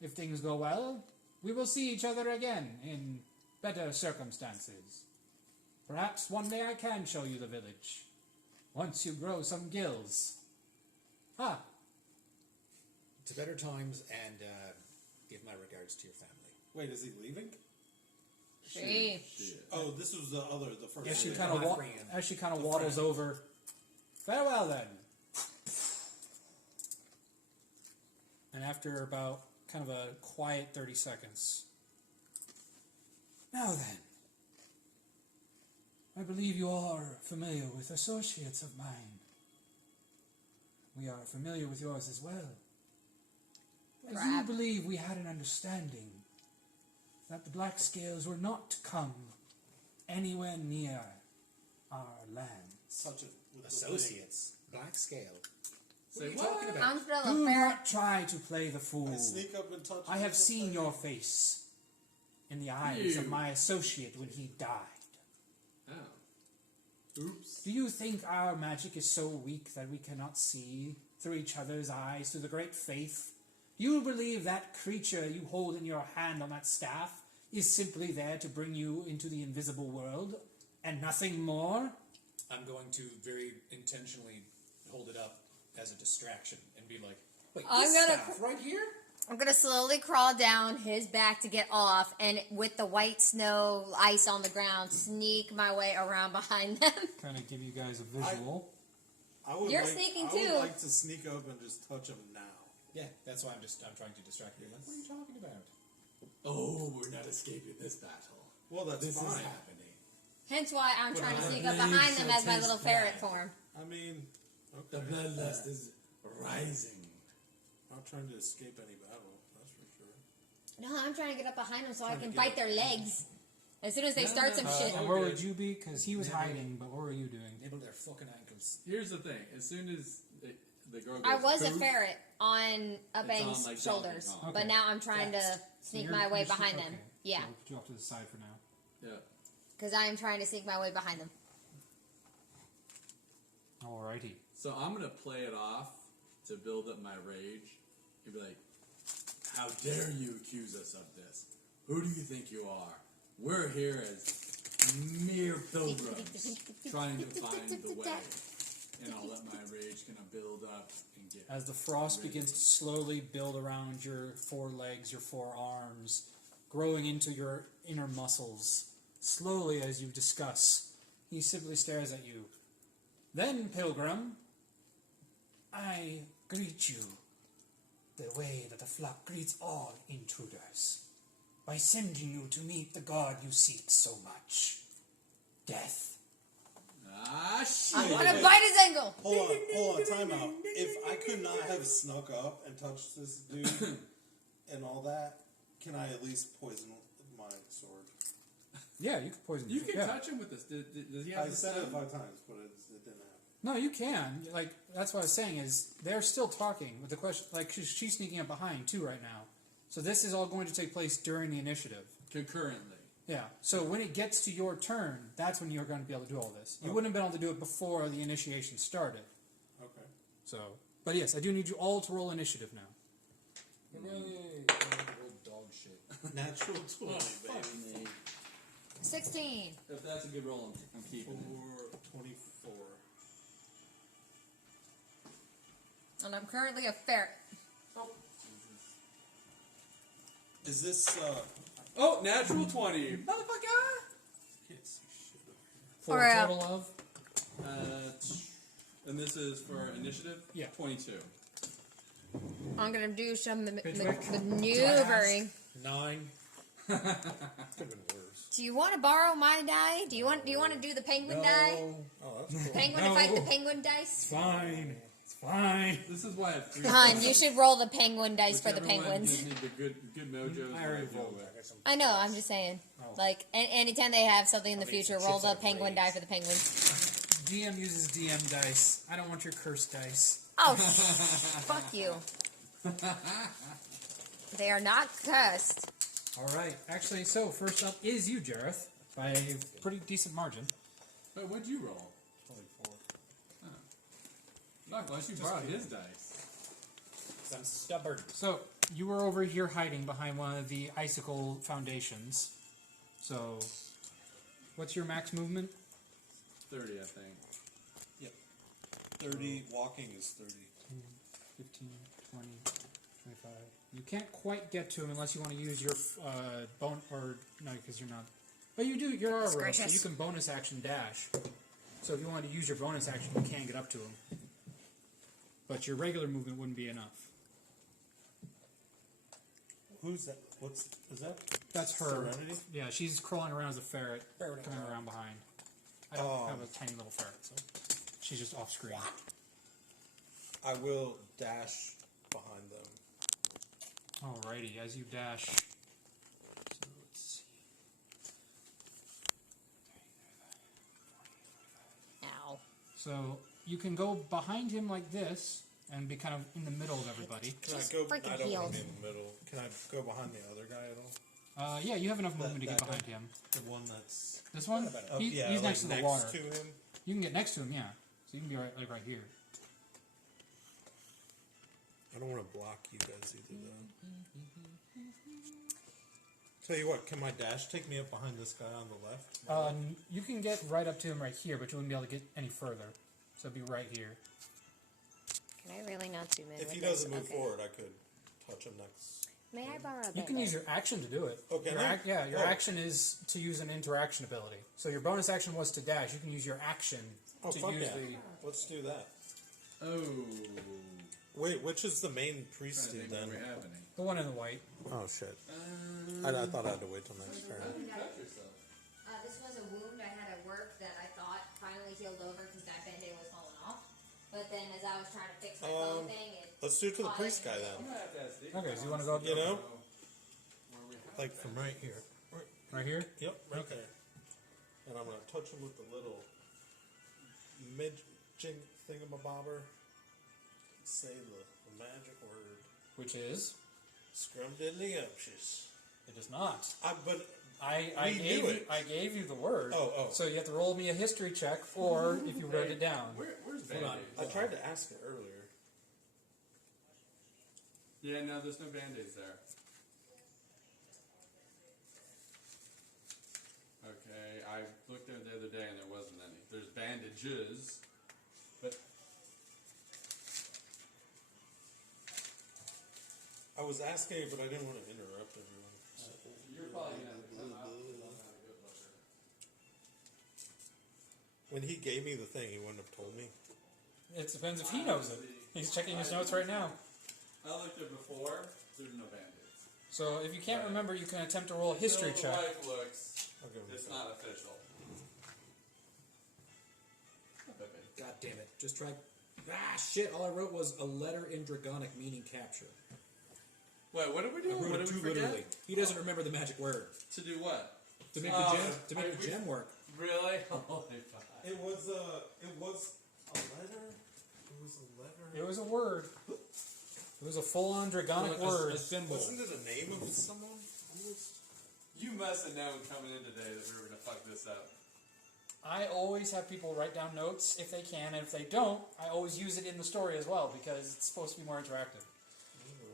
if things go well, we will see each other again in better circumstances. Perhaps one day I can show you the village, once you grow some gills. Ah, To better times, and give my regards to your family. Wait, is he leaving? She. She is. Oh, this was the first. as she one. kind of my friend. as she kind of The waddles friend. over. Farewell, then. And after about kind of a quiet 30 seconds. Now then, I believe you are familiar with associates of mine. We are familiar with yours as well. I do Crap. believe we had an understanding that the Black Scales were not to come anywhere near our lands. Touch it with Associates. Black scale. Say What are you what? talking about? I'm still Do a ferret. not try to play the fool. I sneak up and touch. I it have with seen the your thing. face in the eyes of You. my associate when he died. Oh. Oops. Do you think our magic is so weak that we cannot see through each other's eyes through the great faith? Do you believe that creature you hold in your hand on that staff is simply there to bring you into the invisible world and nothing more? I'm going to very intentionally hold it up as a distraction and be like, wait, I'm this gonna- staff right here? I'm gonna slowly crawl down his back to get off, and with the white snow ice on the ground, sneak my way around behind them. Kind of give you guys a visual. I would You're like, sneaking I too. would like to sneak up and just touch him now. Yeah, that's why I'm trying to distract you. Like, what are you talking about? Oh, we're not escaping this battle. Well, that's This fine. is happening. Hence why I'm trying to our sneak up blades behind them shall as my taste little ferret blood. form. I mean, The okay. bloodlust is rising. Not trying to escape any battle. That's for sure. No, I'm trying to get up behind them so I Trying to can get bite up. their legs. As soon as they No, start no, some no. shit. And where would you be? Because he was hiding, but what were you doing? Nibble their fucking ankles. Here's the thing: as soon as the girl goes, I was a poof, ferret on Bang's on, like, shoulders, Donkey Kong. but Okay. now I'm trying to So sneak you're- my way you're behind okay. them. Yeah, So we'll put you off to the side for now. Yeah. because I am trying to sneak my way behind them. Alrighty. So I'm gonna play it off to build up my rage. You'd be like, "How dare you accuse us of this? Who do you think you are? We're here as mere pilgrims trying to find the way." And I'll let my rage kind of build up and get. As the frost ready. begins to slowly build around your forelegs, your forearms, growing into your inner muscles, slowly as you discuss, he simply stares at you. Then, pilgrim, I greet you the way that the flock greets all intruders, by sending you to meet the god you seek so much, death. Ah, shit! I'm gonna wait. bite his ankle. Hold on, time out. If I could not have snuck up and touched this dude and all that, can I at least poison my sword? Yeah, you can poison. You can yeah. touch him with this. Does he have I the said it stone? 5 times, but it didn't happen. No, you can. Like that's what I was saying is they're still talking with the question. Like she's sneaking up behind too right now. So this is all going to take place during the initiative. Concurrently. Yeah. So when it gets to your turn, that's when you're going to be able to do all this. You wouldn't have been able to do it before the initiation started. Okay. So, but yes, I do need you all to roll initiative now. Hooray! Old dog shit. Natural 20, Fuck baby. me. 16. If that's a good roll, I'm keeping it. 24. And I'm currently a ferret. Is this, Oh, natural 20. Motherfucker! can't see shit over here. For Or, a total of And this is for initiative? Yeah. 22. I'm gonna do some Pitchwick? maneuvering. 9. Could have been worse. Do you want to borrow my die? Do you want to do the penguin die? Oh, that's cool. Penguin to fight the penguin dice? fine. It's fine. This is why I have 3. Hun, you should roll the penguin dice for the Whichever one penguins. gives me the good mojos. I already I'll rolled go that. with. I know, I'm just saying. Oh. Like, anytime they have something in the I mean, future, it's roll the like penguin raised. die for the penguins. DM uses DM dice. I don't want your cursed dice. Oh, fuck you. They are not cursed. All right. Actually, so first up is you, Jareth, by a pretty decent margin. Wait, what'd you roll? 24. Fuck, why don't you borrow his dice? 'Cause I'm stubborn. So you were over here hiding behind one of the icicle foundations. So, what's your max movement? 30, I think. Yep. 30, walking is 30. 15, 20, 25. You can't quite get to him unless you want to use your bone or no, because you're not. But you do. You're a rogue, so gracious. you can bonus action dash. So if you wanted to use your bonus action, you can get up to him. But your regular movement wouldn't be enough. Who's that? Is that? That's her. Serenity? Yeah, she's crawling around as a ferret, Ferret. coming around behind. a tiny little ferret, so she's just off screen. I will dash behind them. Alrighty, as you dash. So let's see. Ow. So you can go behind him like this and be kind of in the middle of everybody. Can Just I go? freaking I don't want healed. to be in the middle. Can I go behind the other guy at all? Yeah, you have enough movement to get that behind one? him. The one that's This one? oh, He's like next to the water. to him. You can get next to him, yeah. So you can be right here. I don't want to block you guys either, though. Tell you what, can my dash take me up behind this guy on the left? You can get right up to him right here, but you wouldn't be able to get any further. So it'd be right here. Can I really not zoom in? If with he this? doesn't move Okay. forward, I could touch him next. May I borrow a You can Band-Aid? use your action to do it. Okay, Your no? your Oh. action is to use an interaction ability. So your bonus action was to dash. You can use your action Oh, to fuck use yeah. the. Let's do that. Oh. Wait, which is the main I priest think dude we then? have any. The one in the white. Oh, shit. I thought I had to wait till next turn. Cut yourself. This was a wound I had at work that I thought finally healed over because that Band-Aid was falling off. But then as I was trying to fix my phone thing, it Let's do it to the caught priest it. guy I'm then. gonna have to ask Steve. Okay, so you want to go You know? Where we have Like that. from right here. right here? Yep, right there. And I'm going to touch him with the little mid-jing thingamabobber. Say the magic word. Which is? Scrumdiddlyumptious. It is not. But I We gave knew you, it. I gave you the word. Oh. So you have to roll me a history check, or if you wrote it down. Where's Hold on. Band-Aids? I tried to ask it earlier. Yeah, no, there's no Band-Aids there. Okay, I looked there the other day and there wasn't any. There's bandages, but I was asking, but I didn't want to interrupt everyone. So. you're probably gonna have to come out with some kind of good looker. When he gave me the thing, he wouldn't have told me. It depends if he knows it. He's checking his notes right now. I looked there before. There's no Band-Aids. So if you can't remember, you can attempt to roll a history Still, check. the wife looks. I'll give him It's a not official. God damn it. Just try. Ah, shit. All I wrote was a letter in Dragonic meaning capture. Wait, what did we I do? What wrote did it we too forget? literally. He doesn't remember the magic word. To do what? To make Oh, the gem, to make I- the we- gem work. Really? Holy fuck. It was a letter. It was a letter. It was a word. It was a full-on dragonic word. A symbol. Wasn't it a name of someone? You must have known coming in today that we were gonna fuck this up. I always have people write down notes if they can, and if they don't, I always use it in the story as well because it's supposed to be more interactive.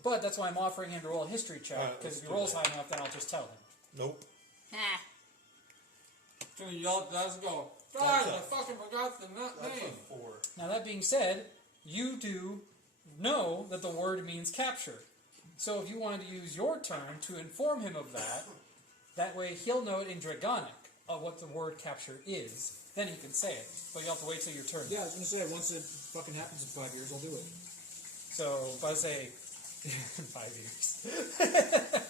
But that's why I'm offering him to roll a history check, Alright, because let's if he do rolls that. high enough, then I'll just tell him. Nope. Ah. Gonna yell at us and go, That's guys, a- I fucking forgot the That's name. a 4. Now that being said, you do know that the word means capture. So if you wanted to use your turn to inform him of that, that way he'll know it in Dragonic of what the word capture is. Then he can say it. But you'll have to wait till your turn. Yeah, I was going to say, once it fucking happens in 5 years, I'll do it. So if I say 5 years.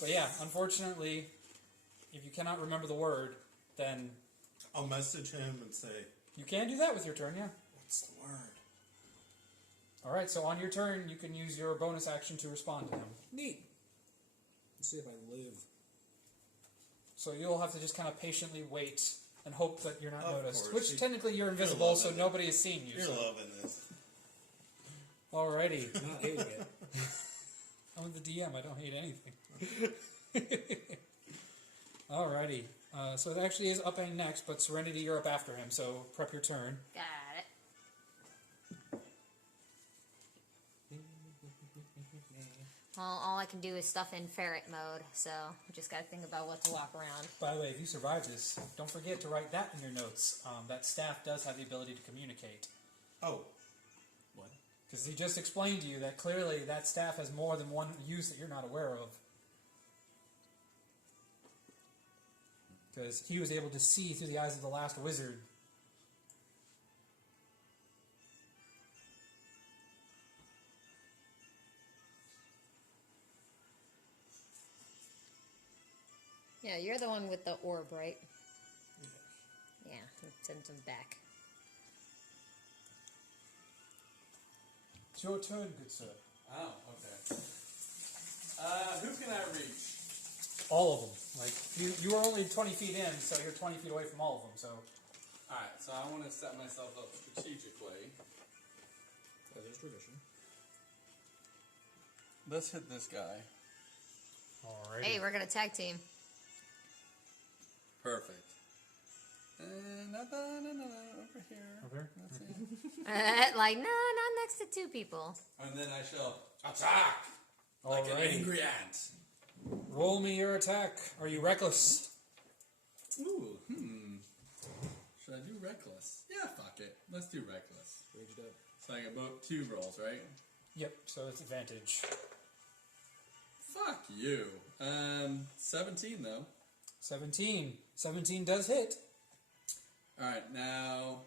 But yeah, unfortunately, if you cannot remember the word, then I'll message him and say, you can do that with your turn, yeah. what's the word? Alright, so on your turn, you can use your bonus action to respond to him. Neat. Let's see if I live. So you'll have to just kind of patiently wait and hope that you're not Of noticed. course. Which technically you're invisible, loving so it. nobody has seen you. You're so. loving this. Alrighty. Not hating it. I'm the DM, I don't hate anything. Alrighty. So it actually is up and next, but Serenity, you're up after him, so prep your turn. Got it. Well, all I can do is stuff in ferret mode, so I just gotta think about what to walk around. By the way, if you survive this, don't forget to write that in your notes. That staff does have the ability to communicate. Oh. What? Because he just explained to you that clearly that staff has more than one use that you're not aware of. Because he was able to see through the eyes of the last wizard. Yeah, you're the one with the orb, right? Yeah. Send them back. It's your turn, good sir. Oh, okay. Who can I reach? All of them. Like you are only 20 feet in, so you're 20 feet away from all of them. So Alright, so I want to set myself up strategically. As is tradition. Let's hit this guy. alrighty. Hey, we're gonna tag team. Perfect. No, over here. Over? That's it. Like, no, not next to two people. And then I shall attack like an Alrighty. angry ant. Roll me your attack. Are you reckless? Ooh, Should I do reckless? Yeah, fuck it. Let's do reckless. Raged up. So I get both 2 rolls, right? Yep. So it's advantage. Fuck you. 17 though. 17. 17 does hit. Alright, now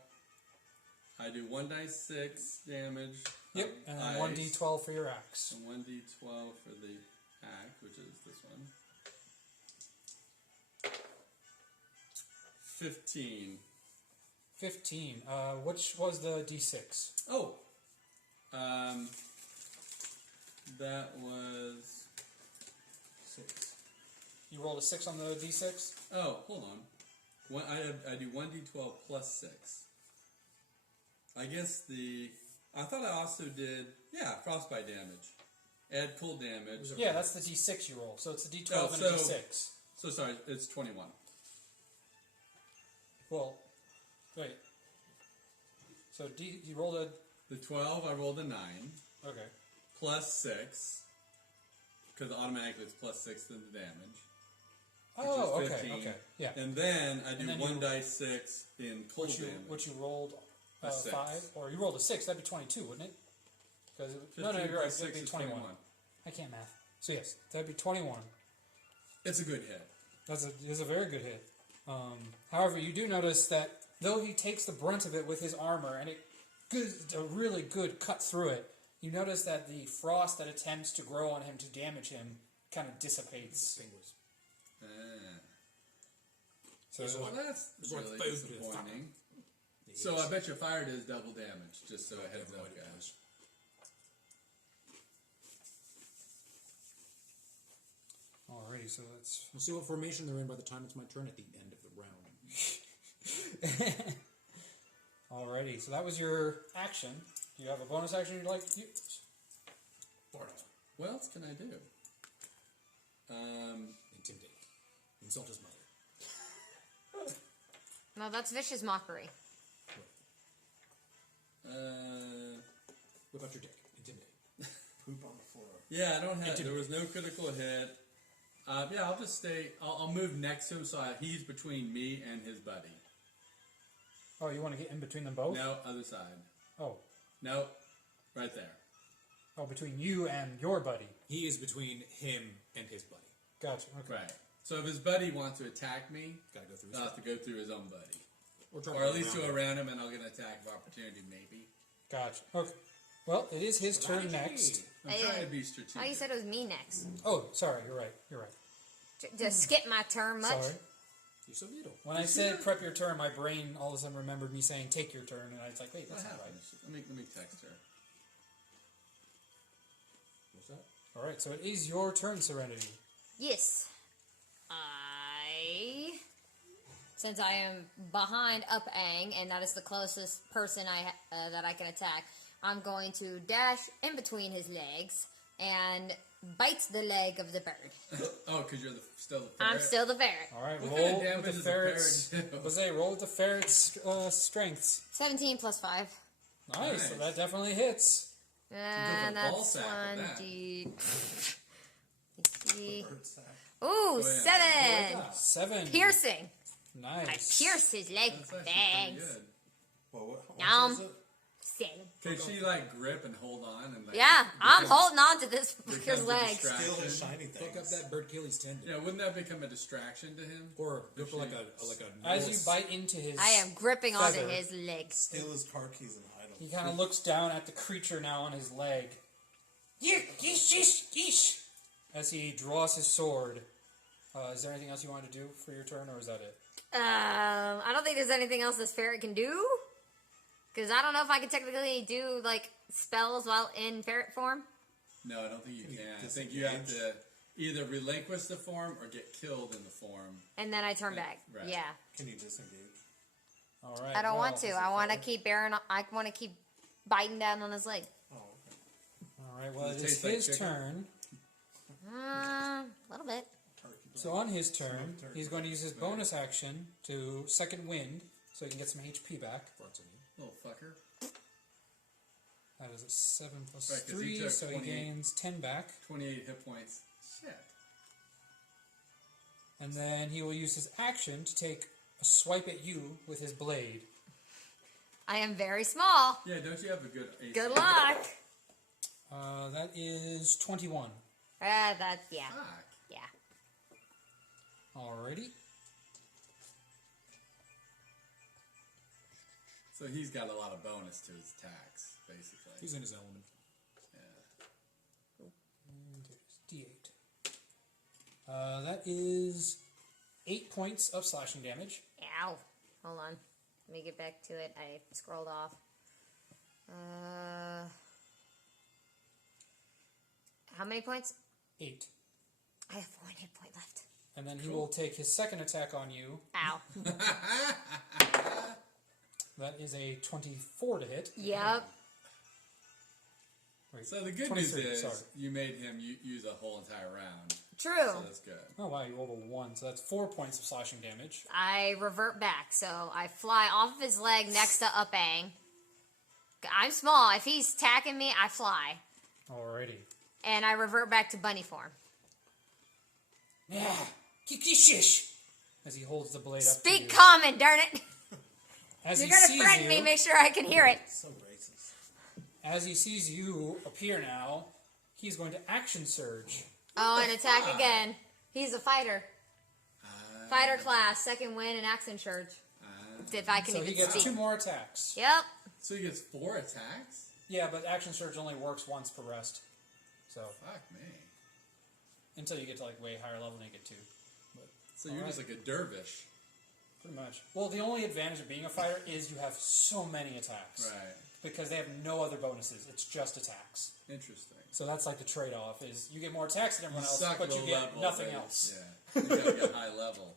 I do 1d6 damage. Yep. of And ice, 1d12 for your axe. and 1d12 for the axe, which is this one. 15. 15. Which was the d6? Oh! That was 6. You rolled a 6 on the d6? Oh, hold on. I do 1d12 plus 6. I guess I thought I also did, frostbite damage. Add cold damage. Yeah, that's the d6 you roll. So it's a d12 Oh, and a d6. So sorry, it's 21. Well, wait. So you rolled a... The 12, I rolled a 9. Okay. Plus 6. Because automatically it's plus 6 to the damage. Oh, which is okay, 15. okay. Yeah. And then I do And then 1 you- dice 6 in cold damage. Which you rolled A 6. 5? Or you rolled a 6. That'd be 22, wouldn't it? Because no, 15 you're right. plus It'd 6 be is 21. I can't math. So yes, that'd be 21. It's a good hit. That's a very good hit. However, you do notice that though he takes the brunt of it with his armor, and it gives a really good cut through it, you notice that the frost that attempts to grow on him to damage him kind of dissipates. Penguins. So Well, that's It's like really food. disappointing. So I bet your fire does double damage, just so a heads up, guys. alrighty, so that's We'll see what formation they're in by the time it's my turn at the end of the round. alrighty. So that was your action. Do you have a bonus action you'd like to use? What else can I do? Intimidate. Insult his mother. No, that's vicious mockery. Whip out your dick. Intimidate. Poop on the floor. Yeah, I don't have. There was no critical hit. I'll just stay. I'll move next to him so he's between me and his buddy. Oh, you want to get in between them both? No, other side. Oh. No, right there. Oh, between you and your buddy. He is between him and his buddy. Gotcha. Okay. Right. So if his buddy wants to attack me, Gotta go through his I'll have to go through his own buddy. try Or to at least around go him. around him and I'll get an attack of opportunity, maybe. Gotcha. Okay. Well, it is his turn next. I'm trying to be strategic. Oh, you said it was me next. Oh, sorry. You're right. You're right. Just skip my turn much. Sorry. You're so little. When I said prep your turn, my brain all of a sudden remembered me saying take your turn, and I was like, wait, What that's not right. happened? Let me text her. What's that? All right, so it is your turn, Serenity. Yes. Since I am behind Up Ang, and that is the closest person that I can attack, I'm going to dash in between his legs and bite the leg of the bird. Oh, because you're still the ferret? I'm still the ferret. All right, What roll kind of with damage the does a ferret's. ferret do? Jose, roll with the ferret's strengths. 17 plus 5. Nice, so Nice. that definitely hits. And ball that's sack with that. 1d. Bird sack. Ooh, Oh, yeah. 7! 7. Piercing. I Nice. pierced his leg That's with actually pretty bags. good. Well, Yum. was it? 7. Can she like grip and hold on and like? Yeah, I'm becomes- holding on to this becomes fucker's a legs. distraction? Steal his shiny Fuck up things. that bird Achilles tendon. Yeah, wouldn't that become a distraction to him? Or go If for like she- a As you Norse- bite into his, I am gripping onto feather. his legs. Steal his car keys and hide he them. kind of looks down at the creature now on his leg. As he draws his sword. Is there anything else you want to do for your turn, or is that it? I don't think there's anything else this ferret can do. Because I don't know if I can technically do, like, spells while in ferret form. No, I don't think you can. I think you have to either relinquish the form or get killed in the form. And then I turn back. Right. Yeah. Can you disengage? All right. I don't want well, to. I want to keep I want to keep biting down on his leg. Oh, okay. All right. Well, Does it it is taste like his chicken? turn. A little bit. So on his turn, he's going to use his bonus action to second wind, so he can get some HP back. Little fucker. That is a 7 plus Right, 'cause he 3, took so he 28. gains 10 back. 28 hit points. Shit. And then he will use his action to take a swipe at you with his blade. I am very small. Yeah, don't you have a good AC? Good luck. That is 21. Yeah. Fuck. Yeah. Alrighty. So he's got a lot of bonus to his attacks, basically. He's in his element. Yeah. And there's D8. That is 8 points of slashing damage. Ow. Hold on. Let me get back to it. I scrolled off. How many points? 8. I have 1 hit point left. And then he will take his second attack on you. Ow. That is a 24 to hit. Yep. Wait, So the good 23, news is sorry. you made him use a whole entire round. True. So that's good. Oh wow, you rolled a 1, so that's 4 points of slashing damage. I revert back, so I fly off of his leg next to Upang. I'm small. If he's attacking me, I fly. Alrighty. And I revert back to bunny form. Yeah. Kikishish! As he holds the blade up to Speak you. common, darn it. As You're he going to sees threaten you, me, make sure I can hear it. So racist. As he sees you appear now, he's going to action surge. Oh, and attack again. He's a fighter. Fighter class, second win, and action surge. If I can So even he gets speak. 2 more attacks. Yep. So he gets 4 attacks? Yeah, but action surge only works once per rest. So Fuck me. until you get to like way higher level, then you get 2. So you're just like a dervish. Pretty much. Well, the only advantage of being a fighter is you have so many attacks. Right. Because they have no other bonuses. It's just attacks. Interesting. So that's like the trade-off is you get more attacks than everyone else, suck but you low get level, nothing but else. Yeah. You gotta get high level.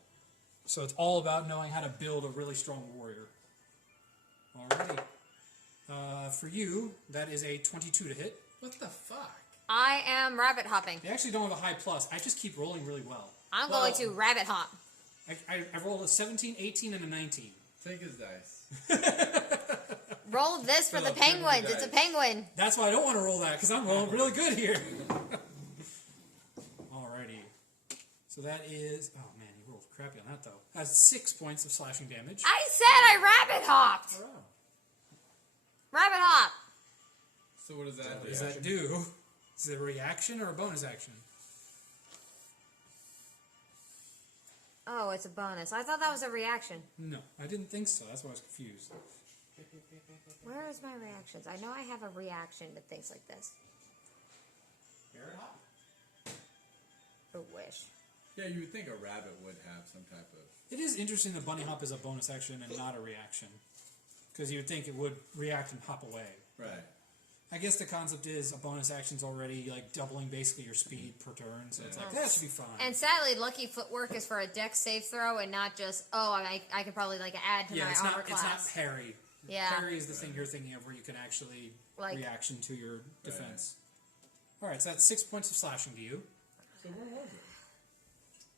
So it's all about knowing how to build a really strong warrior. Alrighty. For you, that is a 22 to hit. What the fuck? I am rabbit hopping. They actually don't have a high plus. I just keep rolling really well. I'm Well- going to rabbit hop. I rolled a 17, 18, and a 19. Take his dice. Roll this for the Philip, bring me penguins. the It's a dice. penguin. That's why I don't want to roll that, because I'm rolling really good here. Alrighty. So that is... Oh, man, you rolled crappy on that, though. Has 6 points of slashing damage. I said I rabbit hopped. Rabbit hop. So what does that What do? does that do? Is it a reaction or a bonus action? Oh, it's a bonus. I thought that was a reaction. No, I didn't think so. That's why I was confused. Where is my reactions? I know I have a reaction to things like this. I wish. Yeah, you would think a rabbit would have some type of... It is interesting that bunny hop is a bonus action and not a reaction. Because you would think it would react and hop away. Right. I guess the concept is a bonus action's already like doubling basically your speed per turn, so it's like that should be fine. And sadly, lucky footwork is for a dex save throw and not just, I could probably like add to yeah, my it's armor not class. parry. Yeah. Parry is the thing you're thinking of where you can actually Like- reaction to your defense. Alright, so that's 6 points of slashing to you. So where was it?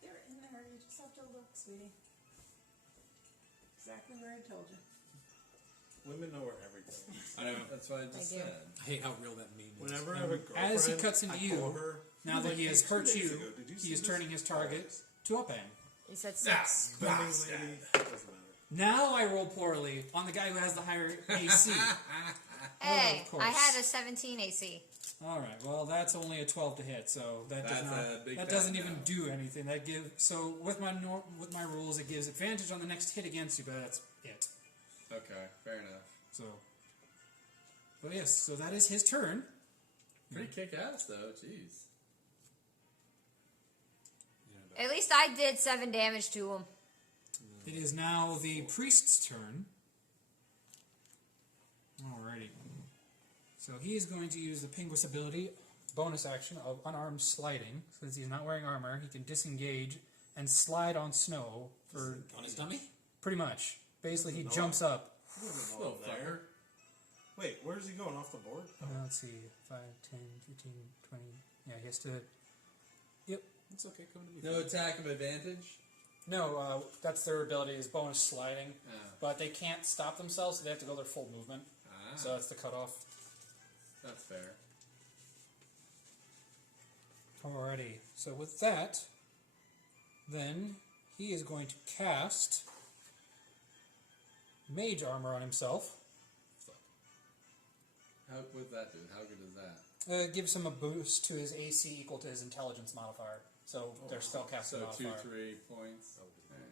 They're in there. You just have to look, sweetie. Exactly where I told you. Women know where everything is. I know. That's what I just I do. said. I hate how real that meme is. Whenever I have a girlfriend, As he cuts into I you, call her, now that he has hurt 2 days you, ago, did you he see is this? turning his target to Upang. You said Ah, 6. Cleaning bastard. lady. Doesn't matter. Now I roll poorly on the guy who has the higher AC. Hey, of course. I had a 17 AC. Alright, well that's only a 12 to hit, so that does That's not, a big that fat doesn't even no. do anything. That so with my rules it gives advantage on the next hit against you, but that's it. Okay, fair enough. So but yes, so that is his turn. Pretty kick-ass, though. Jeez. At least I did 7 damage to him. It is now the priest's turn. Alrighty. So he is going to use the Pinguis ability, bonus action of unarmed sliding. Since he's not wearing armor, he can disengage and slide on snow for On his dummy? pretty much. Basically, he jumps up. Little fucker. Wait, where's he going off the board? Let's see, 5, 10, 15, 20. Yeah, he has to. Yep. It's okay, come to me. No attack of advantage. No, that's their ability is bonus sliding, Oh. but they can't stop themselves, so they have to go their full movement. Ah, So that's the cutoff. that's fair. Alrighty. So with that, then he is going to cast Mage Armor on himself. How would that do? How good is that? Gives him a boost to his AC equal to his Intelligence modifier. So their spellcasting So modifier. 2-3 points. Alright.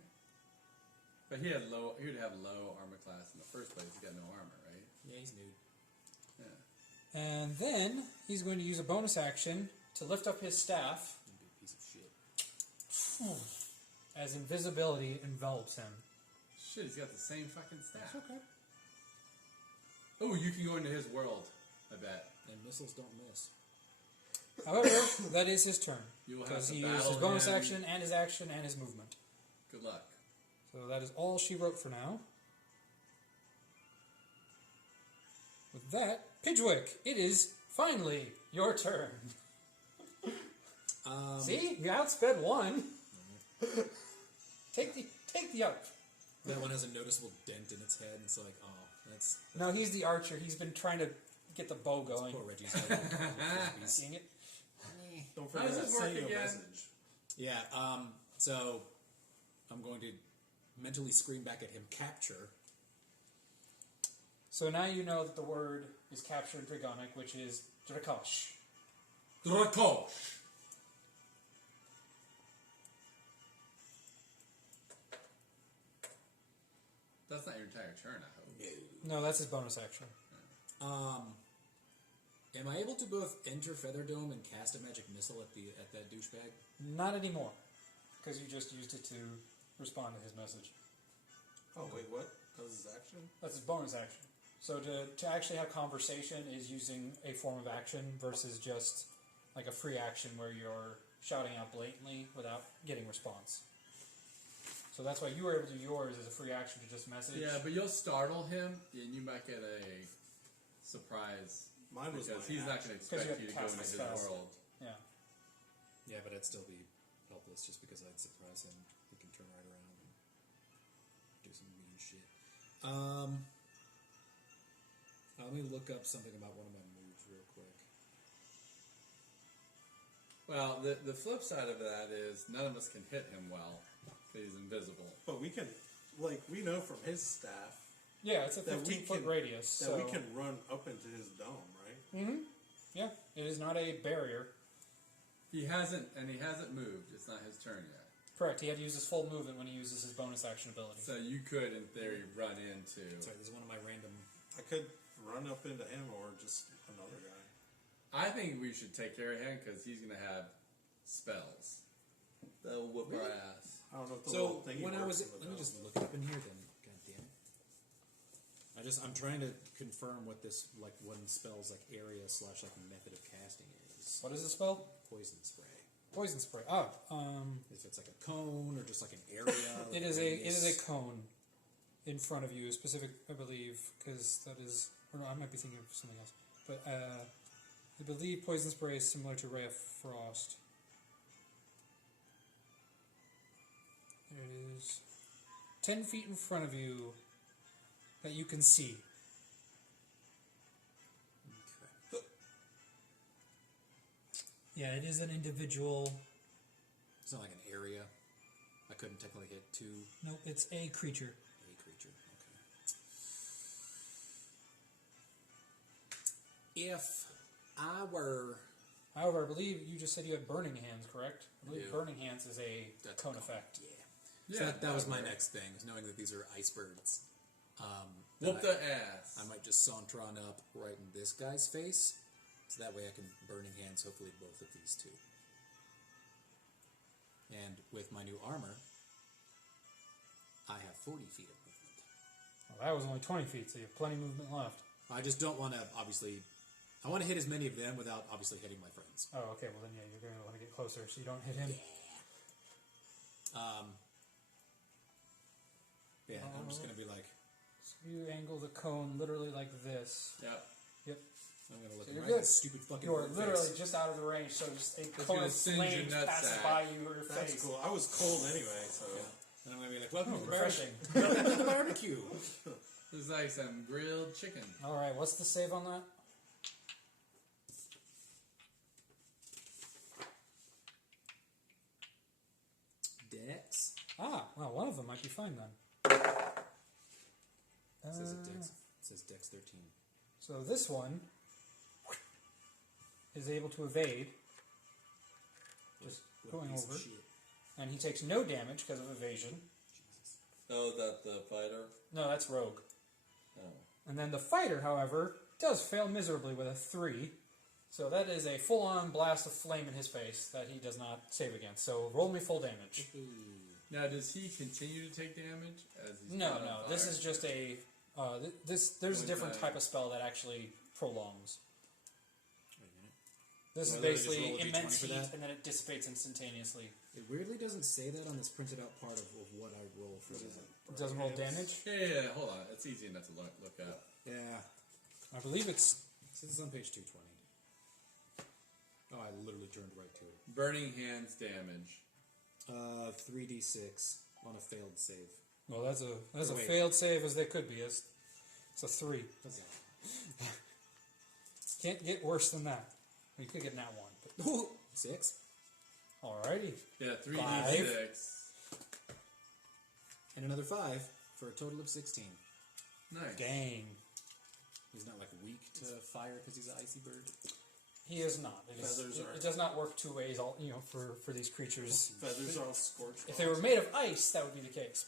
But he had low. He would have low armor class in the first place. He got no armor, right? Yeah, he's nude. Yeah. And then he's going to use a bonus action to lift up his staff He'd be a piece of shit. as invisibility envelops him. Shit, he's got the same fucking staff. Okay. Oh, you can go into his world. I bet. And missiles don't miss. However, that is his turn. You will have Because to he used his battle bonus him. action and his movement. Good luck. So that is all she wrote for now. With that, Pidgewick, it is finally your turn. See? You outsped one. Take the out. That one has a noticeable dent in its head, and it's like, oh, that's No, he's the archer. He's been trying to get the bow going. poor Reggie's head. Seeing it? Don't How forget does to this work send you a again? message. Yeah, so I'm going to mentally scream back at him, capture. So now you know that the word is capture in Dragonic, which is Drakosh. Drakosh. That's not your entire turn, I hope. No, that's his bonus action. Am I able to both enter Featherdome and cast a magic missile at that douchebag? Not anymore, because you just used it to respond to his message. Oh, wait, what? That was his action? That's his bonus action. So to actually have conversation is using a form of action versus just like a free action where you're shouting out blatantly without getting response. So that's why you were able to do yours as a free action to just message. Yeah, but you'll startle him, and you might get a surprise. Mine was Because my he's not going to Because expect you you to have go to into cast his the spell. world. Yeah. Yeah, but I'd still be helpless just because I'd surprise him. He can turn right around and do some mean shit. Let me look up something about one of my moves real quick. Well, the flip side of that is none of us can hit him well because he's invisible. But we can, like, we know from his staff Yeah, it's a That we 15-foot can- radius. that So. we can run up into his dome, right? Mm-hmm. Yeah, it is not a barrier. He hasn't moved. It's not his turn yet. Correct. He had to use his full movement when he uses his bonus action ability. So you could, in theory, run into. Sorry, this is one of my random. I could run up into him or just another guy. I think we should take care of him because he's going to have spells. That'll whoop our ass. I don't know if the So little thing when I was, in the let me dome. just look it up in here then. God damn it! I'm trying to confirm what this like one spell's like area / like method of casting is. What is the spell? Poison spray. Poison spray. Oh, If it's like a cone or just like an area. it like is radius. a cone in front of you, specific, I believe, because that is. Or no, I might be thinking of something else. But I believe poison spray is similar to ray of frost. There it is. 10 feet in front of you that you can see. Okay. Yeah, it is an individual. It's not like an area. I couldn't technically hit two No, it's a creature. a creature. Okay. If I were However, I believe you just said you had burning hands, correct? I believe do. burning hands is a that's cone cool. effect. Yeah. Yeah, So that that was would my work. next thing, was knowing that these are ice birds. Whoop I- the ass. I might just saunter on up right in this guy's face, so that way I can burning hands hopefully both of these two. And with my new armor, I have 40 feet of movement. Well, that was only 20 feet, so you have plenty of movement left. I just don't want to, obviously... I want to hit as many of them without, obviously, hitting my friends. Oh, okay. Well, then, yeah, you're going to want to get closer so you don't hit him. Yeah, I'm just going to be like... So you angle the cone literally like this. Yep. Yep. I'm going to look So you're right at good. this stupid fucking You are bird literally face. just out of the range, so just a It's cone gonna of singe your flames passes nutsack. by you or your That's face. cool. I was cold anyway, so. And I'm going to be like, welcome to the Refreshing. Welcome to the barbecue. It's like some grilled chicken. All right, what's the save on that? Dex. Ah, well, one of them might be fine then. It says Dex. It says Dex 13. So this one is able to evade, just What a going piece of over, shit. and he takes no damage because of evasion. Jesus. Oh, that the fighter? No, that's rogue. Oh. And then the fighter, however, does fail miserably with a 3. So that is a full-on blast of flame in his face that he does not save against. So roll me full damage. Now, does he continue to take damage as he's No, put on no. fire? This is just a. There's a different Okay. type of spell that actually prolongs. Wait a minute. This Do is I literally just basically roll a D20 immense for heat, that? and then it dissipates instantaneously. It weirdly doesn't say that on this printed out part of what I roll for that. It doesn't roll damage. Yeah, hold on. It's easy enough to look up. Yeah. I believe it's. It says it's on page 220. Oh, I literally turned right to it. Burning hands damage. 3d6 on a failed save. Well, that's a Wait. failed save as they could be. It's a 3. What's that? Can't get worse than that. You could get that one. But 6. alrighty. Yeah, 3d6. 5. And another 5 for a total of 16. Nice. Gang. He's not like weak to fire because he's an icy bird. He is not. Feathers are- It does not work two ways. All for these creatures. Feathers are all scorched. If they were made of ice, that would be the case.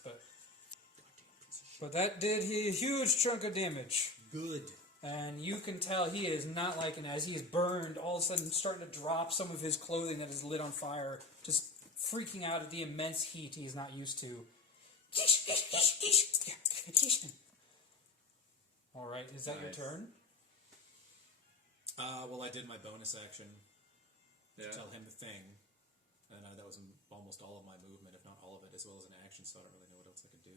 But that did a huge chunk of damage. Good. And you can tell he is not liking as he is burned, all of a sudden starting to drop some of his clothing that is lit on fire, just freaking out at the immense heat he is not used to. Alright, is that your Nice. turn? Well, I did my bonus action Yeah. to tell him the thing. And that was almost all of my movement, if not all of it, as well as an action, so I don't really know what else I could do.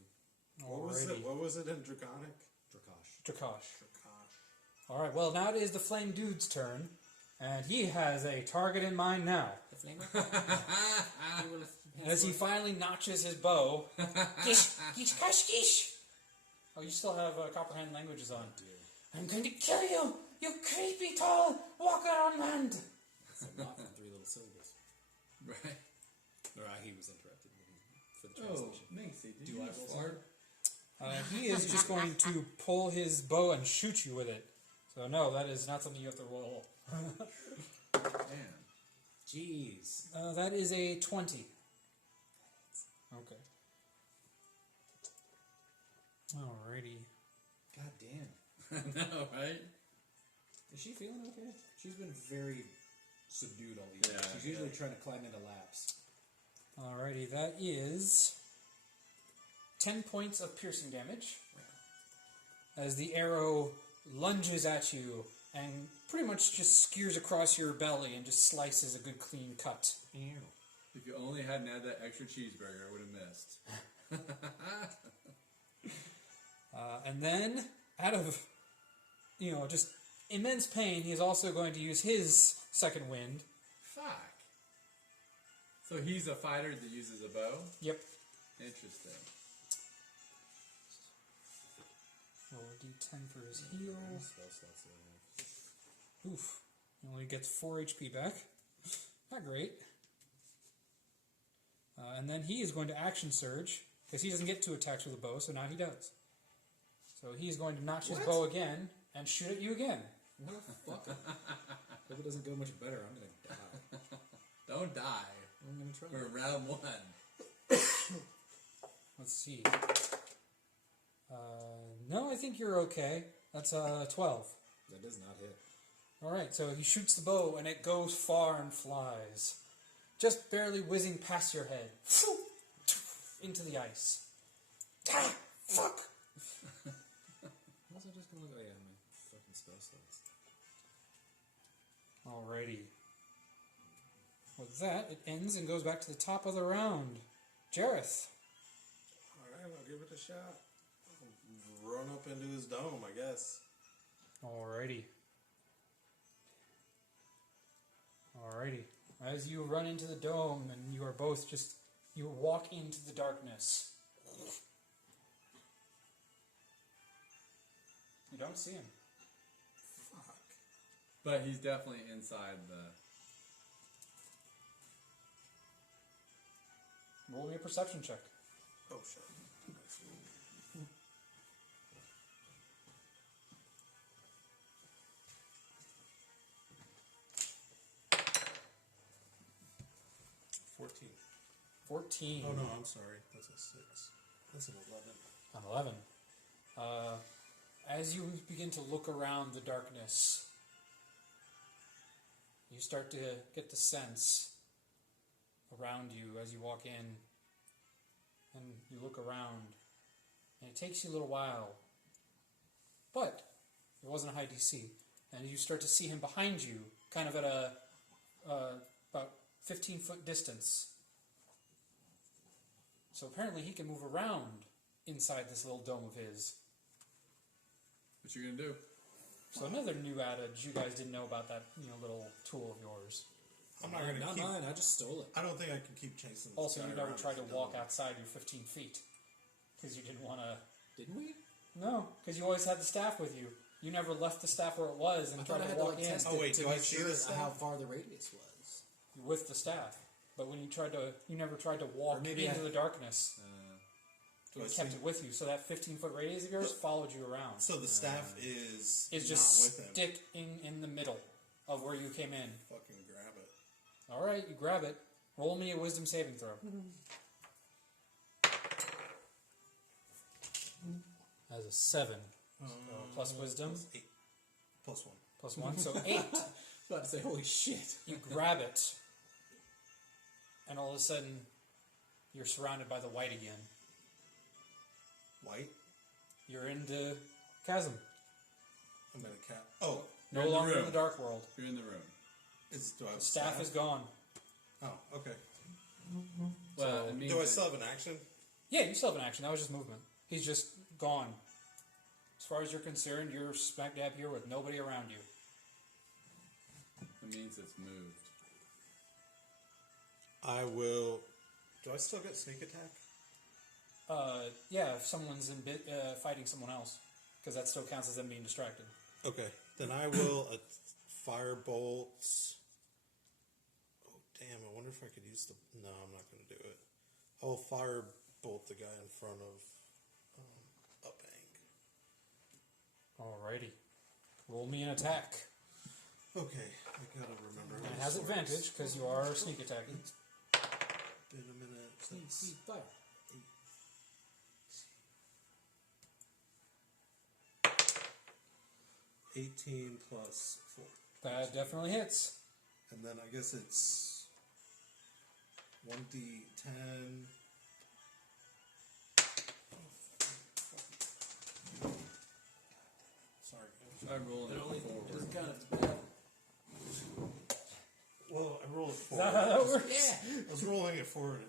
What was it in Draconic? Drakash. Drakash. Drakash. Alright, well now it is the Flame Dude's turn. And he has a target in mind now. The flamer? As he finally notches his bow. Gish, gish, gosh, gish. Oh, you still have Copperhand languages on. I'm going to kill you, you creepy tall walker on land. That's a lot from 3 little syllables. Right. Or he was interrupted for the Oh, translation. Macy, did Do you I just roll fart? He is just going to pull his bow and shoot you with it. So no, that is not something you have to roll. Damn. Jeez. That is a 20. Okay. Alrighty. God damn. I know, right? Is she feeling okay? She's been very subdued all evening. Yeah, She's usually trying to climb into laps. Alrighty, that is 10 points of piercing damage. As the arrow lunges at you and pretty much just skewers across your belly and just slices a good clean cut. If you only hadn't had that extra cheeseburger, I would have missed. And then, out of, just immense pain, he's also going to use his second wind. Fuck. So he's a fighter that uses a bow? Yep. Interesting. Roll a d10 for his heal. Oof. He only gets 4 HP back. Not great. And then he is going to action surge, because he doesn't get 2 attacks with a bow, so now he does. So he's going to notch his bow again and shoot at you again. Motherfucker. Hope it doesn't go much better. I'm going to die. Don't die. I'm going to try. For round 1. Let's see. No, I think you're okay. That's 12. That does not hit. Alright, so he shoots the bow and it goes far and flies. Just barely whizzing past your head. Into the ice. Fuck! What was I just gonna look? Oh yeah, my fucking spell slots. Alrighty. With that, it ends and goes back to the top of the round. Jareth. Alright, I'll give it a shot. I'll run up into his dome, I guess. Alrighty. Alrighty. As you run into the dome and you are both just, you walk into the darkness. You don't see him. Fuck. But he's definitely inside the. Roll me a perception check. Oh shit. 14. 14. Oh no, I'm sorry. That's a 6. That's an 11. On 11. As you begin to look around the darkness, you start to get the sense around you as you walk in, and you look around, and it takes you a little while, but it wasn't a high DC, and you start to see him behind you, kind of at a about 15-foot distance. So apparently he can move around inside this little dome of his. What you gonna do? So another new adage you guys didn't know about that, little tool of yours. I'm not gonna Not keep. mine. I just stole it. I don't think I can keep chasing. This Also, guy you never around tried to his walk dome. outside your 15 feet because you didn't want to. Didn't we? No, because you always had the staff with you. You never left the staff where it was and I thought tried I to had to walk like in test Oh, it wait, to do I make see sure this how stuff? far the radius was. with the staff. But when you never tried to walk Or maybe into I- the darkness. Do You I kept see- it with you, so that 15-foot radius of yours followed you around. So the staff is It's not just with him. sticking in the middle of where you came in. Fucking grab it. All right, you grab it. Roll me a wisdom saving throw. As a 7. Plus wisdom. Plus 8. Plus 1. Plus 1, so 8. About to say, holy shit. You grab it, and all of a sudden, you're surrounded by the white again. White. You're in the chasm. I'm gonna cap. Oh, No You're in the longer in room. the dark world. You're in the room. do I have The staff is gone. Oh, okay. Well, it means Do I that- still have an action? Yeah, you still have an action. That was just movement. He's just gone. As far as you're concerned, you're smack dab here with nobody around you. It means it's moved. I will. Do I still get sneak attack? Yeah, if someone's fighting someone else, because that still counts as them being distracted. Okay, then I will firebolt. Oh damn! I wonder if I could use the. No, I'm not going to do it. I'll firebolt the guy in front of a bank. Alrighty. Roll me an attack. Okay, I gotta remember. And how it this has works. advantage because you are sneak attacking. Been a minute. See, fire. 18 plus 4. That definitely hits. And then I guess it's 1d10. Sorry. Try rolling it It forward. doesn't count as bad. Well, I rolled it Is forward. that how that works? Yeah. I was rolling it forward.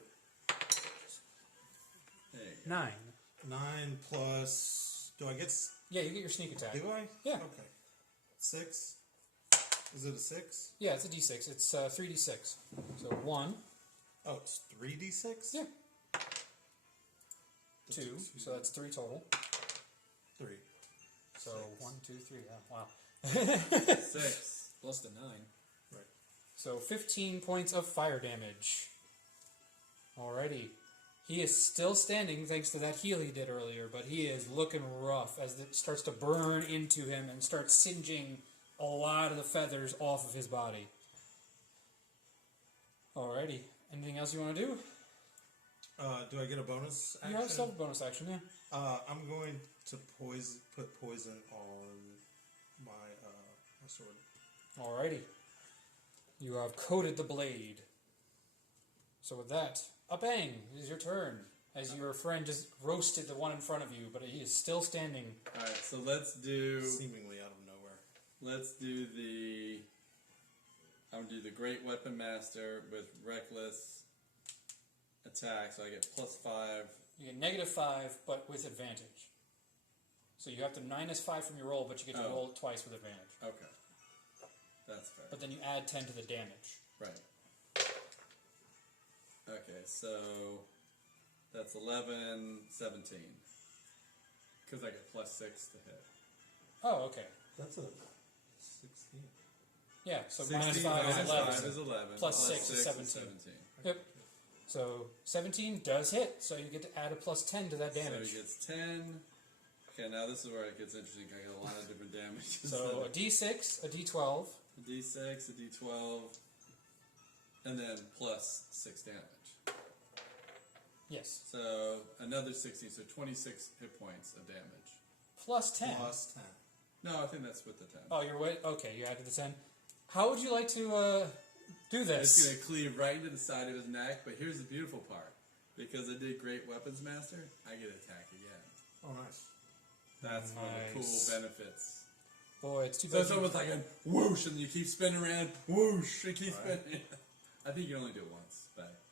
There you go. 9. 9 plus. Do I get. Yeah, you get your sneak attack. Do I? Yeah. Okay. 6? Is it a 6? Yeah, it's a d6. It's 3d6. So 1, Oh, it's 3d6? Yeah. That's 2, a so that's 3 total. 3. So 1, 2, 3. Yeah, wow. 6. Plus the 9. Right. So 15 points of fire damage. Alrighty. He is still standing thanks to that heal he did earlier, but he is looking rough as it starts to burn into him and starts singeing a lot of the feathers off of his body. Alrighty. Anything else you want to do? Do I get a bonus action? You have self bonus action, yeah. I'm going to put poison on my sword. Alrighty. You have coated the blade. So with that, a bang! It is your turn. as your friend just roasted the one in front of you, but he is still standing. Alright, so let's do... Seemingly out of nowhere. Let's do the... I'm going to do the Great Weapon Master with Reckless Attack, so I get +5. You get -5, but with advantage. So you have to -5 from your roll, but you get to roll it twice with advantage. Okay. That's fair. But then you add 10 to the damage. Right. Okay, so that's 11, 17. Because I get +6 to hit. Oh, okay. That's a 16. Yeah, so 16 -5 is minus 11. 5 is 11. Plus 6 is 17. Yep. So 17 does hit, so you get to add a +10 to that damage. So he gets 10. Okay, now this is where it gets interesting. I got a lot of different damage. So a D6, a D12. A D6, a D12, and then +6 damage. Yes. So another 16, so 26 hit points of damage. +10. Plus 10. No, I think that's with the 10. Oh, you're wait. Okay, you added the 10. How would you like to do It's this? going to cleave right into the side of his neck, but here's the beautiful part. Because I did Great Weapons Master, I get attack again. Oh, nice. That's one of the cool Nice. benefits. Boy, it's too So bad. it's almost like a whoosh, and you keep spinning around, whoosh, and keep spinning. I think you only do it once, but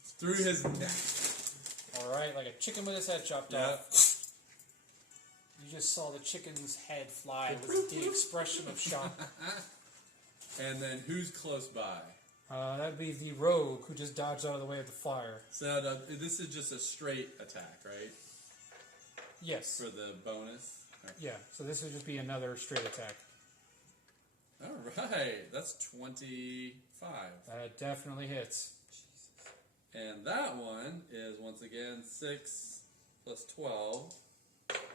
it's through his neck. All right, like a chicken with his head chopped Yeah. off. You just saw the chicken's head fly with the expression of shock. And then who's close by? That'd be the rogue who just dodged out of the way of the fire. So this is just a straight attack, right? Yes. For the bonus. Okay. Yeah, so this would just be another straight attack. All right, that's 25, That definitely hits. and that one is once again 6 plus 12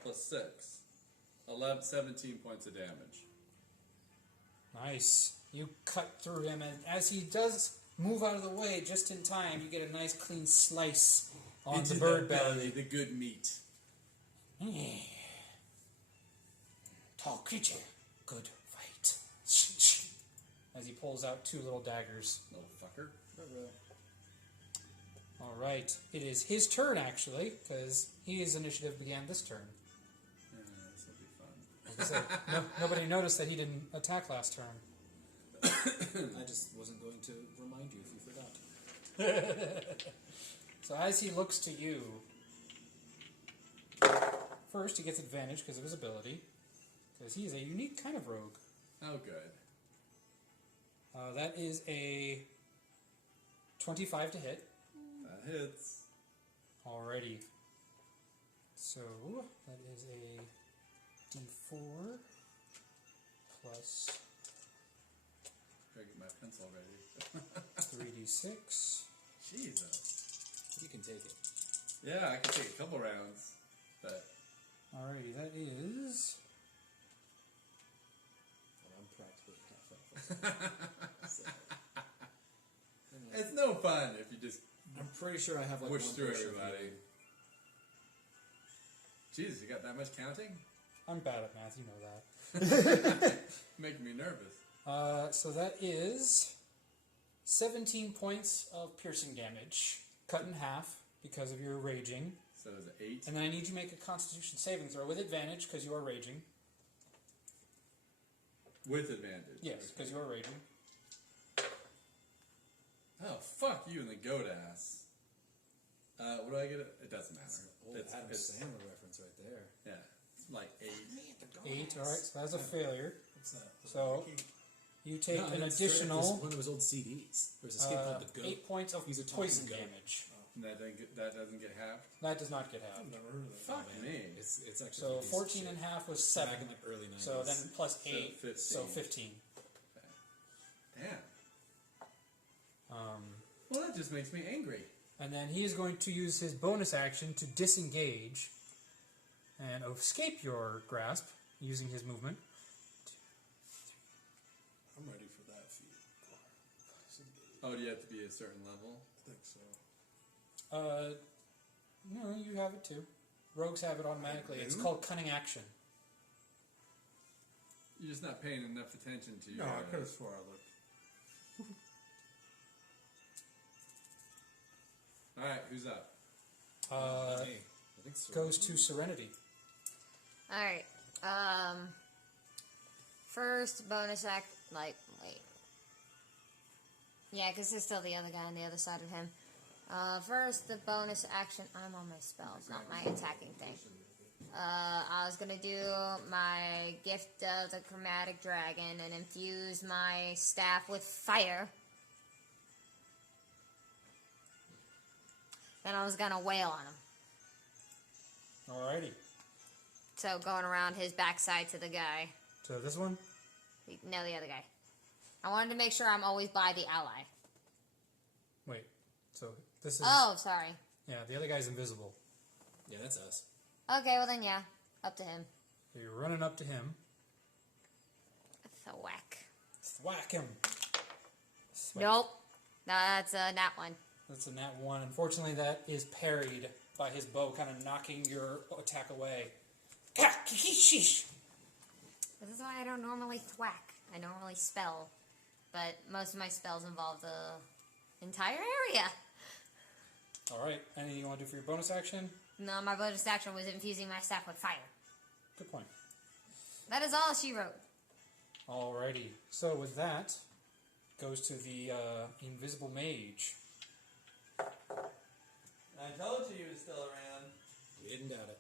plus 6, 11, 17 points of damage. Nice. You cut through him, and as he does move out of the way just in time, you get a nice clean slice on Into the bird the belly. the good meat. Tall creature, good fight. As he pulls out 2 little daggers. Little fucker. All right, it is his turn actually, because his initiative began this turn. This will be fun. Like I said, nobody noticed that he didn't attack last turn. I just wasn't going to remind you if you forgot. So as he looks to you, first he gets advantage because of his ability, because he is a unique kind of rogue. Oh, good. That is a 25 to hit. That hits. Alrighty. So that is a D4 plus Gotta get my pencil ready. 3d6. Jesus. You can take it. Yeah, I could take a couple rounds, but Alrighty, that is Well, I'm practically half elf. So, it's no fun if you just I'm pretty sure I have like whoosh one through person everybody. Jesus, you got that much counting? I'm bad at math, you know that. Making me nervous. So that is 17 points of piercing damage, cut in half because of your raging. So is it 8? And then I need you to make a Constitution saving throw with advantage because you are raging. With advantage. Yes, because you are raging. Oh, fuck you and the goat ass. What do I get? It doesn't matter. Old Adam Sandler reference right there. Yeah, it's like 8. 8, alright, so that's a failure. What's that? So you take No, an it's straight up additional one of his old CDs. There's a skit called The Goat. 8 points of He's a talking poison goat. damage. And that doesn't get halved? That does not get half. I've never heard of that. Fuck Man, me. It's actually So pretty decent 14 shit. and half was Back 7. in the early 90s. So then plus So 8, 15. so 15. Damn. Um, Well, that just makes me angry. and then he is going to use his bonus action to disengage and escape your grasp using his movement. I'm ready for that feat. Oh, do you have to be a certain level? I think so. No, you have it too. Rogues have it automatically. It's do? called cunning action. You're just not paying enough attention to your... No, I could have swore I looked. Alright, who's up? Hey, I think so. goes to Serenity. All right. First bonus act. Like, wait. Yeah, because there's still the other guy on the other side of him. First, the bonus action. I'm on my spells, not my attacking thing. I was gonna do my gift of the chromatic dragon and infuse my staff with fire. Then I was gonna wail on him. Alrighty. So going around his backside to the guy. So this one? No, the other guy. I wanted to make sure I'm always by the ally. Wait. So this is. Oh, sorry. Yeah, the other guy's invisible. Yeah, that's us. Okay, well then, yeah. Up to him. So you're running up to him. Thwack. Thwack him. Thwack. Nope. No, that's a nat one. That's a nat 1. Unfortunately, that is parried by his bow, kind of knocking your attack away. This is why I don't normally thwack. I don't really spell. But most of my spells involve the entire area. Alright, anything you want to do for your bonus action? No, my bonus action was infusing my staff with fire. Good point. That is all she wrote. Alrighty, so with that, goes to the invisible mage. I told you he was still around. We didn't doubt it.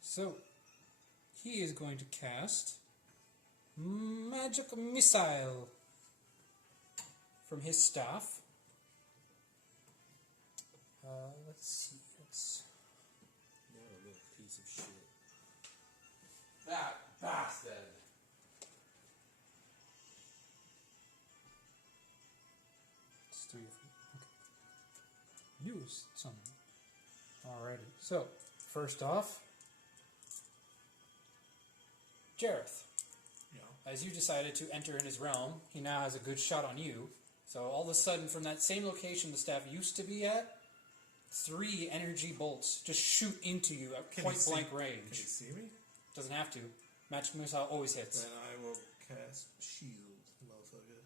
So, he is going to cast Magic Missile from his staff. Let's see. What a little piece of shit. That bastard. Let's do okay. Use something. Alrighty. So, first off, Jareth. Yeah. As you decided to enter in his realm, he now has a good shot on you. So all of a sudden, from that same location the staff used to be at, 3 energy bolts just shoot into you at point blank range. Can you see me? Doesn't have to. Magic missile always hits. Then I will cast shield, motherfucker.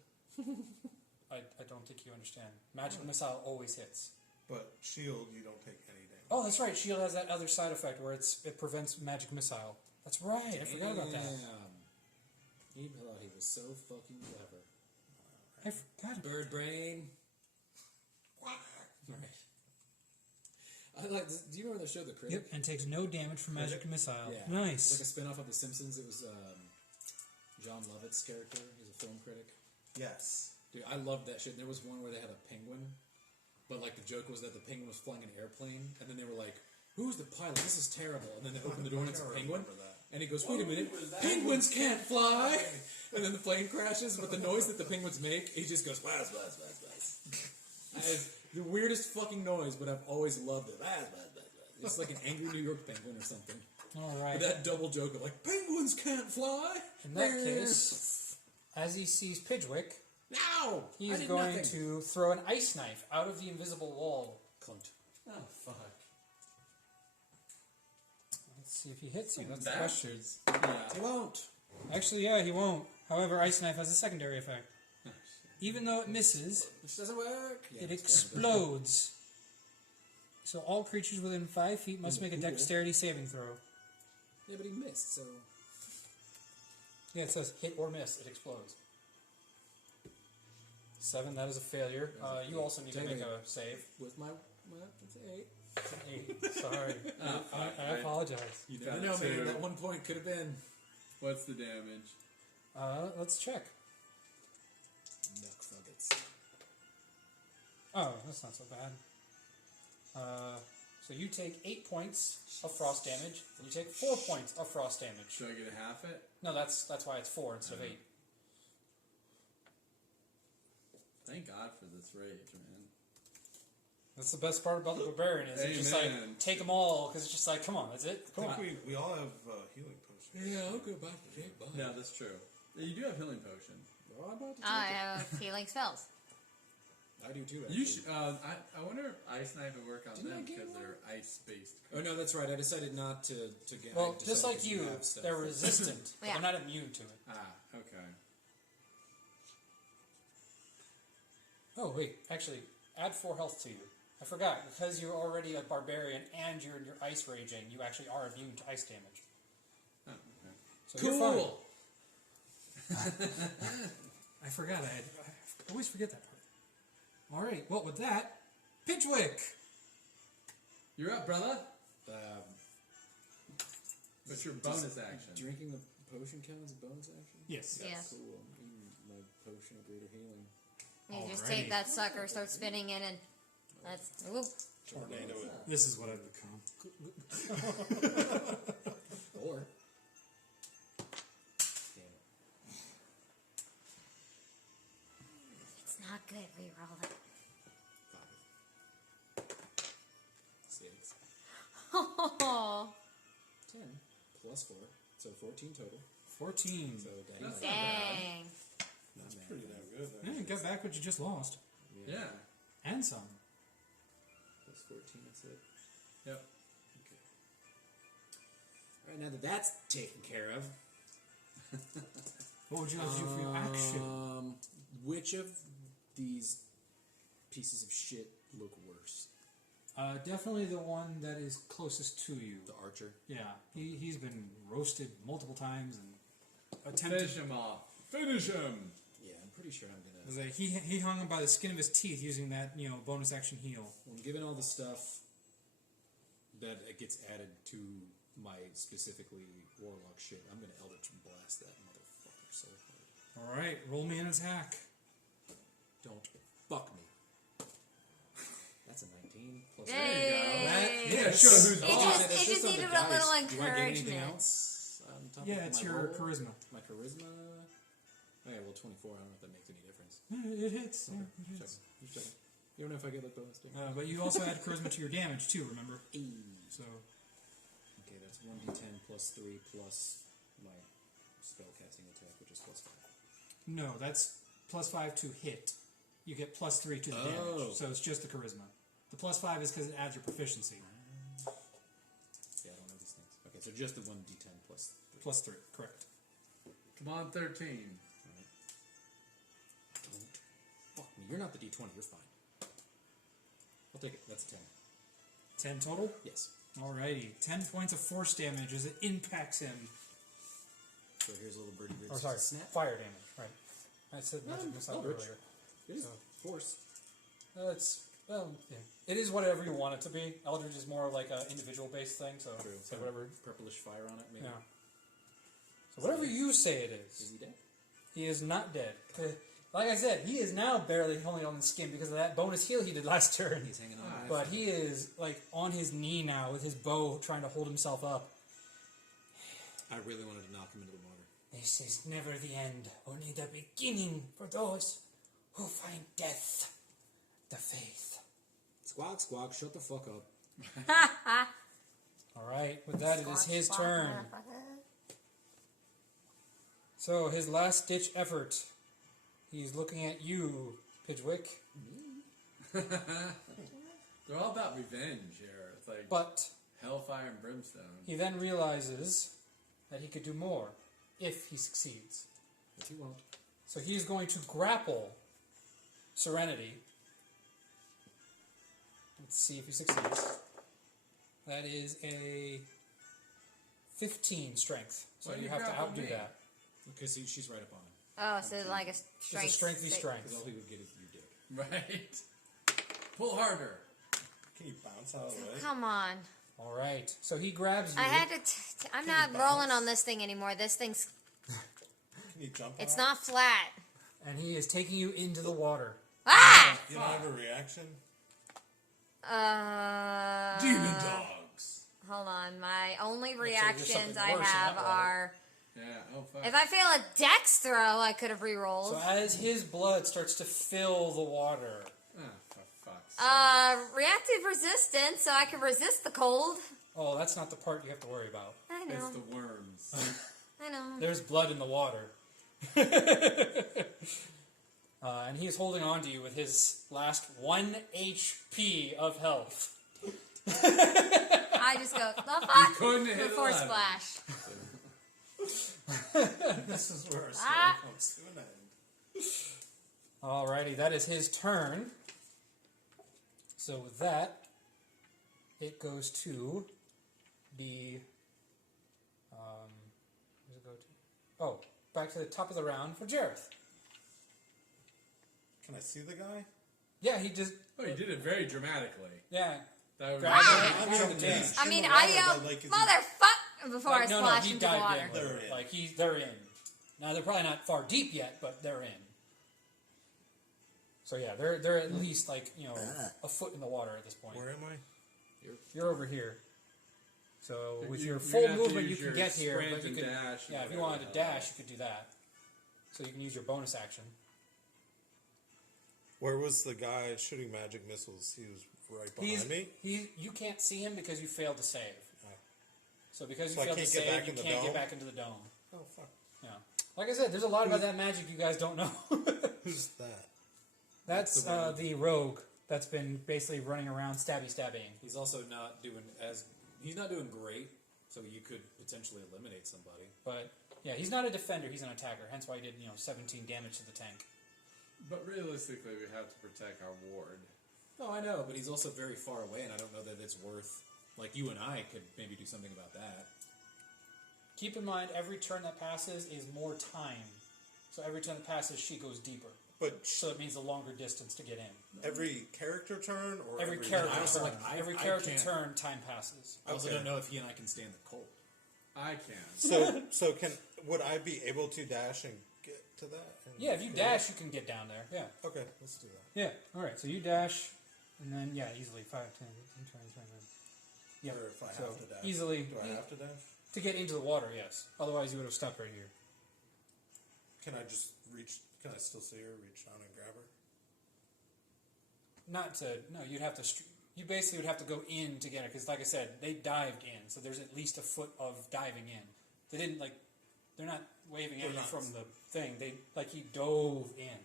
I don't think you understand. Magic missile always hits. But shield, you don't take any damage. Oh, that's right. Shield has that other side effect where it prevents magic missile. That's right. I forgot about that. He thought he was so fucking clever. I forgot. Bird brain. Right. I like. Do you remember the show The Critic? Yep, and takes no damage from magic missile. Yeah. Nice. It's like a spin-off of The Simpsons. It was John Lovett's character. He's a film critic. Yes. Dude, I loved that shit. There was one where they had a penguin, but like the joke was that the penguin was flying an airplane, and then they were like, "Who's the pilot? This is terrible." And then they open the door and it's a penguin, and he goes, "Wait a minute, penguins can't fly!" And then the plane crashes, but the noise that the penguins make, he just goes, "Buzz, buzz, buzz, buzz." It's the weirdest fucking noise, but I've always loved it. Buzz, buzz, buzz, buzz. It's like an angry New York penguin or something. All right. But that double joke of like, penguins can't fly. In that case, as he sees Pidgewick, No! he I is did going nothing. to throw an ice knife out of the invisible wall. Cunt. Oh, fuck. Let's see if he hits you. That's the question. Bastards. Yeah. He won't. Actually, yeah, he won't. However, ice knife has a secondary effect. Even though it misses, Which doesn't work. Yeah, it it's explodes. So all creatures within 5 feet must make a Cool. dexterity saving throw. Yeah, but he missed, so. Yeah, it says hit or miss. It explodes. 7, that is a failure. That's You also need to Take make it. a save. With my. Well, it's an 8. It's an 8. Sorry. Oh, fuck. I apologize. You Got never know, two. man. That 1 point could have been. What's the damage? Let's check. Milk fuggets. Oh, that's not so bad. So you take 8 points of frost damage, and you take 4 points of frost damage. Should I get a half it? No, that's why it's 4 instead of 8. Thank God for this rage, man. That's the best part about the barbarian is it's just like Amen. take them all because it's just like come on, that's it. I think we all have healing potions. Yeah, I'll go back to Jake. Bye. No, that's true. You do have healing potion. Well, I'm about to I take have healing spells. it. I do too, actually. You should. I wonder if ice knife would work on Didn't I them get because one? they're ice based. Oh, no, that's right. I decided not to get. Well, I just decided like to you, have stuff. they're resistant, but Yeah. they're not immune to it. Ah, okay. Oh wait, actually, add 4 health to you. I forgot, because you're already a barbarian and you're ice raging, you actually are immune to ice damage. Oh, okay. So you're fine. I forgot. I always forget that part. All right. Well, with that, Pitchwick. You're up, brother. Um, What's your bonus action? Drinking the potion count as a bonus action? Yes. Yes. Cool. I'm eating my potion of greater healing. You just Alrighty. take that sucker, start spinning it, and that's. Whoop. Tornado it. This is what I've become. Or. Damn it. It's not good. Reroll it. 5. 6. Oh, 10 plus 4. So 14 total. 14. So dang. That's Not not dang. bad. Pretty damn good. Yeah, you got back what you just lost. Yeah. And some. Plus 14, that's it. Yep. Okay. Alright, now that that's taken care of. What would you like to do for your action? Which of these pieces of shit look worse? Definitely the one that is closest to you. The archer? Yeah, he's been roasted multiple times and attempted. Finish him off. Finish him. Yeah, I'm pretty sure I'm It was gonna. like he hung him by the skin of his teeth using that bonus action heal. Well, given all the stuff that it gets added to my specifically warlock shit, I'm gonna Eldritch Blast that motherfucker so hard. All right, roll me an attack. Don't fuck me. That's a 19 plus. Yay. Yeah, sure. Who's It boss? just- it just on the needed a dice. little Do I get anything encouragement. else on top Yeah, of it's my your roll? charisma. My charisma. Oh yeah, well 24. I don't know if that makes any difference. It hits. Yeah, Okay, it hits. just checking. You don't know if I get like bonus damage. But you also add charisma to your damage too. Remember? So Okay, that's 1d10 plus 3 plus my spellcasting attack, which is plus 5. no, that's +5 to hit. You get +3 to the Oh. damage. So it's just the charisma. The +5 is because it adds your proficiency. Yeah, I don't know these things. Okay, so just the 1d10 plus 3. +3, correct. Come on, 13. Alright. Don't fuck me. You're not the d20, you're fine. I'll take it. That's a 10. 10 total. Yes. Alrighty, 10 points of force damage as it impacts him. So here's a little birdie ribs. Or sorry, Snap. fire damage. Right. I said magic missile Eldritch. earlier. It is So- force. It's it is whatever you want it to be. Eldritch is more like an individual based thing, so True. say whatever. Purplish fire on it, maybe. Yeah. So whatever you say it Is is, he dead? he is not dead. Like I said, he is now barely holding on the skin because of that bonus heal he did last turn. He's hanging on. But he is like on his knee now with his bow, trying to hold himself up. I really wanted to knock him into the water. This is never the end, only the beginning for those who find death, the faith. Squawk, squawk, shut the fuck up. All right, with that, it is his turn. So his last ditch effort. He's looking at you, Pidgewick. They're all about revenge here. It's like But hellfire and brimstone. he then realizes that he could do more if he succeeds. But he won't. So he's going to grapple Serenity. Let's see if he succeeds. That is a 15 strength. So Why do you you have to grapple outdo me? that. Because she's right up on him. Oh, so like a It's strength. a strength v save. strength. Because all he would get is your dick. Right. Pull harder. Can you bounce out of the way? Come on. All right. So he grabs you. I had to. I'm not rolling on this thing anymore. This thing's. Can you jump It's out? not flat. And he is taking you into the water. Ah! You don't have a reaction? Demon dogs. Hold on. My only there's reactions something I worse in have that water. are. Yeah. Oh fuck. If I fail a dex throw, I could have re-rolled. So as his blood starts to fill the water, Oh, for fuck's sake. Reactive resistance, so I can resist the cold. oh, that's not the part you have to worry about. I It's know. the worms. I know. There's blood in the water. And he is holding on to you with his last 1 HP of health. I just go, the fuck? couldn't hit Before 11. splash. This is where our story comes to an end. Alrighty, that is his turn. So with that, it goes to the. Where does it go to? Oh, back to the top of the round for Jareth. Can I see the guy? Yeah, he just. Oh, you did it very dramatically. Yeah. That would Grab be- him, I grab mean, the dam. he's I in mean, the I water, yelled, but, like, is he- motherfucker, before I Like, no, splashed he into the dived water. in. They're in. Like they're in. Now they're probably not far deep yet, but they're in. So yeah, they're at least like a foot in the water at this point. Where am I? You're over here. So with your You're full gonna have to movement, you use can your get here, sprint but you and can. dash and Yeah, if you whatever wanted to the hell. dash, you could do that. So you can use your bonus action. Where was the guy shooting magic missiles? He was right behind me. You can't see him because you failed to save. Oh. So because So you I failed to can't get save, back you in the can't dome? get back into the dome. Oh fuck! Yeah. Like I said, there's a lot about that magic you guys don't know. Who's that? That's the rogue that's been basically running around stabbing. He's also not doing he's not doing great, so you could potentially eliminate somebody. But yeah, he's not a defender, he's an attacker. Hence why he did 17 damage to the tank. But realistically, we have to protect our ward. No, I know, but he's also very far away, and I don't know that it's worth. Like you and I could maybe do something about that. Keep in mind, every turn that passes is more time. So every turn that passes, she goes deeper. But So it means a longer distance to get in. every character turn or Every I character also, turn. like, Every I character can't- turn, time passes. I also Okay. don't know if he and I can stand the cold. I can. So would I be able to dash and get to that? And Yeah, if you dash, you can get down there. Yeah. Okay, let's do that. Yeah. All right. So you dash, and then easily 5, 10, 15, 20, 25. Yeah. Or if I So have to dash. easily Do I have to dash? to get into the water. Yes. Otherwise, you would have stopped right here. Can I just reach? Can I still see her? Reach down and grab her? Not to. No, you'd have to. You basically would have to go in to get it because, like I said, they dived in, so there's at least a foot of diving in. They didn't like. They're not waving at They're you not. from the thing. They he dove in.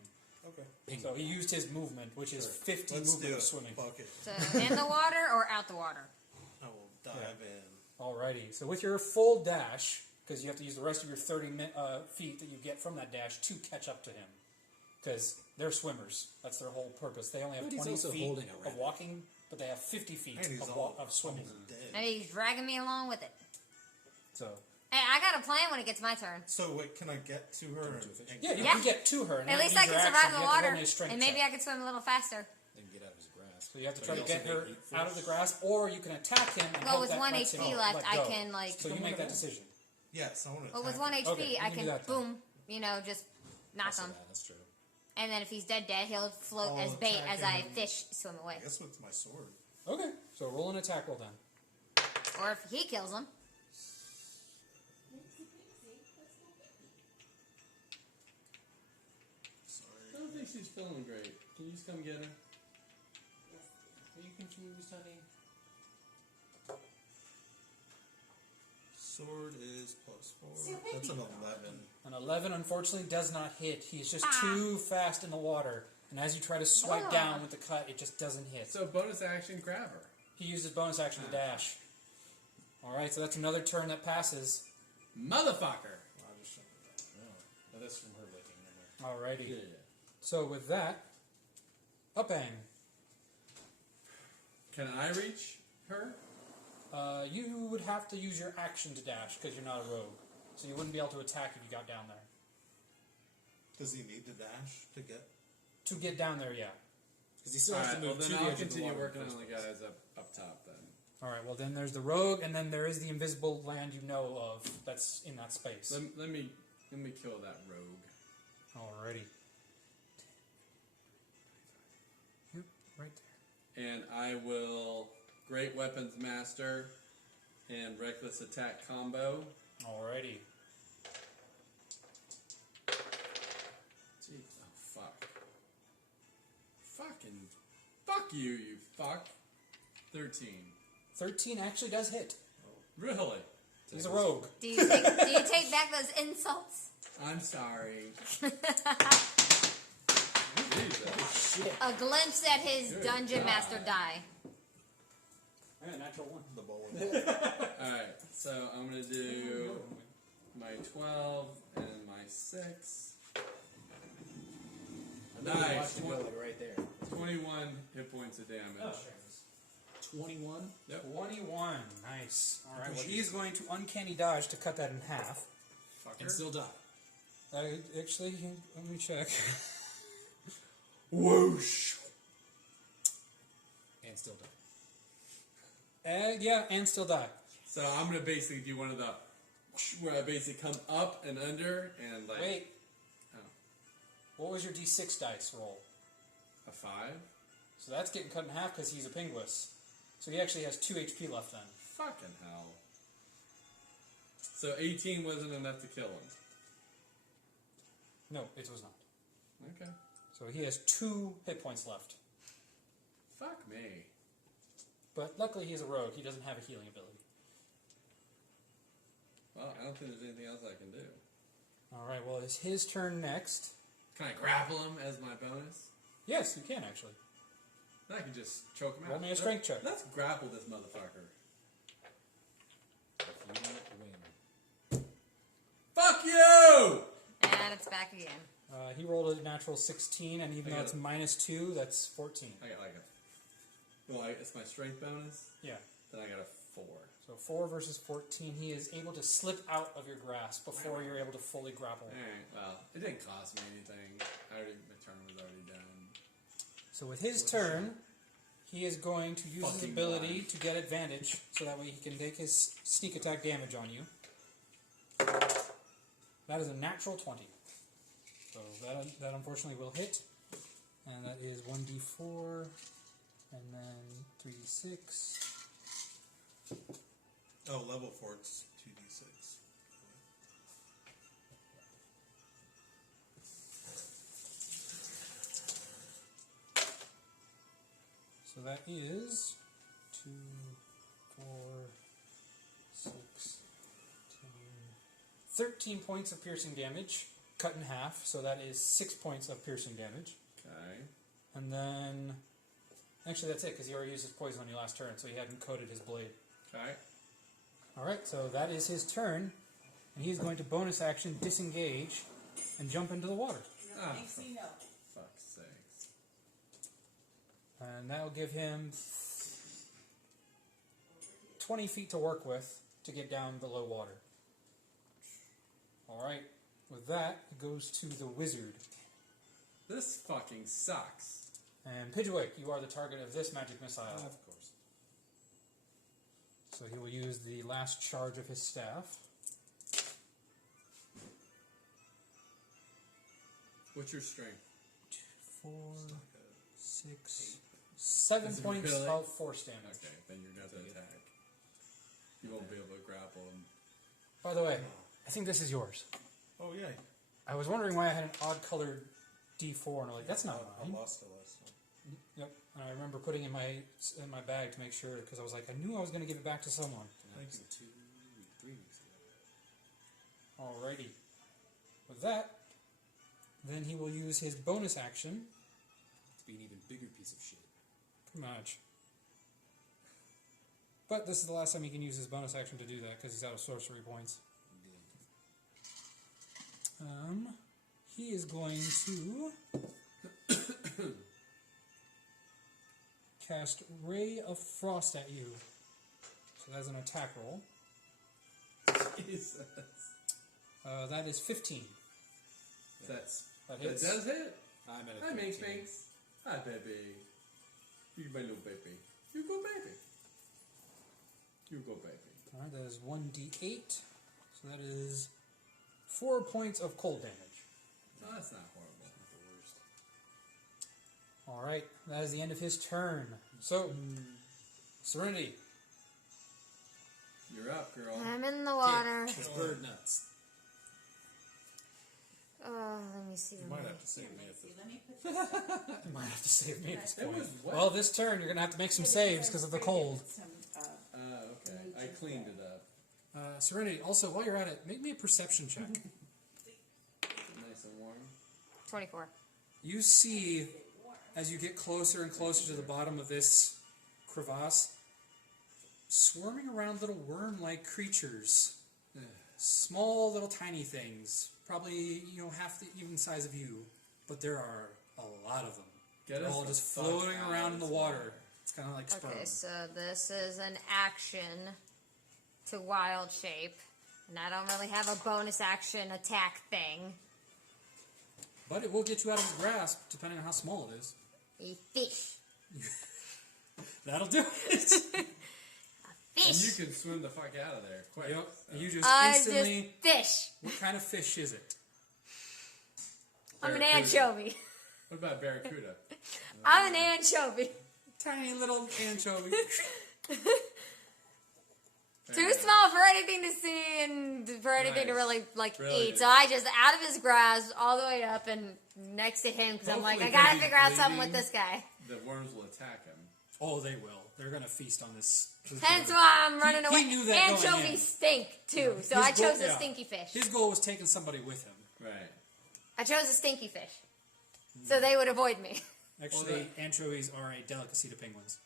Okay. So he used his movement, which is 50 Let's movement do of it. swimming. Fuck it. So in the water or out the water? I will dive in. Alrighty. So with your full dash, because you have to use the rest of your 30 feet that you get from that dash to catch up to him, because they're swimmers. That's their whole purpose. They only have But he's 20 also feet holding a of rabbit. walking, but they have 50 feet And he's of swimming. almost dead. And he's dragging me along with it. So Hey, I got a plan when it gets my turn. So wait, can I get to her? And yeah, you Yeah. can get to her. And At that least means I your can action, survive you the have to roll water, me a strength and maybe check. I can swim a little faster. Then get out of his grasp. So you have to But try he to also get may her eat out of the first. grasp, or you can attack him. And Well, hope with that 1 lets him HP let left, I go. can like. So you make that decision. Yes, I want to. Well, with 1 HP, Okay, you I can can do that then. boom, just knock Also him. that, that's true. And then if he's dead, he'll float I'll as bait attack as I him. fish swim away. I guess with my sword. Okay, so roll an attack roll then. Or if he kills him. I don't think she's feeling great. Can you just come get her? Are you confused, honey? Sword is +4. That's an 11. An 11 unfortunately does not hit. He's just too fast in the water. And as you try to swipe Ah. down with the cut, it just doesn't hit. So bonus action, grab her. He uses bonus action to dash. Alright, so that's another turn that passes. Motherfucker! I'll just shut it down. No, that's from her licking. Remember? Alrighty. Yeah. So with that, Upang. Can I reach her? You would have to use your action to dash because you're not a rogue. So you wouldn't be able to attack if you got down there. Does he need to dash to get? To get down there, yeah. Because he still has Alright, to well move then to the I'll edge of the continue water working in the on the first guys up top then. Alright, well then there's the rogue, and then there is the invisible land you know of that's in that space. Let me kill that rogue. Alrighty. Yep, right there. And I will Great Weapons Master and Reckless Attack combo. Alrighty. Gee, oh fuck. Fuck you fuck. 13. 13 actually does hit. Really? He's a rogue. Do you take back those insults? I'm sorry. A glimpse at his Good dungeon God. master die. Yeah, natural one. The bowl. Alright, so I'm gonna do my 12 and my 6. I know you Nice. watched it go like right there. 21 hit points of damage. Oh, 21. Yep. 21. Nice. All right. Well, he's going to uncanny dodge to cut that in half. Fucker. And still die. Actually, let me check. Whoosh. And still die. Yeah, and still die. So I'm gonna basically do one of the where I basically come up and under and like Wait. Oh. What was your D6 dice roll? a 5. So that's getting cut in half because he's a pinguis. So he actually has 2 HP left then. Fucking hell. So 18 wasn't enough to kill him. No, it was not. Okay. So he has 2 hit points left. Fuck me. But luckily he's a rogue. He doesn't have a healing ability. Well, I don't think there's anything else I can do. Alright, well, it's his turn next. Can I grapple him as my bonus? Yes, you can actually. I can just choke him out. Roll me a strength check. Let's grapple this motherfucker. If you don't win. Fuck you! And it's back again. He rolled a natural 16, and even I though got it's it. -2, that's 14. I got like a... Well, it's my strength bonus. Yeah. Then I got a 4. So 4 versus 14, he is able to slip out of your grasp before you're able to fully grapple. Alright, well, it didn't cost me anything. My turn was already done. So with his turn, he is going to use his Fucking ability blind. to get advantage, so that way he can take his sneak attack damage on you. That is a natural 20. So that unfortunately will hit. And that is 1d4, and then 3d6. Oh, level 4, it's 2d6. So that is 2, 4, 6, 10, 13 points of piercing damage, cut in half. So that is 6 points of piercing damage. Okay. And then, actually that's it, because he already used his poison on your last turn, so he hadn't coated his blade. Okay. Alright, so that is his turn, and he's going to bonus action disengage and jump into the water. Ah, Maxie, no. fuck's sakes. And that'll give him 20 feet to work with to get down below water. Alright, with that, it goes to the wizard. This fucking sucks. And Pidgewick, you are the target of this magic missile. Of course. So he will use the last charge of his staff. What's your strength? 4, 6, 7 Is it points really? of force damage. Okay, then you're going to have to attack. You won't be able to grapple him. By the way, I think this is yours. Oh, yeah. I was wondering why I had an odd colored D4, and I'm like, that's not I mine. lost it last time. Yep, and I remember putting it in my bag to make sure, because I was like, I knew I was going to give it back to someone. That was 2, 3 weeks ago. Alrighty. With that, then he will use his bonus action. To be an even bigger piece of shit. Pretty much. But this is the last time he can use his bonus action to do that, because he's out of sorcery points. He is going to cast Ray of Frost at you. So that's an attack roll. Jesus. That is 15. That's, That that hits. does hit. I'm at a Hi, Minx 13. Minx. Hi, baby. You my little baby. You go, baby. You go, baby. Alright, that is 1d8. So that is 4 points of cold damage. No, that's not horrible. The worst. Alright, that is the end of his turn. So, Serenity. You're up, girl. I'm in the water. It's bird nuts. Let me see. You might have to save me at See, this. let me put this. You might have to save me at this It point. was wet. Well, this turn you're going to have to make some saves because of the cold. Some, Okay. I cleaned it up. Serenity, also, while you're at it, make me a perception check. Nice and warm. 24. You see, as you get closer and closer to the bottom of this crevasse, swarming around little worm-like creatures. Small, little, tiny things. Probably, half the even size of you. But there are a lot of them. Get They're us all the just fuck floating out around of in the this water. It's kind of like sperm. Okay, so this is an action to wild shape. And I don't really have a bonus action attack thing. But it will get you out of his grasp, depending on how small it is. A fish. That'll do it. And you Fish. can swim the fuck out of there quick. Yep. So. You just I instantly. just fish. What kind of fish is it? I'm an Barracuda. anchovy. What about barracuda? I'm an anchovy. Tiny little anchovy. Too small for anything to see and for anything to Nice. really Brilliant. eat. So I just out of his grasp all the way up and next to him because I'm like, I Hopefully gotta he's figure out something with bleeding. this guy. The worms will attack him. Oh, they will. They're gonna feast on this. Hence why I'm running He away. knew that going in. Anchovies stink too, so His I goal- chose the yeah. stinky fish. His goal was taking somebody with him. Right. I chose a stinky fish, so they would avoid me. Actually, anchovies are a delicacy to penguins.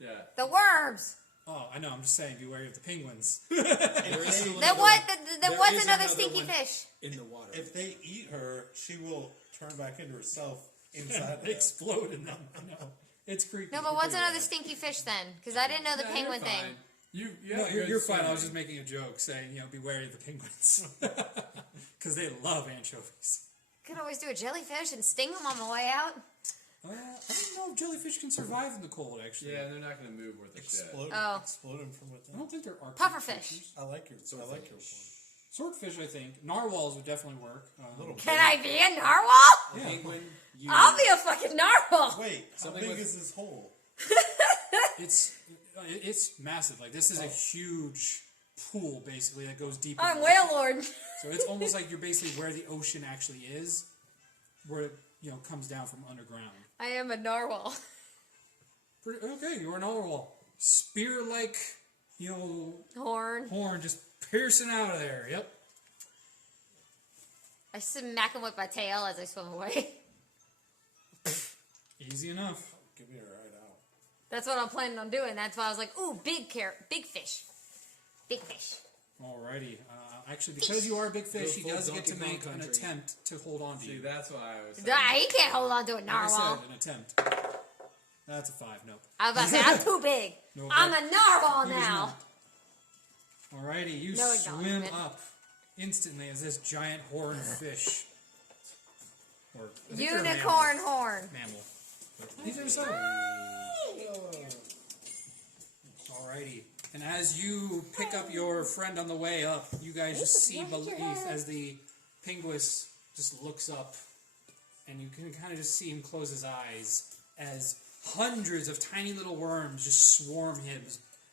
Yeah. The worms. Oh, I know. I'm just saying, be wary of the penguins. There is still There another was one. there There was is another another stinky one fish. in the water. If they eat her, she will turn back into herself inside of them. Explode in them. I know. It's creepy. No, but what's another stinky fish then? Because I didn't know the No, penguin you're thing. fine. You No, have you're good fine. I was swimming. just making a joke, saying, be wary of the penguins, because they love anchovies. Could always do a jellyfish and sting them on the way out. I don't know if jellyfish can survive in the cold. Actually, Yeah, they're not going to move worth a shit. Explode, Oh. explode him from I within. don't think there are Pufferfish. I like your point. Swordfish. I think narwhals would definitely work. Can I be a narwhal? Yeah. Penguin, you I'll be a fucking narwhal. Wait, how Something big with- is this hole? It's massive. Like this is a huge pool, basically, that goes deep. I'm in the- whale lord. So it's almost like you're basically where the ocean actually is, where it comes down from underground. I am a narwhal. Okay, you're an narwhal. Spear-like, Horn. horn just piercing out of there. Yep. I smack him with my tail as I swim away. Easy enough. Give me a ride out. That's what I'm planning on doing. That's why I was like, ooh, big fish. Big fish. Alrighty. Actually, because you are a big fish, he full does get to Donkey Kong make an country. attempt to hold on to See, you. that's why I was saying. Ah, he can't hold on to a Like I narwhal. said, an attempt. That's a 5. Nope. I was about to say, I'm too big. No, I'm but a narwhal he was now. not. Alrighty, you No swim acknowledgement. up instantly as this giant horned fish. Or I think they're a Unicorn horn. mammal. But these are so. Alrighty. And as you pick up your friend on the way up, you guys just see belief as the penguin just looks up, and you can kind of just see him close his eyes as hundreds of tiny little worms just swarm him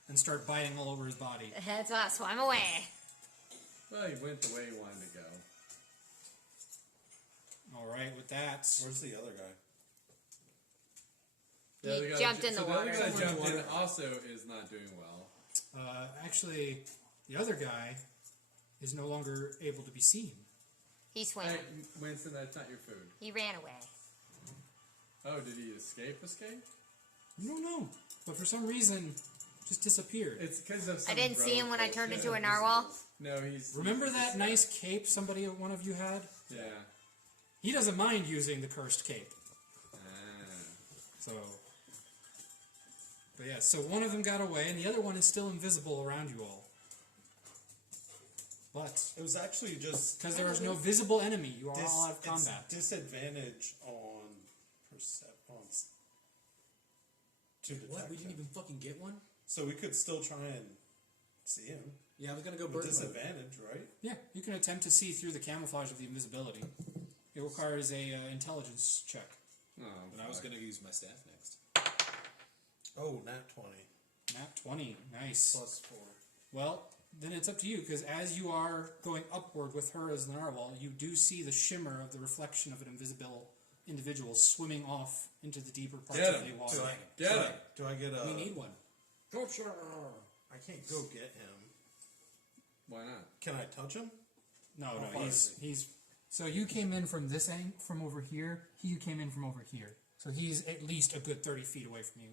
and start biting all over his body. That's why I swam away. Well, he went the way he wanted to go. Alright, with that. Where's the other guy? The other He guy jumped in the so the other water. guy Jumped in jumped the in water. also is not doing well. Actually, the other guy is no longer able to be seen. He swam. Hey, Winston, that's not your food. He ran away. Oh, did he escape? You don't know, but for some reason, just disappeared. It's because of I didn't see him when I turned into a bullshit. narwhal. No, he's... Remember he's that just- nice cape one of you had? Yeah. He doesn't mind using the cursed cape. Ah. So, but yeah, so one of them got away, and the other one is still invisible around you all. But It was actually just because there is no visible enemy, you are all out of it's combat. disadvantage on to detect What? We didn't him. even fucking get one? So we could still try and see him. Yeah, I was gonna go With bird mode. disadvantage, right? Yeah, you can attempt to see through the camouflage of the invisibility. It requires a intelligence check. Oh, And I was fuck. gonna use my staff next. Oh, nat 20. Nat 20, nice. +4. Well, then it's up to you, because as you are going upward with her as the narwhal, you do see the shimmer of the reflection of an invisible individual swimming off into the deeper parts Get of him. the water. Do I, Get do him. I, do I get a... We need one. I can't go get him. Why not? Can I touch him? No, How no, far is he's. So you came in from this end, from over here. He came in from over here. So he's at least a good 30 feet away from you.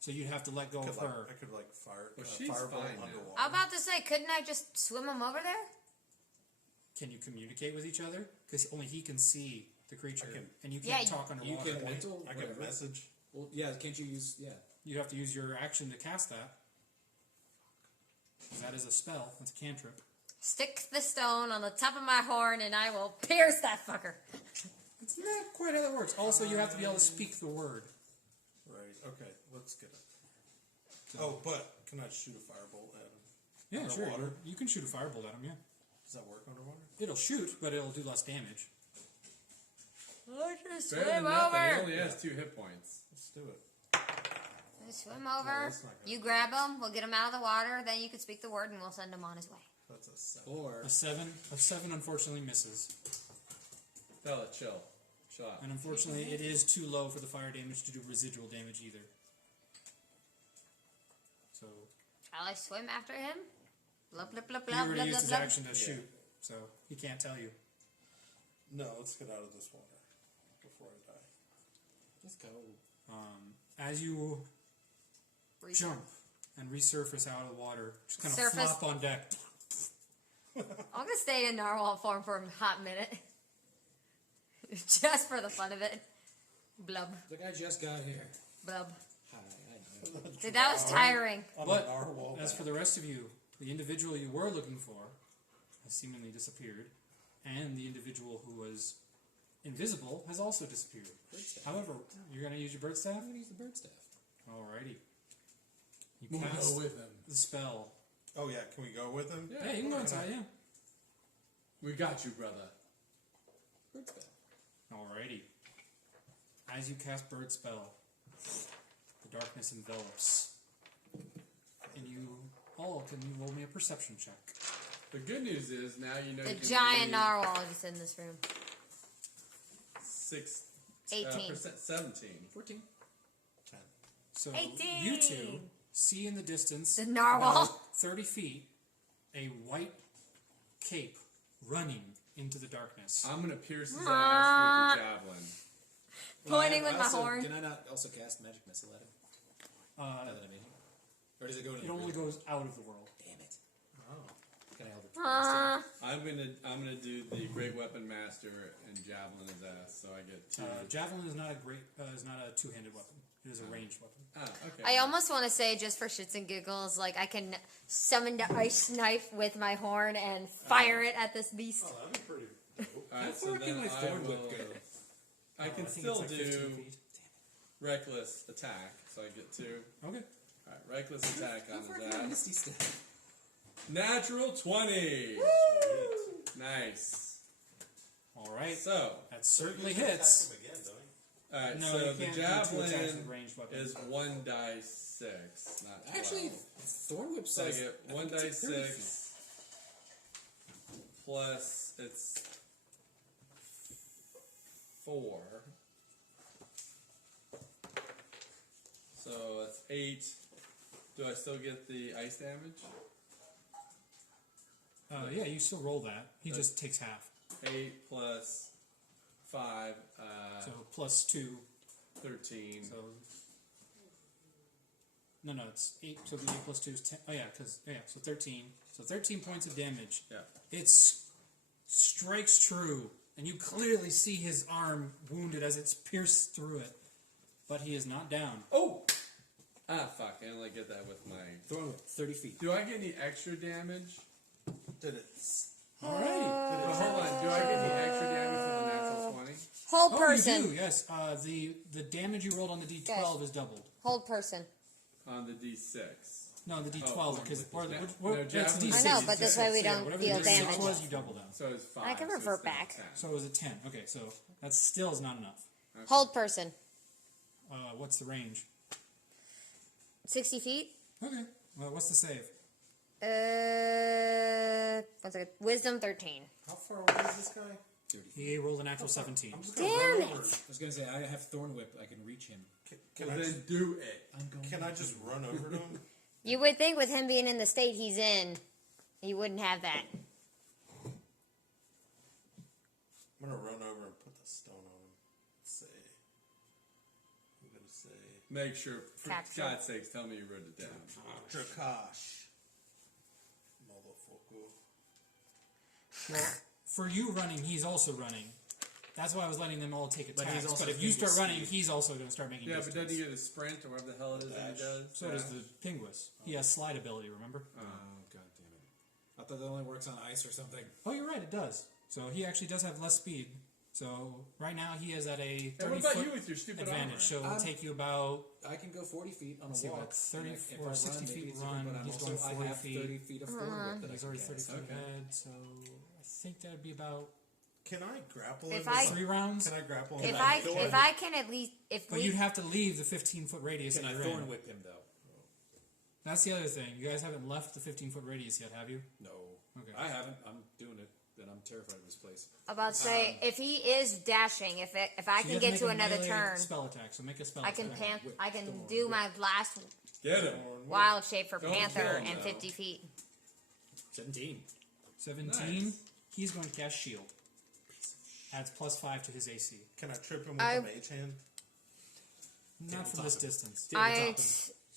So you'd have to let go of her. I could fire Well, she's fireball fine now. underwater. I'm about to say, couldn't I just swim him over there? Can you communicate with each other? Because only he can see the creature, I can- and you Yeah, can't talk underwater. You can mental. I can whatever. message. Well, yeah. Can't you use? Yeah. You have to use your action to cast that. 'Cause that is a spell. That's a cantrip. Stick the stone on the top of my horn, and I will pierce that fucker. It's not quite how that works. Also, you have to be able to speak the word. Right. Okay. Let's get it. Oh, but can I shoot a firebolt at him? Yeah, sure. Underwater? You can shoot a firebolt at him. Yeah, Does that work underwater? it'll shoot, but it'll do less damage. I just Better swim than nothing. He over. only has 2 hit points. Let's do it. I swim over. that's not gonna You grab him. We'll get him out of the water. Then you can speak the word, and we'll send him on his way. That's a 7. Or A seven unfortunately misses, Bella, chill. Chill out. and unfortunately, it is too low for the fire damage to do residual damage either. So Shall I swim after him? Blub, blub, blub, he blub, already blub, used blub, his blub. action to shoot, so he can't tell you. No, let's get out of this water before I die. let's go. As you Reach. jump and resurface out of the water, just kind of Surface. flop on deck. I'm gonna stay in narwhal form for a hot minute. Just for the fun of it. Blub, The guy just got here. blub. Hi, I know. Dude, that was tiring. On But a narwhal as back. for the rest of you, the individual you were looking for has seemingly disappeared, and the individual who was invisible has also disappeared. Bird staff. However, you're going to use your bird staff? I'm gonna use the bird staff. Alrighty. You We'll cast go with him. the spell. Oh yeah, can we go with him? Yeah, you can go inside, yeah. We got you, brother. Bird staff. Alrighty. As you cast bird spell, the darkness envelops. And you all can roll me a perception check. The good news is now you know The you can giant leave narwhal is in this room. 6 18. percent 17. 14. 10. So 18. you two see in the distance, The narwhal. about 30 feet, a white cape running into the darkness. I'm gonna pierce his ass with the javelin. Pointing Well, with my also, horn. Can I not also cast magic missile at him? Now that I'm in here? Or does it go into It the only real- goes out of the world. Damn it. Can I hold it? I'm gonna do the great weapon master and javelin his ass, so I get 2. Javelin is not a is not a two-handed weapon. It is a ranged weapon. Okay. I almost want to say, just for shits and giggles, like I can summon the ice knife with my horn and fire it at this beast. Oh, that'd be pretty dope. Alright, How so far can then my I thorn whip will. go? I can I think still it's like 15 do feet. reckless attack, so I get 2. Okay. Alright, reckless attack How on far his can my ass. misty step? Natural 20. Nice. All right. So, That certainly You can hits. attack him again, don't you? alright, No, so you the can't do two attacks with javelin ranged weapons. is 1 dice 6, not 12. Actually, thorn whip so I says get I 1 think it's dice 30 6 plus it's 4. So that's 8. Do I still get the ice damage? Yeah, you still roll that. He just takes half. 8 plus 5, So plus 2. 13. So no, it's 8. So the 8 plus 2 is 10. Oh yeah, so 13. So 13 points of damage. Yeah. It strikes true, and you clearly see his arm wounded as it's pierced through it, but he is not down. Oh! Ah, fuck. I only get that with my... Thorn whip, 30 feet. Do I get any extra damage? Did it? All right. Well, hold on. Do I get any extra damage from the natural 20? Hold Oh, person. you do. Yes. The damage you rolled on the D12 is doubled. Hold person. On the D6. No, the D12 Oh, because no, that's javelin. D6. I know, but this way we Yeah, don't whatever deal the D6 damage. was, you double that. So it's 5. I can so revert it's now back. 10. So it was a 10. Okay, so that still is not enough. Hold person. What's the range? 60 feet. Okay. Well, what's the save? 1 second. Wisdom 13. How far away is this guy? 30 feet. He rolled a natural 17. I'm just gonna Damn run it. over. I was going to say, I have thorn whip. I can reach him. Can Well, I then just, do it. I'm going can I just run over to him? You would think with him being in the state he's in, he wouldn't have that. I'm gonna run over and put the stone on him. Say, I'm gonna say, Make sure, for Capture. God's sakes, tell me you wrote it down. Drakash, motherfucker. Well, for you running, he's also running. That's why I was letting them all take But attacks. he's also But if you start speed. running, he's also going to start making Yeah, but distance. doesn't he get a sprint or whatever the hell it is that he does? So does the Pinguis. He has slide ability, remember? Oh, god damn it. I thought that only works on ice or something. Oh, you're right, it does. So he actually does have less speed. So right now he is at a And 30 what about you foot with your stupid advantage. armor? So it'll take you about I can go 40 feet on a see, walk. what, 30 and if or I 60 run, feet maybe it's run, different, but I'm he's also, going I 40 have feet. 30 feet of forward that he's I already can 30 cast. feet Okay. ahead. So I think that'd be about Can I grapple If him? I- 3 rounds. Can I grapple him? If with I my sword? if I can at least if But we you'd have to leave the 15-foot radius Can that I you're thorn in. whip him, though? That's the other thing. You guys haven't left the 15-foot radius yet, have you? No. Okay. I haven't. I'm doing it, and I'm terrified of this place. about to say if he is dashing, if I So you can have get make to a another melee turn, spell attack. So make a spell I can attack. I can do my last Get him. wild shape for Don't Panther kill him, and though. 50 feet. 17. 17. Nice. He's going to cast shield. Adds +5 to his AC. Can I trip him with I- a mage hand? Not from this distance. I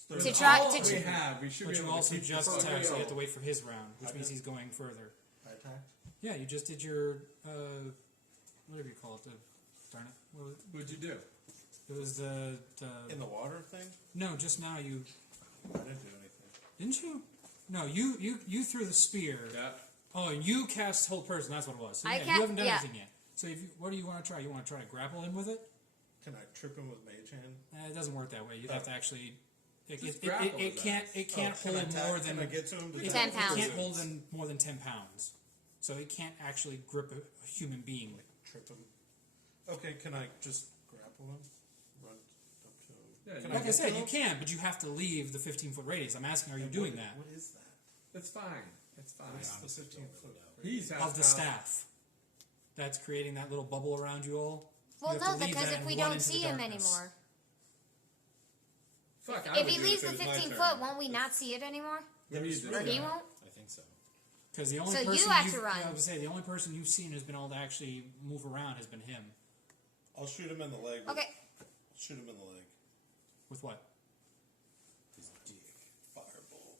There's to all- try All to we have, we should But be you able also to keep just this attacked, so you going. have to wait for his round, which Okay. means he's going further. I attack. Yeah, you just did your whatever you call it. Darn it. What was it? What'd you do? It was the In the water thing? no. Just now you I didn't do anything. didn't you? No, you threw the spear. Yeah. Oh, and you cast hold person. That's what it was. So, I yeah, you can't- haven't done yeah. anything yet. So if you, what do you want to try? You want to try to grapple him with it? Can I trip him with mage hand? It doesn't work that way. You'd have to actually. Just grapple his can't. ass. It can't Can I hold attack? more than. Can I get to him? To 10 It pounds. can't hold in more than 10 pounds. So it can't actually grip a human being. Trip him. Okay, can I just grapple him? Run up to him? Yeah, Can you- Like I get said, to you him? can, but you have to leave the 15-foot radius. I'm asking, are you And doing what- that? What is that? It's fine. It's fine. What's the 15-foot? He's Of the staff. That's creating that little bubble around you all. well You have to no leave because that if and we run don't into the see him darkness. anymore. Fuck, I If would he do it leaves the if it was my 15 turn. foot, won't we not see it anymore? We need Or this he guy. won't? I think so. Because the only So you person have you've- to run. I was say the only person you've seen who's been able to actually move around has been him. I'll shoot him in the leg. Okay. Shoot him in the leg. With what? His dick. Fireball.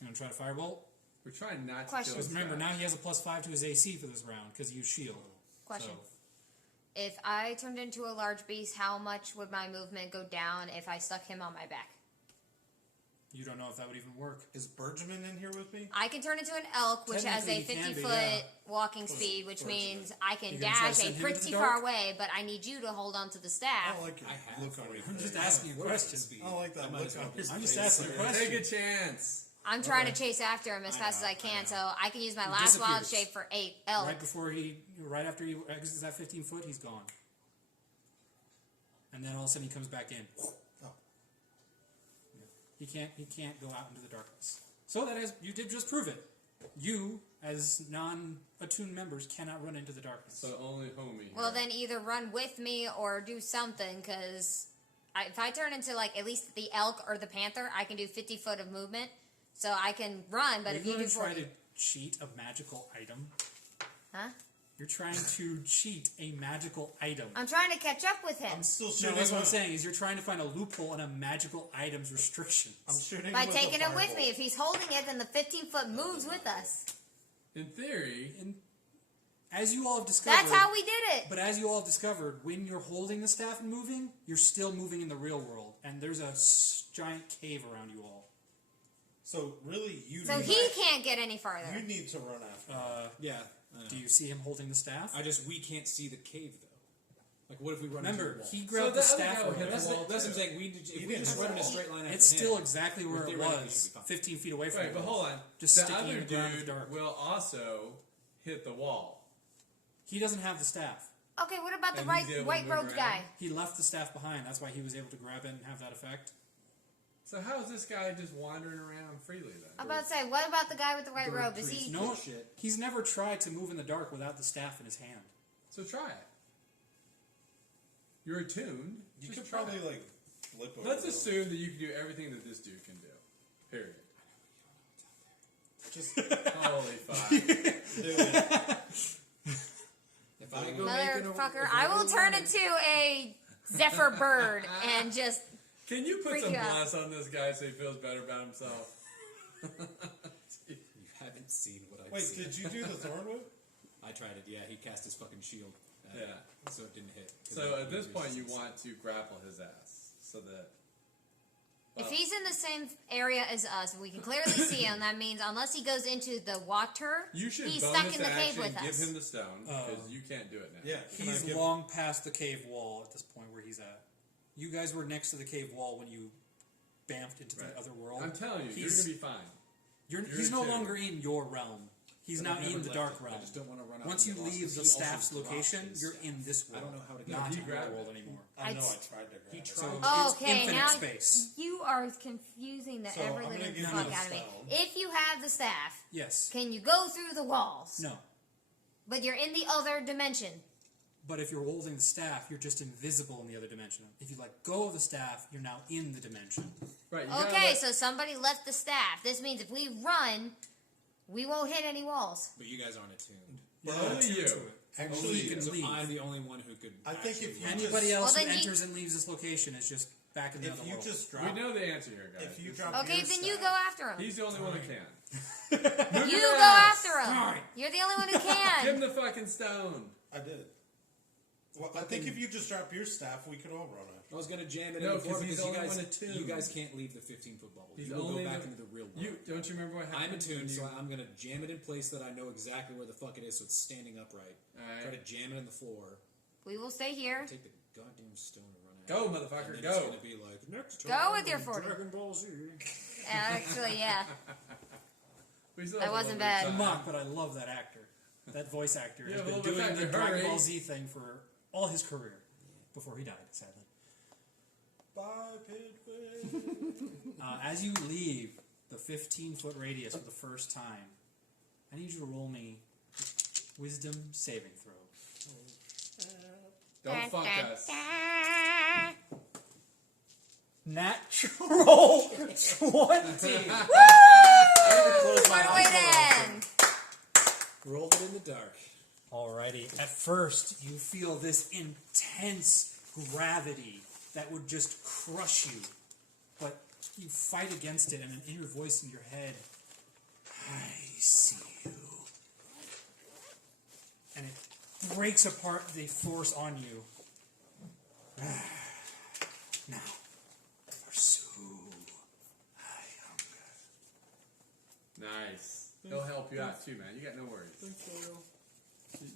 You want to try to firebolt? We're trying not to Question. kill Because this remember, guy. now he has a +5 to his AC for this round because he used shield. Question. So, If I turned into a large beast, how much would my movement go down if I stuck him on my back? you don't know if that would even work. Is Bergman in here with me? I can turn into an elk, which has a Technically, you can 50 be, foot yeah. walking speed, which means I can You gonna try to dash a send him into the pretty dark? far away, but I need you to hold on to the I staff. don't like your I have. look on your I'm face. just asking a question. I don't like that I might look as well on your just- I'm just face. asking a question. Take a chance. I'm trying to chase after him as fast as I I can, know. so I can use my He last wild disappears. shape for 8 elk. Right after he exits that 15 foot, he's gone. And then all of a sudden he comes back in. Oh. He can't go out into the darkness. So that is, you did just prove it. You, as non-attuned members, cannot run into the darkness. So only homie. Well, here. then either run with me or do something, because if I turn into, like, at least the elk or the panther, I can do 50 foot of movement. So I can run, but Are if you you going do to try 40... to cheat a magical item? Huh? You're trying to cheat a magical item. I'm trying to catch up with him. I'm still No, shooting. that's what I'm him. saying, is you're trying to find a loophole in a magical item's restrictions. I'm shooting By him with taking a him with fireball. me. If he's holding it, then the 15 foot moves with us. in theory, And as you all have discovered... That's how we did it. But as you all have discovered, when you're holding the staff and moving, you're still moving in the real world. And there's a giant cave around you all. So really, you So need, he can't get any farther. you need to run after. him. Yeah. Do you see him holding the staff? we can't see the cave though. Like, what if we run Remember, into the wall? he grabbed So the the other staff guy will from hit him. That's, the wall, that's what I'm too. saying. If we didn't just have run in a a wall. straight line after It's him, still exactly where it theoretically we was, should be fine. 15 feet away from right, you. but hold on. Just the sticking other in the ground in the dude dark. will also hit the wall. He doesn't have the staff. Okay, what about the And he's able to white move robed around? guy? He left the staff behind. That's why he was able to grab it and have that effect. So how is this guy just wandering around freely then? I'm about to say, what about the guy with the white robe? Is he? No, shit. he's never tried to move in the dark without the staff in his hand. So try it. You're attuned. You Just could try probably it. like flip over. Let's him. assume that you can do everything that this dude can do. Period. Just Holy fuck. If I go making a- Motherfucker, if I go will turn running- into a zephyr bird and just. Can you put Freak some you out. bless on this guy so he feels better about himself? You haven't seen what I've wait. seen. Did you do the thorn whip? I tried it. Yeah, he cast his fucking shield it. Yeah. So it didn't hit. 'Cause So he at this used point, you his- want to grapple his ass so that. If he's in the same area as us, we can clearly see him. That means unless he goes into the water, You should he's bonus stuck in the cave action with give us. him the stone because you can't do it now. Yeah, can I He's give- long past the cave wall at this point where he's at. You guys were next to the cave wall when you bamfed into Right. the other world. I'm telling you, you're He's- gonna be fine. He's no too. longer in your realm. He's But now I've never in the left dark it. realm. I just don't want to run out. Once you and get lost, leave 'cause the he also staff's dropped location, his- you're in this world. I don't know how to get Not He in grabbed our world it. anymore. I know I- I tried to grab it. So Oh, it's okay, infinite now space. you are confusing the So, I'm ever gonna living give fuck you out of the me. stone. If you have the staff, Yes. can you go through the walls? No. But you're in the other dimension. But if you're holding the staff, you're just invisible in the other dimension. If you let go of the staff, you're now in the dimension. Right. You gotta Okay, let- so somebody left the staff. This means if we run, we won't hit any walls. But you guys aren't attuned. You're Only not attuned you. to it. Actually, Only you can So leave. I'm the only one who could. I think if actually you run. Anybody just- else Well, who then enters and leaves this location is just back in the if other you world. just we drop, know the answer here, guys. if you It's- drop, Okay, your then you staff- go after him. He's the only one who can. You your go ass. after him. Alright. You're the only one who Give him can. the fucking stone. I did. Well, I think if you just drop your staff, we could all run it. I was gonna jam it No, in before 'cause he's because the only one attuned. you guys can't leave the 15-foot bubble. He's You will only go back the- into the real world. You don't you remember what happened? I'm attuned, when so you- I'm gonna jam it in place that I know exactly where the fuck it is, so it's standing upright. Alright. Try to jam it in the floor. We will stay here. Take the goddamn stone and run out. Go, And motherfucker, then go. It's gonna be like next Go time with your on 40. Dragon Ball Z. Actually, yeah. We still That have a wasn't little bit bad. of time. Mock, but I love that actor. That voice actor Yeah, has a been little bit doing the faster. Dragon Hurry. Ball Z thing for all his career before he died, sadly. Bye, Pidway. As you leave the 15-foot radius for the first time, I need you to roll me Wisdom saving throw. Don't fuck us. Natural 20. Run away then. Rolled it in the dark. Alrighty. At first, you feel this intense gravity that would just crush you. But you fight against it, and an inner voice in your head, I see you. And it breaks apart the force on you. Now, pursue thy hunger. Nice. He'll help you out too, man. You got no worries.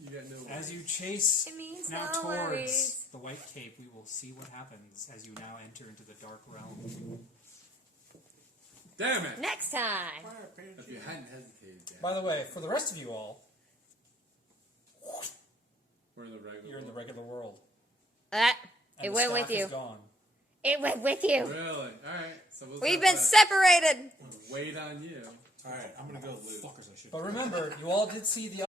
You got no worries. As you chase It means now no towards worries. the White Cape, we will see what happens as you now enter into the Dark Realm. Damn it! Next time. If you hadn't hesitated, Dan. By the way, for the rest of you all, We're in the regular. you're in the world. regular world. It And the went with staff is you. gone. It went with you. Really? All right. So we'll We've have been to separated. wait on you. All right, I'm gonna go loot. Fuckers, I should. But remember, you all did see the